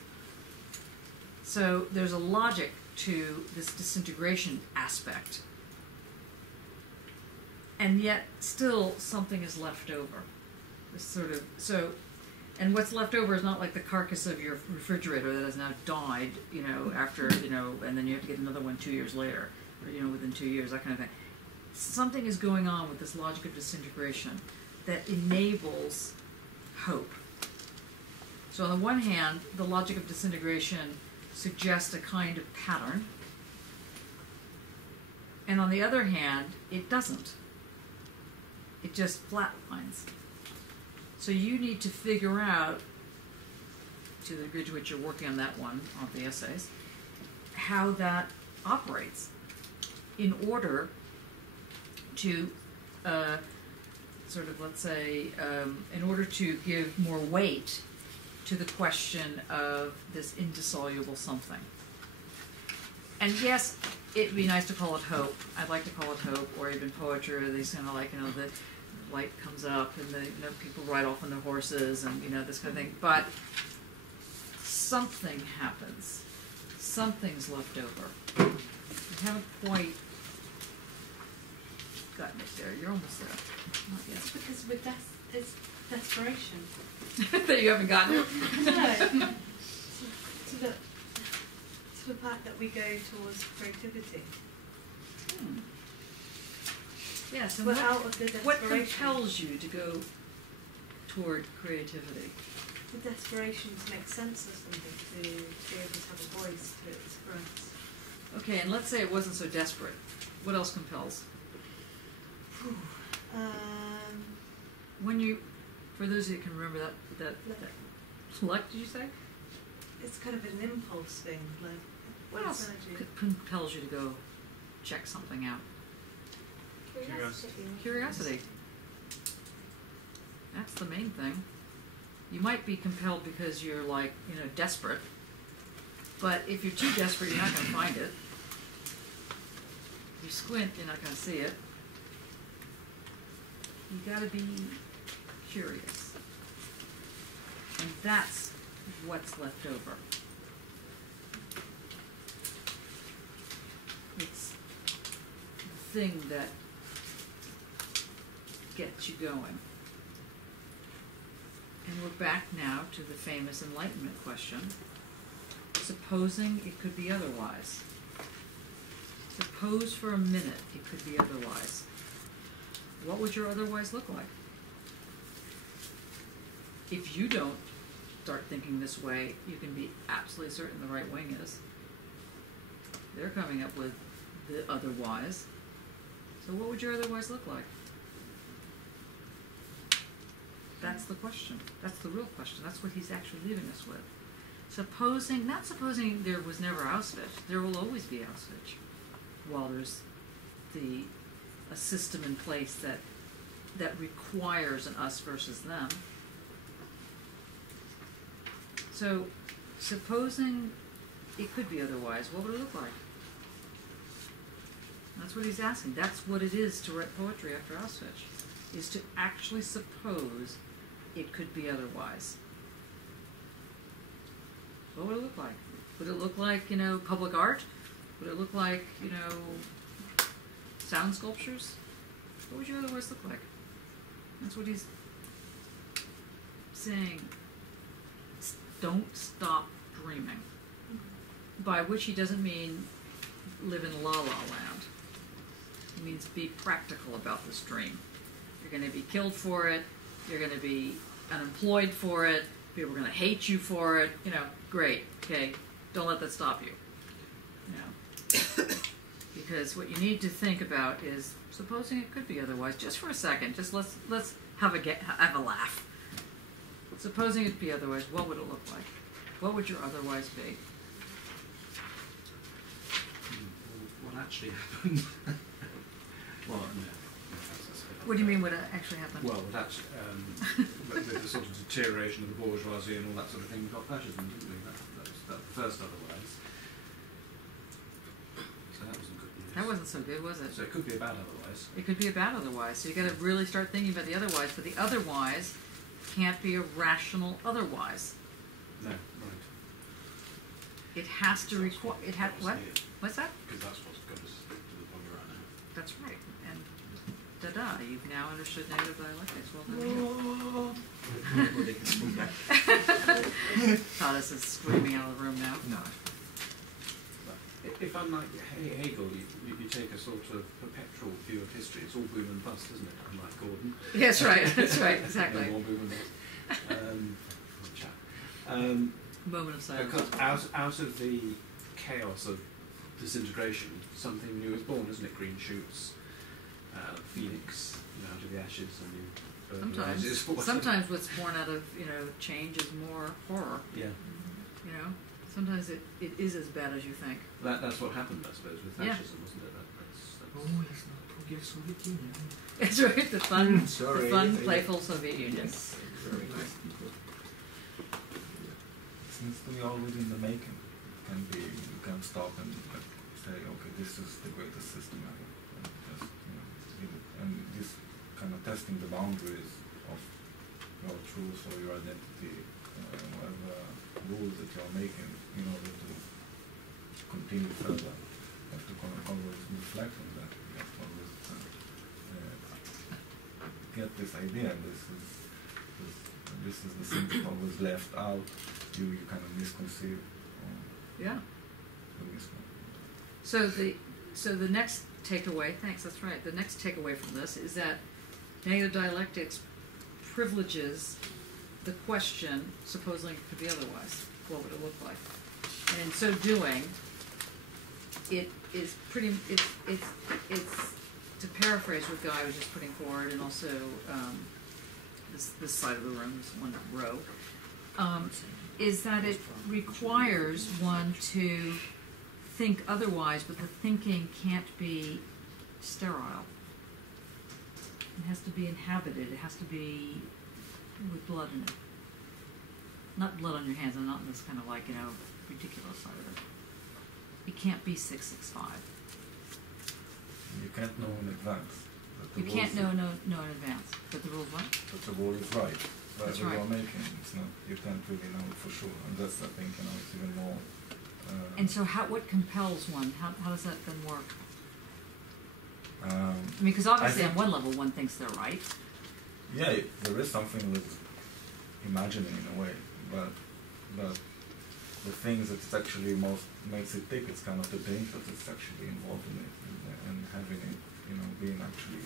So there's a logic to this disintegration aspect. And yet, still, something is left over. This sort of and what's left over is not like the carcass of your refrigerator that has now died, after, and then you have to get another one 2 years later, or, within 2 years, that kind of thing. Something is going on with this logic of disintegration that enables hope. So on the one hand, the logic of disintegration suggests a kind of pattern, and on the other hand, it doesn't. It just flatlines. So you need to figure out, to the degree to which you're working on that one, on the essays, how that operates in order to in order to give more weight to the question of this indissoluble something. And yes, it'd be nice to call it hope. I'd like to call it hope, or even poetry, or these kind of the light comes up and people ride off on their horses and this kind of thing. But something happens. Something's left over. You haven't quite gotten it there. You're almost there. Not yet. It's because with it's desperation. That you haven't gotten it. No. To the fact that we go towards creativity. Yes, and But out of the what desperation. compels you to go toward creativity? The desperation to make sense of something, to be able to have a voice, to express. Okay, and let's say it wasn't so desperate. What else compels? When you, for those of you who can remember that luck, did you say? It's kind of an impulse thing, like. What else compels you to go check something out? Curiosity. That's the main thing. You might be compelled because you're desperate, but if you're too desperate, you're not going to find it. If you squint, you're not going to see it. You got to be curious, and that's what's left over. It's the thing that gets you going. And we're back now to the famous Enlightenment question. Supposing it could be otherwise. Suppose for a minute it could be otherwise. What would your otherwise look like? If you don't start thinking this way, you can be absolutely certain the right wing is. They're coming up with the otherwise. So what would your otherwise look like? That's the question. That's the real question. That's what he's actually leaving us with. Not supposing there was never Auschwitz. There will always be Auschwitz while there's a system in place that requires an us versus them. So supposing it could be otherwise, what would it look like? That's what he's asking. That's what it is to write poetry after Auschwitz, is to actually suppose it could be otherwise. What would it look like? Would it look like, public art? Would it look like, sound sculptures? What would your otherwise look like? That's what he's saying. Don't stop dreaming. By which he doesn't mean live in la-la land. He means be practical about this dream. You're going to be killed for it. You're going to be unemployed for it. People are going to hate you for it. Great. Okay. Don't let that stop you. Because what you need to think about is supposing it could be otherwise. Just for a second. Just let's have a laugh. Supposing it be otherwise, what would it look like? What would your otherwise be? What actually happened? Well, no. What do you mean what actually happened? Well, that's with the sort of deterioration of the bourgeoisie and all that sort of thing, we got fascism, didn't we? That was the first otherwise. So that wasn't good news. That wasn't so good, was it? So it could be about otherwise. It could be about otherwise. So you got to really start thinking about the otherwise. But the otherwise can't be a rational otherwise. No, right. It has to require. It had what? What's that? Because that's what's got us to the point we're at now. That's right. And ta-da! You've now understood negative dialectics. Well done. Thomas is screaming out of the room now. No. If unlike Hegel, you take a sort of perpetual view of history, it's all boom and bust, isn't it? Unlike Gordon. Yes, right. That's right. Exactly. No more boom and bust. Chat. Moment of silence. Because out of the chaos of disintegration, something new is born, isn't it? Green shoots, phoenix, out of the ashes, and new rises. Sometimes what's born out of change is more horror. Yeah. Sometimes it is as bad as you think. That's what happened, I suppose, with fascism, wasn't it? Let's not forget Soviet Union. That's right. The fun, playful Soviet Union. Yes, very nice people. Seems to be always in the making. You can stop and say, okay, this is the greatest system ever. And this kind of testing the boundaries of your truth or your identity, whatever rules that you're making in order to continue further. You have to always reflect on that. You have to always get this idea. This is the thing that always left out. You kind of misconceive. Yeah. So the next takeaway. Thanks. That's right. The next takeaway from this is that negative dialectics privileges the question, supposing it could be otherwise, what would it look like? And in so doing, it is pretty. It's to paraphrase what Guy was just putting forward, and also this side of the room, this one row, is that it requires one to think otherwise, but the thinking can't be sterile. It has to be inhabited. It has to be with blood in it. Not blood on your hands, and not in this kind of ridiculous side of it. It can't be 665. You can't know in advance. You can't know in advance. But the rule's what? But the rule is right. That's right. You're making, it's not, you can't really know for sure. And that's, I think, it's even more... and so what compels one? How does that then work? Because obviously on one level one thinks they're right. Yeah, there is something with imagining in a way, but the things that it's actually most makes it tick, it's kind of the danger that's actually involved in it, and having it, being actually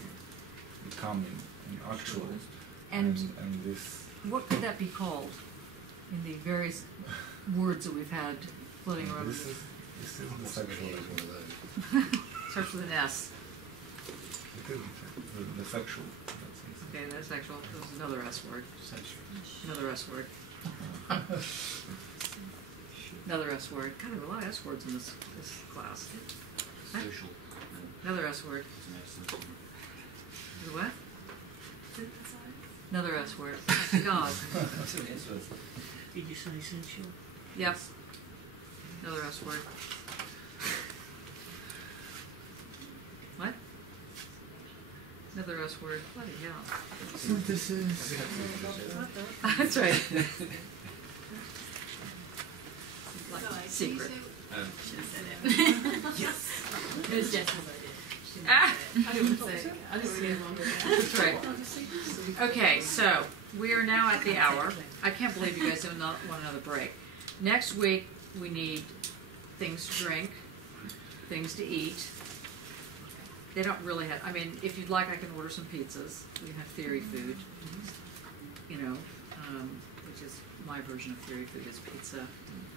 becoming actual. And this. What could that be called in the various words that we've had floating around? This is the sexual. Starts with an S. The sexual. Okay, that's sexual. There's another S word. Sexual. Another S word. Another S word. God, there are a lot of S words in this class. Social. Another S word. The what? Another S word. God. Did you say sensual? Yep. Another S word. What? Another S word. Bloody hell. Synthesis. That's right. Like, secret. Yes. It was Jess's idea. Ah. I didn't say it. I didn't really want it. That's right. Okay, so we are now at the hour. I can't believe you guys don't want another break. Next week we need things to drink, things to eat. They don't really have. I mean, if you'd like, I can order some pizzas. We have theory food. You know, which is my version of theory food is pizza,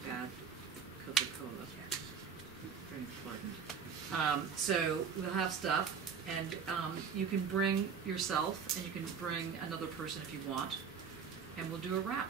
bad Coca-Cola. Very important. So we'll have stuff, and you can bring yourself, and you can bring another person if you want, and we'll do a wrap.